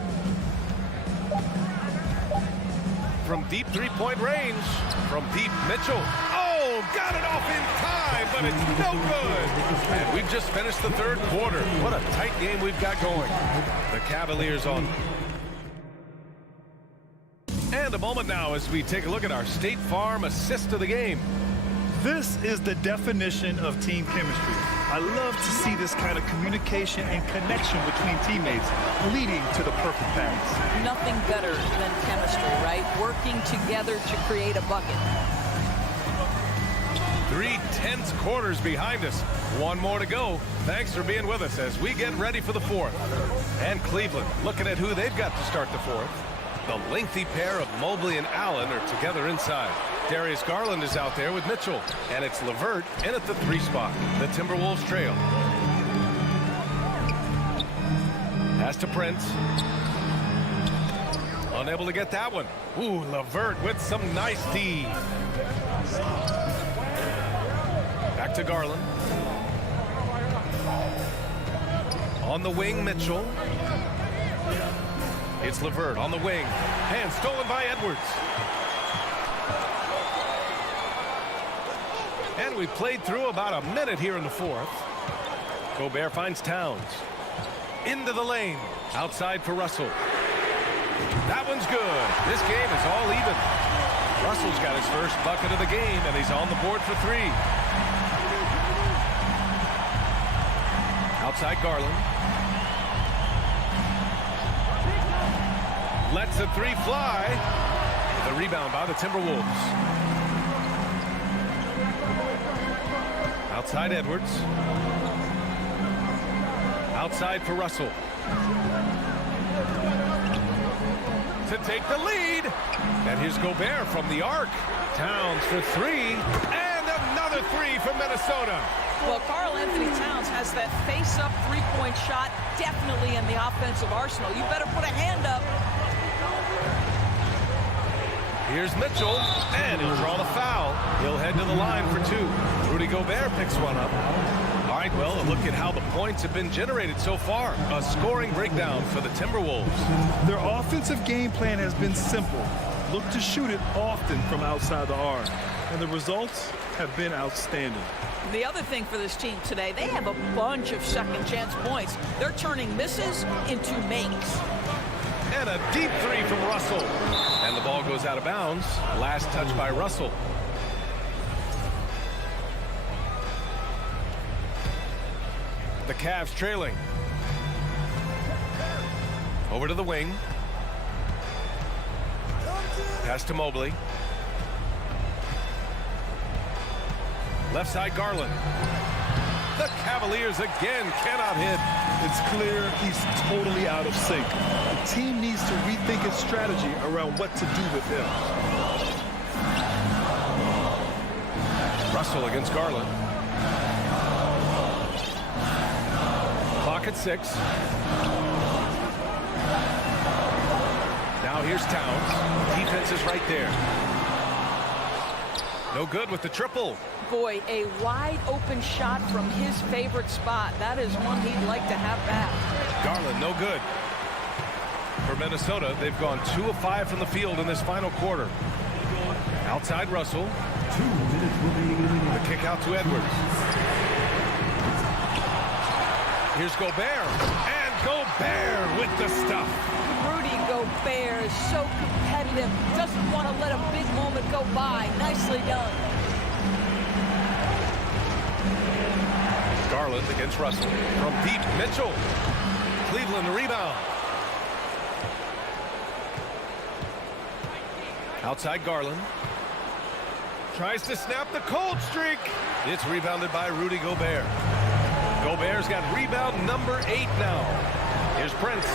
From deep three-point range. From deep, Mitchell. Oh, got it off in time, but it's no good. And we've just finished the third quarter. What a tight game we've got going. The Cavaliers on. And a moment now as we take a look at our State Farm assist of the game. This is the definition of team chemistry. I love to see this kind of communication and connection between teammates leading to the perfect pass. Nothing better than chemistry, right? Working together to create a bucket. 3 tense quarters behind us. One more to go. Thanks for being with us as we get ready for the fourth. And Cleveland looking at who they've got to start the fourth. The lengthy pair of Mobley and Allen are together inside. Darius Garland is out there with Mitchell. And it's LeVert in at the 3 spot. The Timberwolves trail. Pass to Prince. Unable to get that one. Ooh, LeVert with some nice D. Back to Garland. On the wing, Mitchell. It's LeVert on the wing. And stolen by Edwards. And we've played through about a minute here in the fourth. Gobert finds Towns. Into the lane. Outside for Russell. That one's good. This game is all even. Russell's got his first bucket of the game, and he's on the board for 3. Outside Garland. Lets the 3 fly. The rebound by the Timberwolves. Outside Edwards. Outside for Russell. To take the lead. And here's Gobert from the arc. Towns for 3. And another 3 from Minnesota. Well, Karl-Anthony Towns has that face-up three-point shot definitely in the offensive arsenal. You better put a hand up. Here's Mitchell, and he'll draw the foul. He'll head to the line for 2. Rudy Gobert picks one up. All right, well, a look at how the points have been generated so far. A scoring breakdown for the Timberwolves. Their offensive game plan has been simple. Look to shoot it often from outside the arc. And the results have been outstanding. The other thing for this team today, they have a bunch of second chance points. They're turning misses into makes. And a deep 3 from Russell. And the ball goes out of bounds. Last touch by Russell. The Cavs trailing. Over to the wing. Pass to Mobley. Left side Garland. The Cavaliers again cannot hit. It's clear he's totally out of sync. The team needs to rethink its strategy around what to do with him. Russell against Garland. Clock at 6. Now here's Towns. Defense is right there. No good with the triple. Boy, a wide open shot from his favorite spot. That is one he'd like to have back. Garland, no good. For Minnesota, they've gone 2 of 5 from the field in this final quarter. Outside Russell. 2 minutes remaining. The kick out to Edwards. Here's Gobert. And Gobert with the stuff. Rudy Gobert is so competitive. Doesn't want to let a big moment go by. Nicely done. Garland against Russell. From deep, Mitchell. Cleveland the rebound. Outside Garland. Tries to snap the cold streak. It's rebounded by Rudy Gobert. Gobert's got rebound number 8 now. Here's Prince.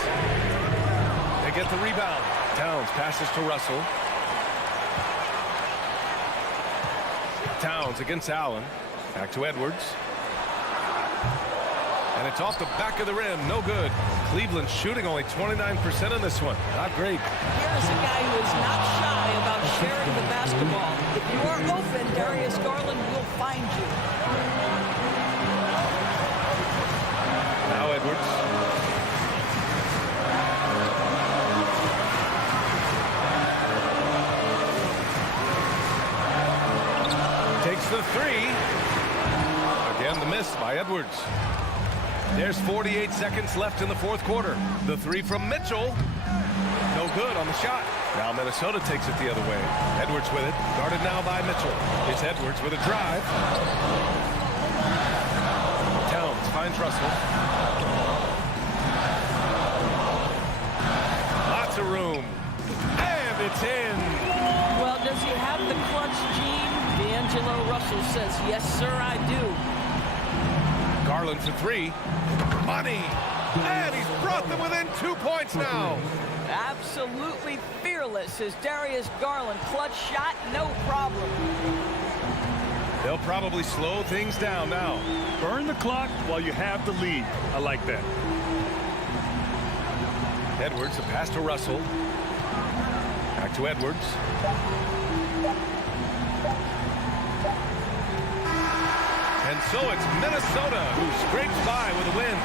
They get the rebound. Towns passes to Russell. Towns against Allen. Back to Edwards. And it's off the back of the rim. No good. Cleveland shooting only 29% in this one. Not great. Here's a guy who is not shy about sharing the basketball. If you are open, Darius Garland will find you. Now Edwards. Takes the three. Again, the miss by Edwards. There's 48 seconds left in the fourth quarter. The three from Mitchell. No good on the shot. Now Minnesota takes it the other way. Edwards with it. Guarded now by Mitchell. It's Edwards with a drive. Towns finds Russell. Lots of room. And it's in. Well, does he have the clutch gene? D'Angelo Russell says, yes, sir, I do. Garland for three. Money. And he's brought them within 2 points now. Absolutely fearless. His Darius Garland clutch shot, no problem. They'll probably slow things down now. Burn the clock while you have the lead. I like that. Edwards, a pass to Russell. Back to Edwards. And so it's Minnesota who scrapes by with a win.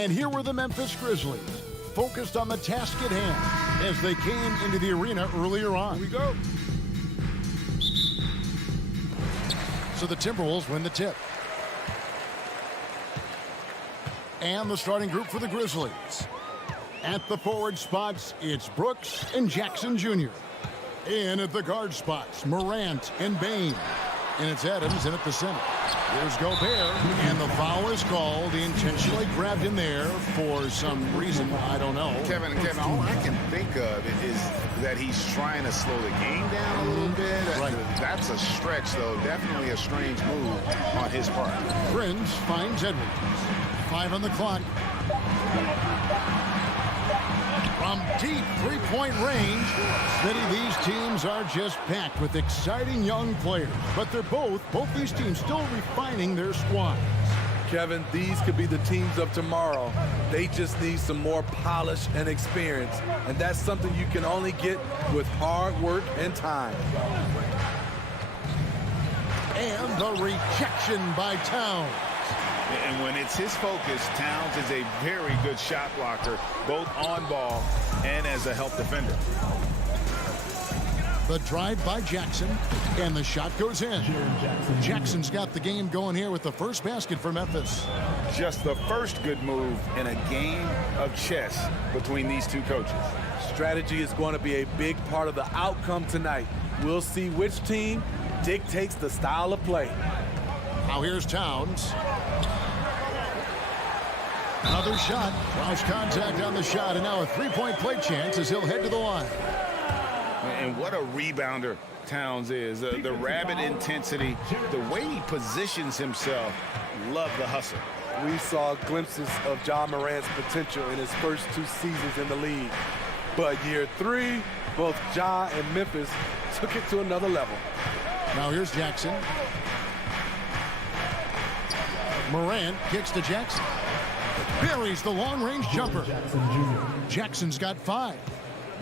And here were the Memphis Grizzlies, focused on the task at hand as they came into the arena earlier on. Here we go. So the Timberwolves win the tip. And the starting group for the Grizzlies. At the forward spots, it's Brooks and Jackson Jr. In at the guard spots, Morant and Bane. And it's Adams in at the center. Here's Gobert, and the foul is called. He intentionally grabbed him there for some reason, I don't know. Kevin, all I can think of is that he's trying to slow the game down a little bit. Right. That's a stretch, though. Definitely a strange move on his part. Prince finds Edwards. 5 on the clock. From deep three-point range, Smitty, these teams are just packed with exciting young players. But they're both these teams still refining their squads. Kevin, these could be the teams of tomorrow. They just need some more polish and experience. And that's something you can only get with hard work and time. And the rejection by Towns. And when it's his focus, Towns is a very good shot blocker, both on ball and as a help defender. The drive by Jackson, and the shot goes in. Jackson's got the game going here with the first basket for Memphis. Just the first good move in a game of chess between these two coaches. Strategy is going to be a big part of the outcome tonight. We'll see which team dictates the style of play. Now here's Towns. Another shot. Cross contact on the shot, and now a three-point play chance as he'll head to the line. And what a rebounder Towns is. The rabid intensity, the way he positions himself. Love the hustle. We saw glimpses of Ja Morant's potential in his first 2 seasons in the league. But year 3, both Ja and Memphis took it to another level. Now here's Jackson. Morant kicks to Jackson. Buries the long-range jumper. Jackson's got 5.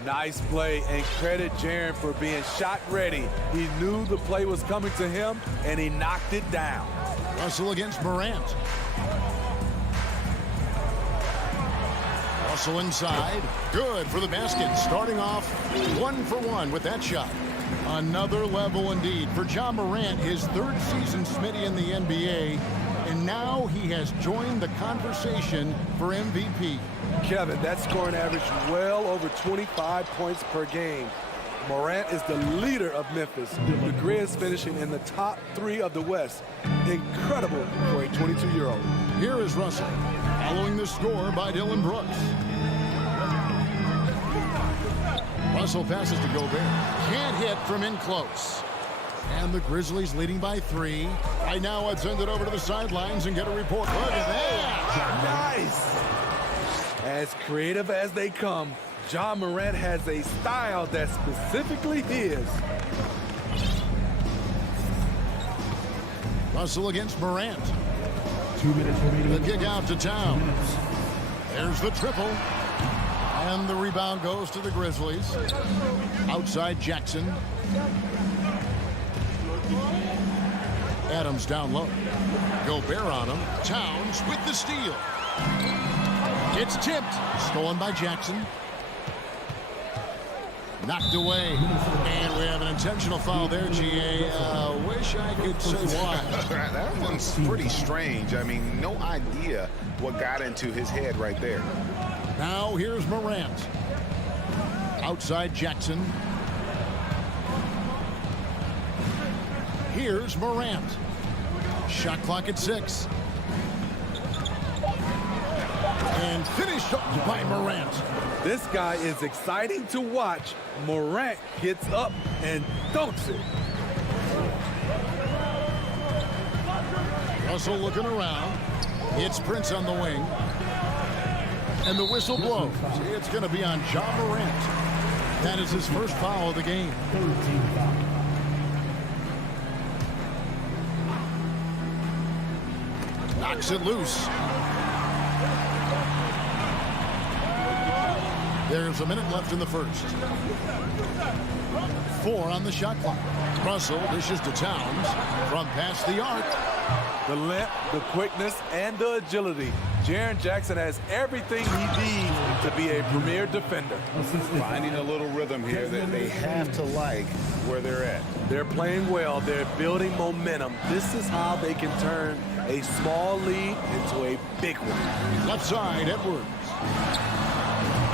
Nice play, and credit Jaren for being shot ready. He knew the play was coming to him, and he knocked it down. Russell against Morant. Russell inside. Good for the basket. Starting off 1 for 1 with that shot. Another level indeed for Ja Morant, his 3rd season, Smitty, in the NBA. And now he has joined the conversation for MVP. Kevin, that scoring average well over 25 points per game. Morant is the leader of Memphis. The Grizz finishing in the top 3 of the West. Incredible for a 22-year-old. Here is Russell, following the score by Dylan Brooks. Russell passes to Gobert. Can't hit from in close. And the Grizzlies leading by 3. Right now, let's send it over to the sidelines and get a report. Look at that. Nice. As creative as they come, Ja Morant has a style that's specifically his. Russell against Morant. 2 minutes remaining. The kick out to Towns. There's the triple. And the rebound goes to the Grizzlies. Outside Jackson. Adams down low. Gobert on him. Towns with the steal. It's tipped. Stolen by Jackson. Knocked away. And we have an intentional foul there, GA. Wish I could say why. That one's pretty strange. I mean, no idea what got into his head right there. Now here's Morant. Outside Jackson. Here's Morant. Shot clock at 6. And finished up by Morant. This guy is exciting to watch. Morant gets up and dunks it. Russell looking around. It's Prince on the wing. And the whistle blows. It's going to be on Ja Morant. That is his first foul of the game. Knocks it loose. There's a minute left in the first. 4 on the shot clock. Russell dishes to Towns from past the arc. The length, the quickness, and the agility. Jaren Jackson has everything he needs to be a premier defender. Finding a little rhythm here that they have to like where they're at. They're playing well. They're building momentum. This is how they can turn a small lead into a big one. Left side, Edwards.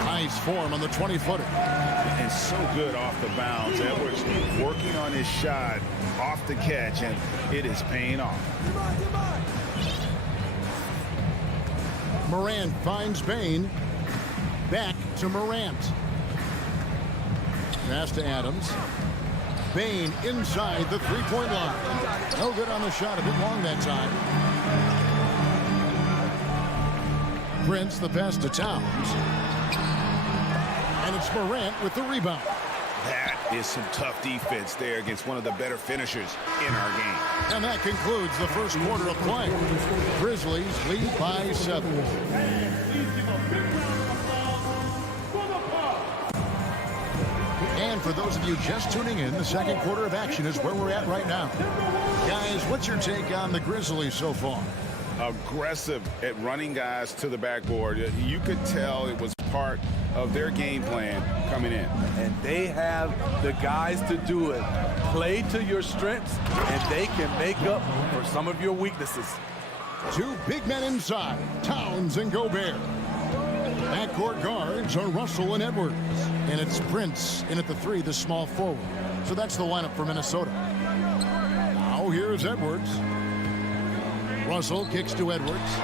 Nice form on the 20-footer. And so good off the bounce. Edwards working on his shot off the catch, and it is paying off. Morant finds Bain. Back to Morant. Pass to Adams. Bain inside the three-point line. No good on the shot. A bit long that time. Prince the pass to Towns. And it's Morant with the rebound. That is some tough defense there against one of the better finishers in our game. And that concludes the first quarter of play. Grizzlies lead by 7. And for those of you just tuning in, the second quarter of action is where we're at right now. Guys, what's your take on the Grizzlies so far? Aggressive at running guys to the backboard. You could tell it was part of their game plan coming in. And they have the guys to do it. Play to your strengths, and they can make up for some of your weaknesses. Two big men inside, Towns and Gobert. Backcourt guards are Russell and Edwards. And it's Prince in at the 3, the small forward. So that's the lineup for Minnesota. Now here's Edwards. Russell kicks to Edwards.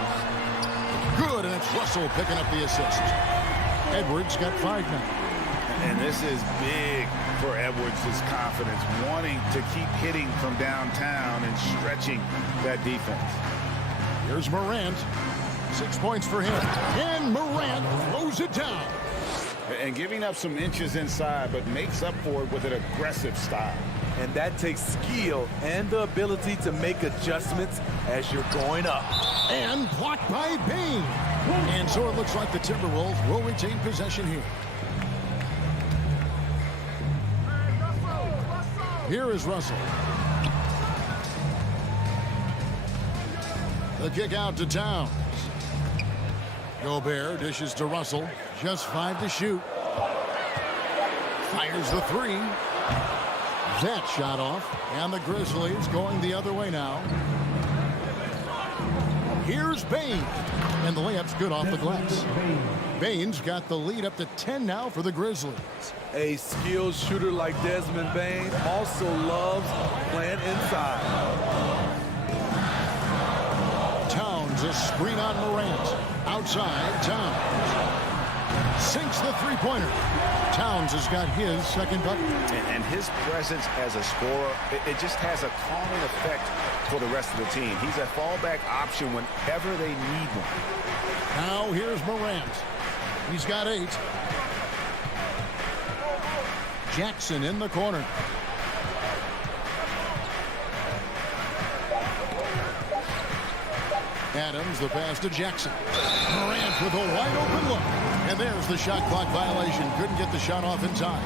Good, and it's Russell picking up the assist. Edwards got 5 now. And this is big for Edwards' confidence, wanting to keep hitting from downtown and stretching that defense. Here's Morant. 6 points for him. And Morant throws it down. And giving up some inches inside, but makes up for it with an aggressive style. And that takes skill and the ability to make adjustments as you're going up. And blocked by Bain. And so it looks like the Timberwolves will retain possession here. Here is Russell. The kick out to Towns. Gobert dishes to Russell. Just 5 to shoot. Fires the 3. That shot off. And the Grizzlies going the other way now. Here's Bain. And the layup's good off the glass. Bain's got the lead up to 10 now for the Grizzlies. A skilled shooter like Desmond Bain also loves playing inside. Towns, a screen on Morant. Outside, Towns. Sinks the three-pointer. Towns has got his second bucket. And his presence as a scorer, it just has a calming effect for the rest of the team. He's a fallback option whenever they need one. Now here's Morant. He's got 8. Jackson in the corner. Adams, the pass to Jackson. Morant with a wide open look. And there's the shot clock violation. Couldn't get the shot off in time.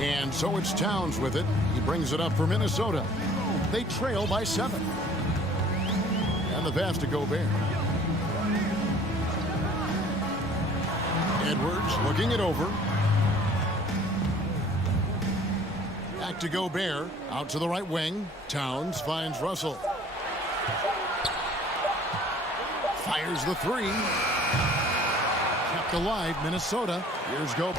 And so it's Towns with it. He brings it up for Minnesota. They trail by 7. And the pass to Gobert. Edwards looking it over. Back to Gobert. Out to the right wing. Towns finds Russell. Fires the 3. Kept alive, Minnesota. Here's Gobert.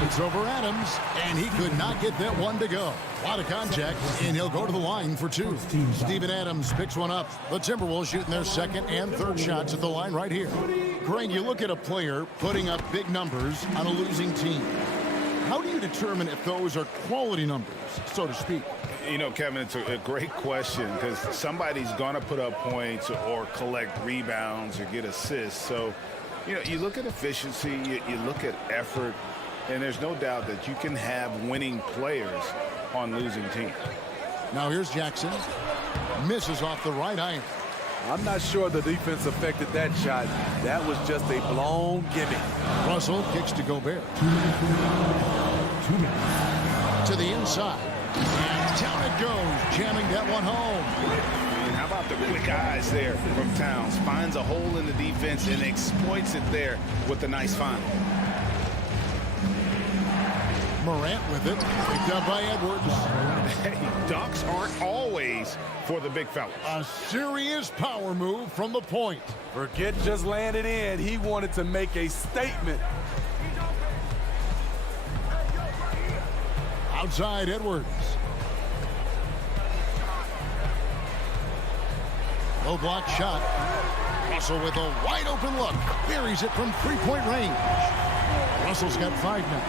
Shoots over Adams. And he could not get that one to go. A lot of contact, and he'll go to the line for 2. Steven Adams picks one up. The Timberwolves shooting their second and third shots at the line right here. Greg, you look at a player putting up big numbers on a losing team. How do you determine if those are quality numbers, so to speak? You know, Kevin, it's a great question because somebody's going to put up points or collect rebounds or get assists. So, you know, you look at efficiency, you look at effort, and there's no doubt that you can have winning players on losing teams. Now here's Jackson. Misses off the right iron. I'm not sure the defense affected that shot. That was just a blown gimme. Russell kicks to Gobert. 2 minutes. To the inside. And down it goes, jamming that one home. And how about the quick eyes there from Towns? Finds a hole in the defense and exploits it there with a nice find. Morant with it, picked up by Edwards. Hey, dunks aren't always for the big fella. A serious power move from the point. Forget just landed in. He wanted to make a statement. Outside Edwards. Low block shot. Russell with a wide open look. Buries it from three-point range. Russell's got 5 now.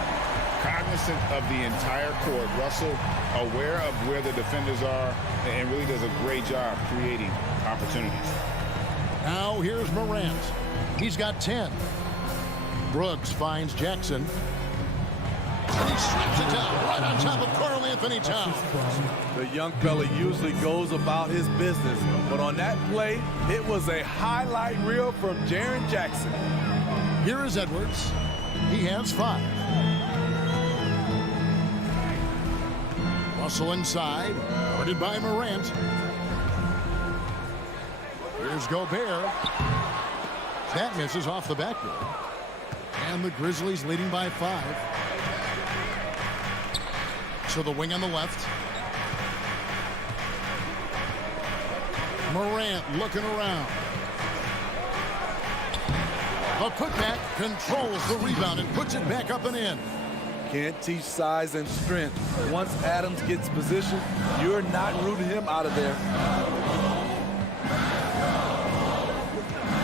Cognizant of the entire court. Russell aware of where the defenders are and really does a great job creating opportunities. Now here's Morant. He's got 10. Brooks finds Jackson. And he slaps it down right on top of Karl Anthony Towns. The young fella usually goes about his business, but on that play, it was a highlight reel from Jaren Jackson. Here is Edwards. He has 5. Russell inside, guarded by Morant. Here's Gobert. That misses off the backboard. And the Grizzlies leading by 5. So the wing on the left. Morant looking around. The putback controls the rebound and puts it back up and in. Can't teach size and strength. Once Adams gets position, you're not rooting him out of there.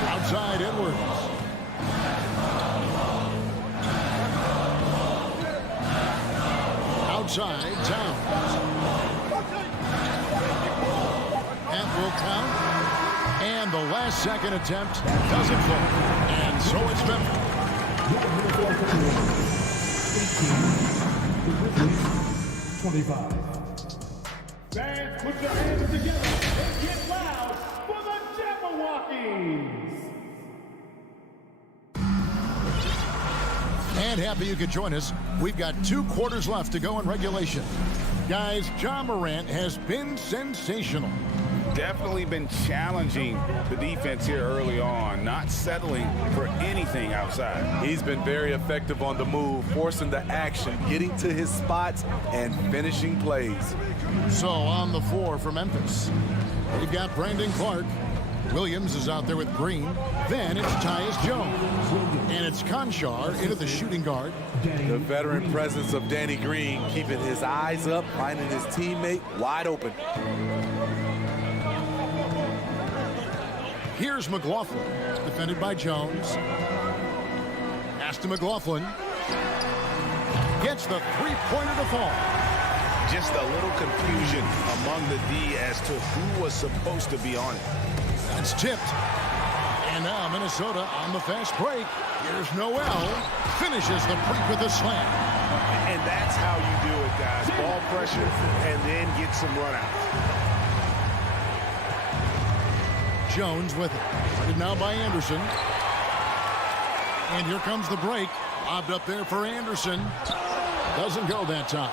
Outside Edwards. Outside Towns. That will count. And the last second attempt doesn't fall. And so it's Memphis. 25. Fans, put your hands together and get loud for the Jabberwockies. And happy you could join us. We've got 2 quarters left to go in regulation. Guys, Ja Morant has been sensational. Definitely been challenging the defense here early on, not settling for anything outside. He's been very effective on the move, forcing the action, getting to his spots, and finishing plays. So on the floor for Memphis, we've got Brandon Clark. Williams is out there with Green. Then it's Tyus Jones. And it's Conchar into the shooting guard. The veteran presence of Danny Green, keeping his eyes up, finding his teammate wide open. Here's McLaughlin, defended by Jones. Pass to McLaughlin. Gets the three-pointer to fall. Just a little confusion among the D as to who was supposed to be on it. It's tipped. And now Minnesota on the fast break. Here's Noel. Finishes the break with a slam. And that's how you do it, guys. Ball pressure and then get some run out. Jones with it. Guarded now by Anderson. And here comes the break. Lobbed up there for Anderson. Doesn't go that time.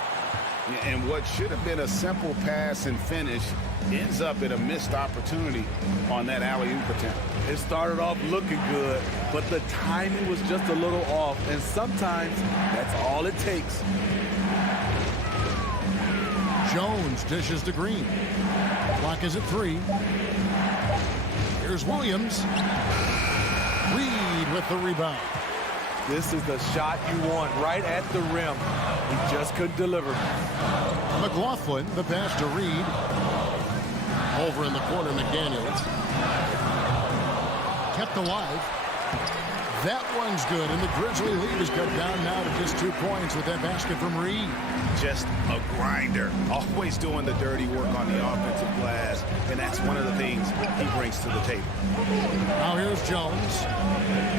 And what should have been a simple pass and finish ends up in a missed opportunity on that alley-oop attempt. It started off looking good, but the timing was just a little off, and sometimes that's all it takes. Jones dishes to Green. Clock is at 3. Here's Williams. Reed with the rebound. This is the shot you want right at the rim. He just couldn't deliver. McLaughlin, the pass to Reed. Over in the corner, McDaniels. Kept alive. That one's good, and the Grizzly lead is cut down now to just 2 points with that basket from Reed. Just a grinder, always doing the dirty work on the offensive glass, and that's one of the things he brings to the table. Now here's Jones.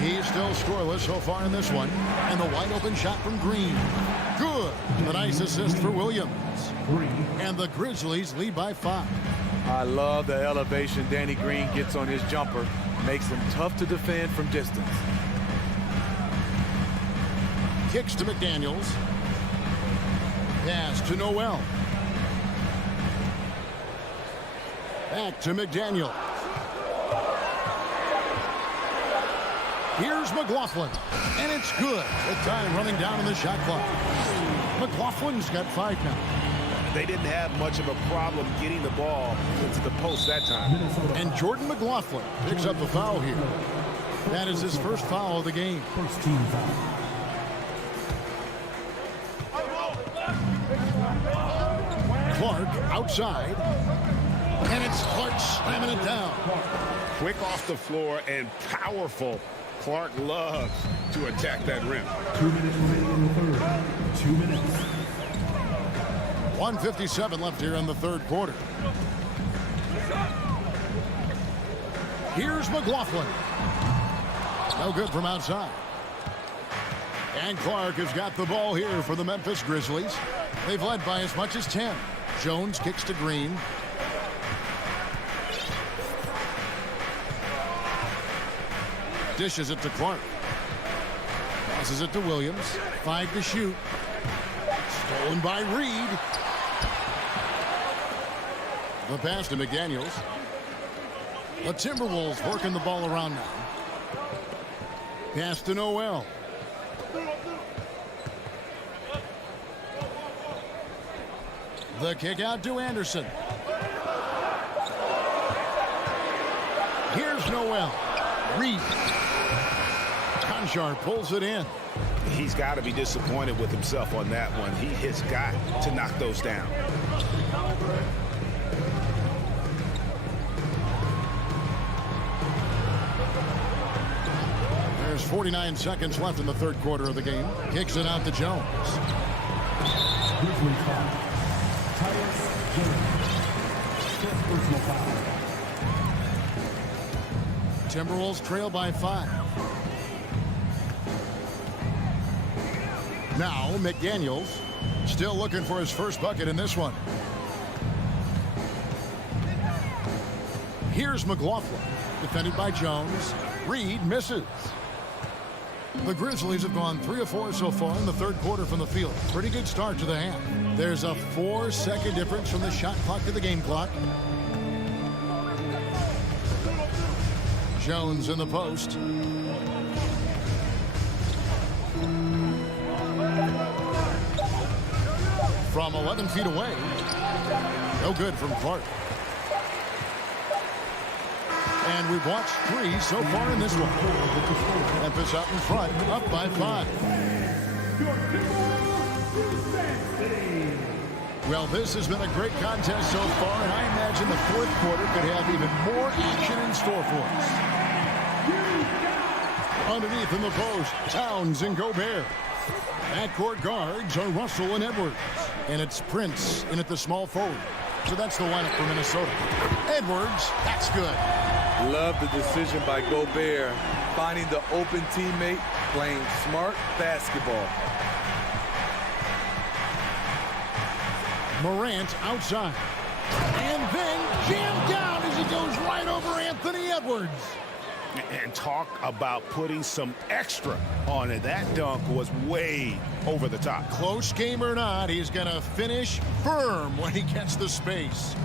He's still scoreless so far in this one, and the wide open shot from Green. Good. A nice assist for Williams. And the Grizzlies lead by 5. I love the elevation Danny Green gets on his jumper. Makes him tough to defend from distance. Kicks to McDaniels. Pass to Noel. Back to McDaniel. Here's McLaughlin. And it's good. With time running down on the shot clock. McLaughlin's got 5 now. They didn't have much of a problem getting the ball into the post that time. And Jordan McLaughlin picks up the foul here. That is his first foul of the game. First team foul. Clark outside. And it's Clark slamming it down. Quick off the floor and powerful. Clark loves to attack that rim. 2 minutes remaining in the third. 2 minutes. 1:57 left here in the third quarter. Here's McLaughlin. No good from outside. And Clark has got the ball here for the Memphis Grizzlies. They've led by as much as 10. Jones kicks to Green. Dishes it to Clark. Passes it to Williams. 5 to shoot. Stolen by Reed. The pass to McDaniels. The Timberwolves working the ball around now. Pass to Noel. The kick out to Anderson. Here's Noel. Reed. Conchar pulls it in. He's got to be disappointed with himself on that one. He has got to knock those down. There's 49 seconds left in the third quarter of the game. Kicks it out to Jones. Grizzlies foul. Tyus Jones. First personal foul. Timberwolves trail by 5. Now McDaniels still looking for his first bucket in this one. Here's McLaughlin, defended by Jones. Reed misses. The Grizzlies have gone 3 of 4 so far in the third quarter from the field. Pretty good start to the half. There's a 4-second difference from the shot clock to the game clock. Jones in the post. From 11 feet away. No good from Clark. And we've watched 3 so far in this one. Memphis out in front, up by 5. Well, this has been a great contest so far, and I imagine the fourth quarter could have even more action in store for us. Underneath in the post, Towns and Gobert. Backcourt guards are Russell and Edwards. And it's Prince in at the small forward. So that's the lineup for Minnesota. Edwards, that's good. Love the decision by Gobert, finding the open teammate, playing smart basketball. Morant outside. And then jammed down as he goes right over Anthony Edwards. And talk about putting some extra on it. That dunk was way over the top. Close game or not, he's going to finish firm when he gets the space.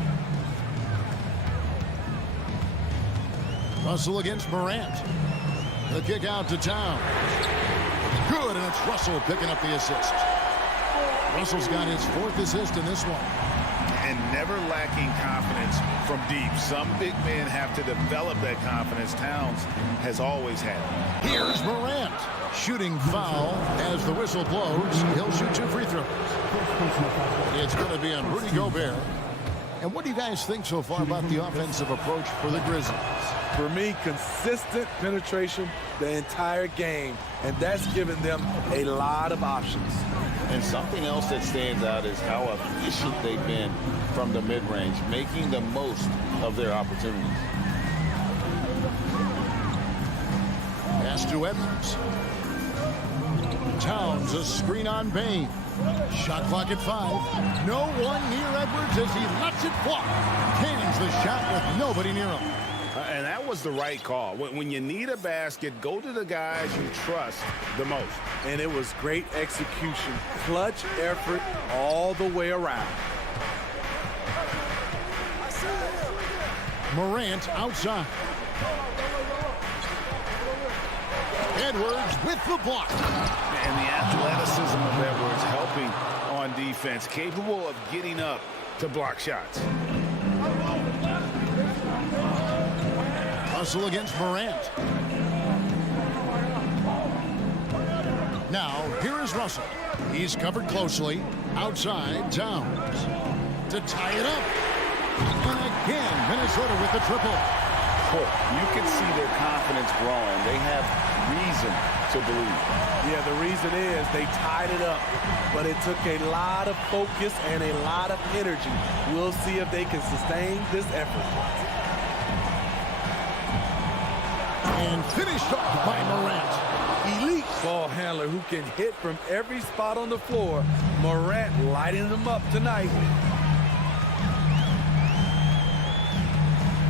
Russell against Morant. The kick out to Towns. Good, and it's Russell picking up the assist. Russell's got his 4th assist in this one. And never lacking confidence from deep. Some big men have to develop that confidence. Towns has always had it. Here's Morant. Shooting foul as the whistle blows. He'll shoot 2 free throws. It's going to be on Rudy Gobert. And what do you guys think so far about the offensive approach for the Grizzlies? For me, consistent penetration the entire game, and that's given them a lot of options. And something else that stands out is how efficient they've been from the mid-range, making the most of their opportunities. Pass to Edwards. Towns, a screen on Bain. Shot clock at 5. No one near Edwards as he lets it fly. Cannons the shot with nobody near him. And that was the right call. When you need a basket, go to the guys you trust the most. And it was great execution. Clutch effort all the way around. Morant outside. Edwards with the block. And the athleticism of Edwards helping on defense, capable of getting up to block shots. Hustle against Morant. Now, here is Russell. He's covered closely. Outside, Towns. To tie it up. And again, Minnesota with the triple. You can see their confidence growing. They have reason to believe. Yeah, the reason is they tied it up, but it took a lot of focus and a lot of energy. We'll see if they can sustain this effort. And finished off by Morant. Elite ball handler who can hit from every spot on the floor. Morant lighting them up tonight.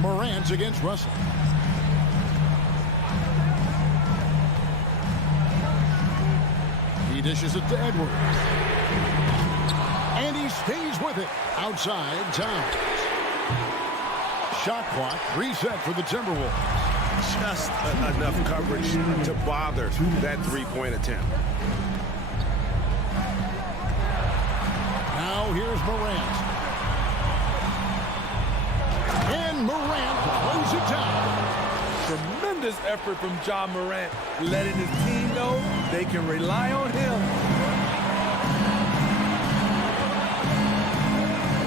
Morant against Russell. He dishes it to Edwards. And he stays with it. Outside, Towns. Shot clock reset for the Timberwolves. Just enough coverage to bother that three-point attempt. Now here's Morant. And Morant throws it down. Tremendous effort from John Morant, letting his team know they can rely on him.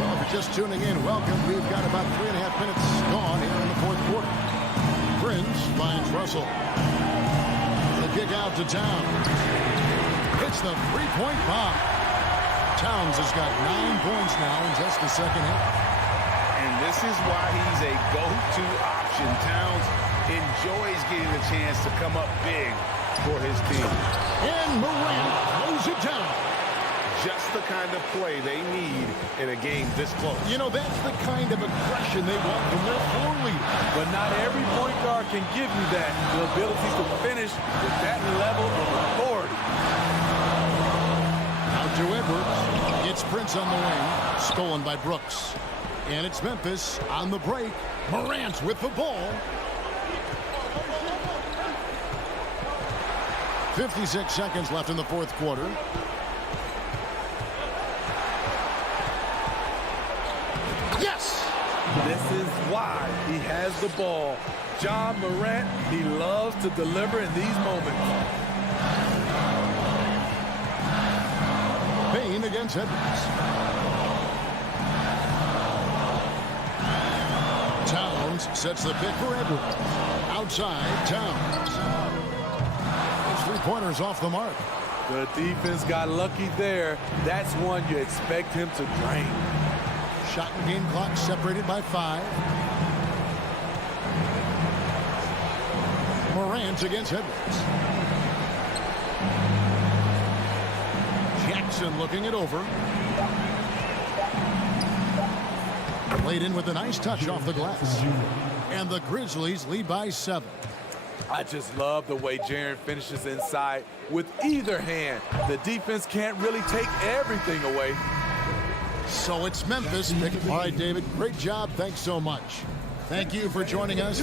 Well, if you're just tuning in, welcome. We've got about 3.5 minutes gone here in the fourth quarter. Prince finds Russell. The kick out to Towns. Hits the three-point bomb. Towns has got 9 points now in just the second half. And this is why he's a go-to option. Towns enjoys getting the chance to come up big for his team. And Morant throws it down. Just the kind of play they need in a game this close. You know, that's the kind of aggression they want from their floor leader. But not every point guard can give you that. The ability to finish with that level of authority. Out to Edwards. It's Prince on the wing. Stolen by Brooks. And it's Memphis on the break. Morant with the ball. 56 seconds left in the fourth quarter. Yes! This is why he has the ball. John Morant, he loves to deliver in these moments. Payne against Edwards. Towns sets the pick for Edwards. Outside, Towns. Those three-pointers off the mark. The defense got lucky there. That's one you expect him to drain. Shot and game clock separated by 5. Morant against Edwards. Jackson looking it over. Played in with a nice touch off the glass. And the Grizzlies lead by 7. I just love the way Jaren finishes inside with either hand. The defense can't really take everything away. So it's Memphis. All right, David, great job. Thanks so much. Thank you for joining us.